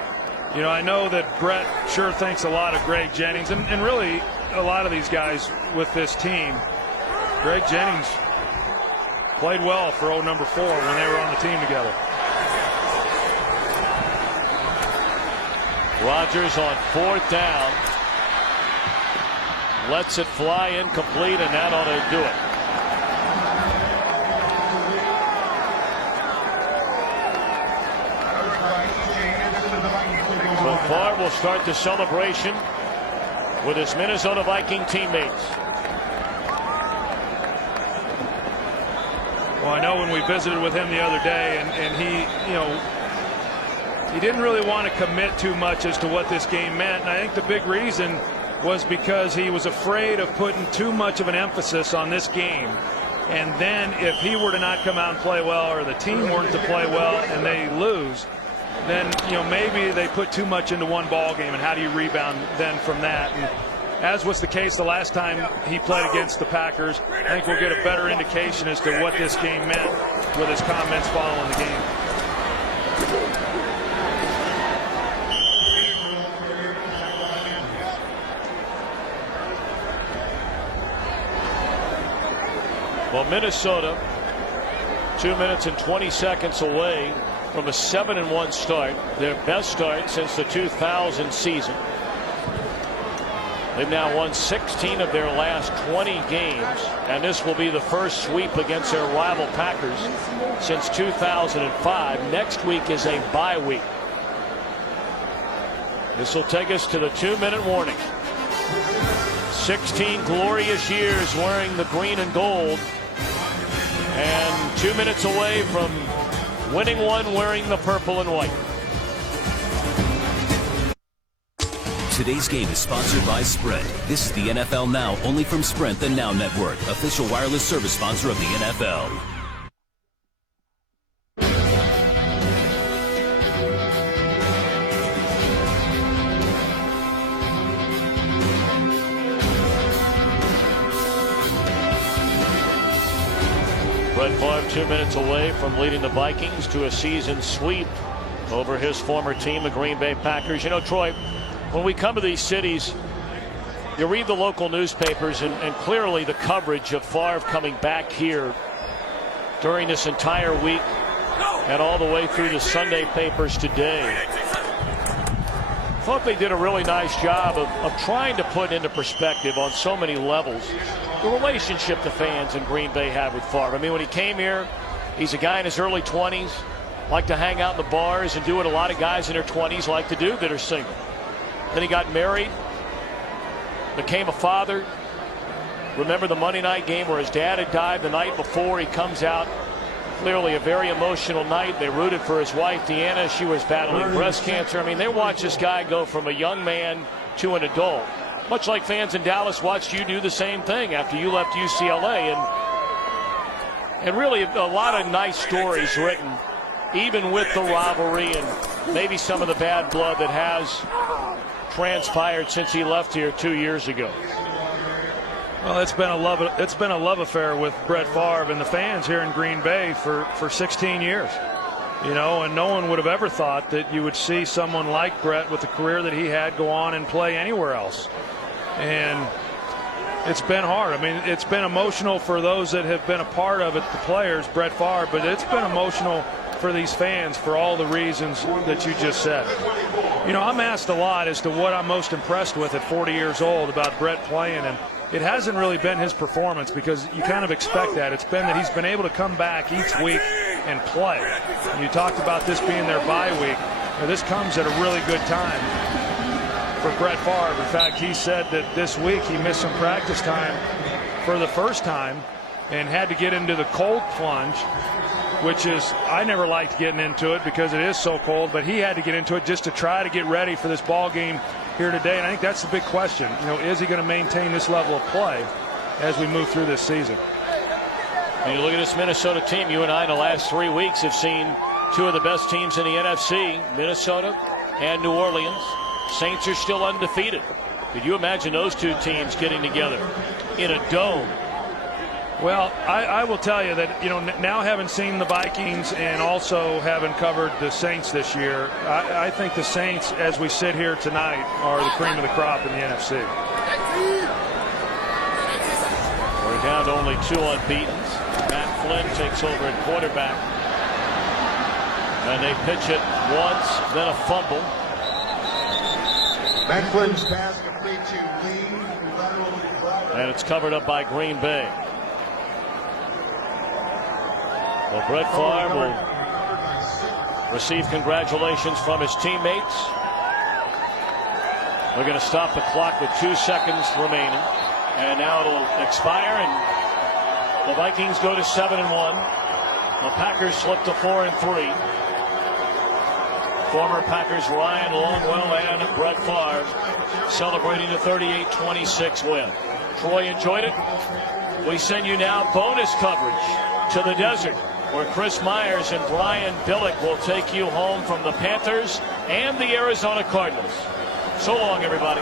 you know, I know that Brett sure thinks a lot of Greg Jennings, and really a lot of these guys with this team. Greg Jennings played well for old number 4 when they were on the team together. Rodgers on 4th down. lets it fly incomplete, and that ought to do it. So Favre will start the celebration with his Minnesota Viking teammates. Well, I know when we visited with him the other day, and he, he didn't really want to commit too much as to what this game meant. And I think the big reason was because he was afraid of putting too much of an emphasis on this game. And then if he were to not come out and play well, or the team weren't to play well and they lose, then maybe they put too much into one ball game, and how do you rebound then from that? And as was the case the last time he played against the Packers, I think we'll get a better indication as to what this game meant with his comments following the game. Well, Minnesota 2 minutes and 20 seconds away from a 7-1 start, their best start since the 2000 season. They've now won 16 of their last 20 games, and this will be the first sweep against their rival Packers since 2005. Next week is a bye week. This will take us to the 2-minute warning. 16 glorious years wearing the green and gold, and 2 minutes away from winning one wearing the purple and white. Today's game is sponsored by Sprint. This is the NFL Now, only from Sprint, the Now Network, official wireless service sponsor of the NFL. Brett Favre 2 minutes away from leading the Vikings to a season sweep over his former team, the Green Bay Packers. Troy, when we come to these cities, you read the local newspapers, and clearly the coverage of Favre coming back here during this entire week and all the way through the Sunday papers today. Thought they did a really nice job of trying to put into perspective on so many levels the relationship the fans in Green Bay have with Favre. I mean, when he came here, he's a guy in his early 20s, liked to hang out in the bars and do what a lot of guys in their 20s like to do that are single. Then he got married, became a father. Remember the Monday night game where his dad had died the night before? He comes out, clearly a very emotional night. They rooted for his wife, Deanna. She was battling breast cancer. I mean, they watched this guy go from a young man to an adult. Much like fans in Dallas watched you do the same thing after you left UCLA. And really a lot of nice stories written, even with the rivalry and maybe some of the bad blood that has transpired since he left here 2 years ago. Well, it's been a love affair with Brett Favre and the fans here in Green Bay for 16 years. And no one would have ever thought that you would see someone like Brett with the career that he had go on and play anywhere else. And it's been hard. I mean, it's been emotional for those that have been a part of it, the players, Brett Favre, but it's been emotional for these fans for all the reasons that you just said. I'm asked a lot as to what I'm most impressed with at 40 years old about Brett playing, and it hasn't really been his performance, because you kind of expect that. It's been that he's been able to come back each week and play. You talked about this being their bye week. This comes at a really good time for Brett Favre. In fact, he said that this week he missed some practice time for the first time and had to get into the cold plunge, which is, I never liked getting into it because it is so cold, but he had to get into it just to try to get ready for this ball game here today. And I think that's the big question. Is he going to maintain this level of play as we move through this season? And you look at this Minnesota team, you and I in the last 3 weeks have seen two of the best teams in the NFC, Minnesota and New Orleans. Saints are still undefeated. Could you imagine those two teams getting together in a dome? Well, I will tell you that, now having seen the Vikings and also having covered the Saints this year, I think the Saints, as we sit here tonight, are the cream of the crop in the NFC. We're down to only 2 unbeatens. Matt Flynn takes over at quarterback. And they pitch it once, then a fumble. Matt Flynn's pass complete to Lee. And it's covered up by Green Bay. Well, Brett Favre will receive congratulations from his teammates. We're going to stop the clock with 2 seconds remaining. And now it'll expire, and the Vikings go to 7-1. The Packers slip to 4-3. Former Packers Ryan Longwell and Brett Favre celebrating the 38-26 win. Troy enjoyed it. We send you now bonus coverage to the desert, where Chris Myers and Brian Billick will take you home from the Panthers and the Arizona Cardinals. So long, everybody.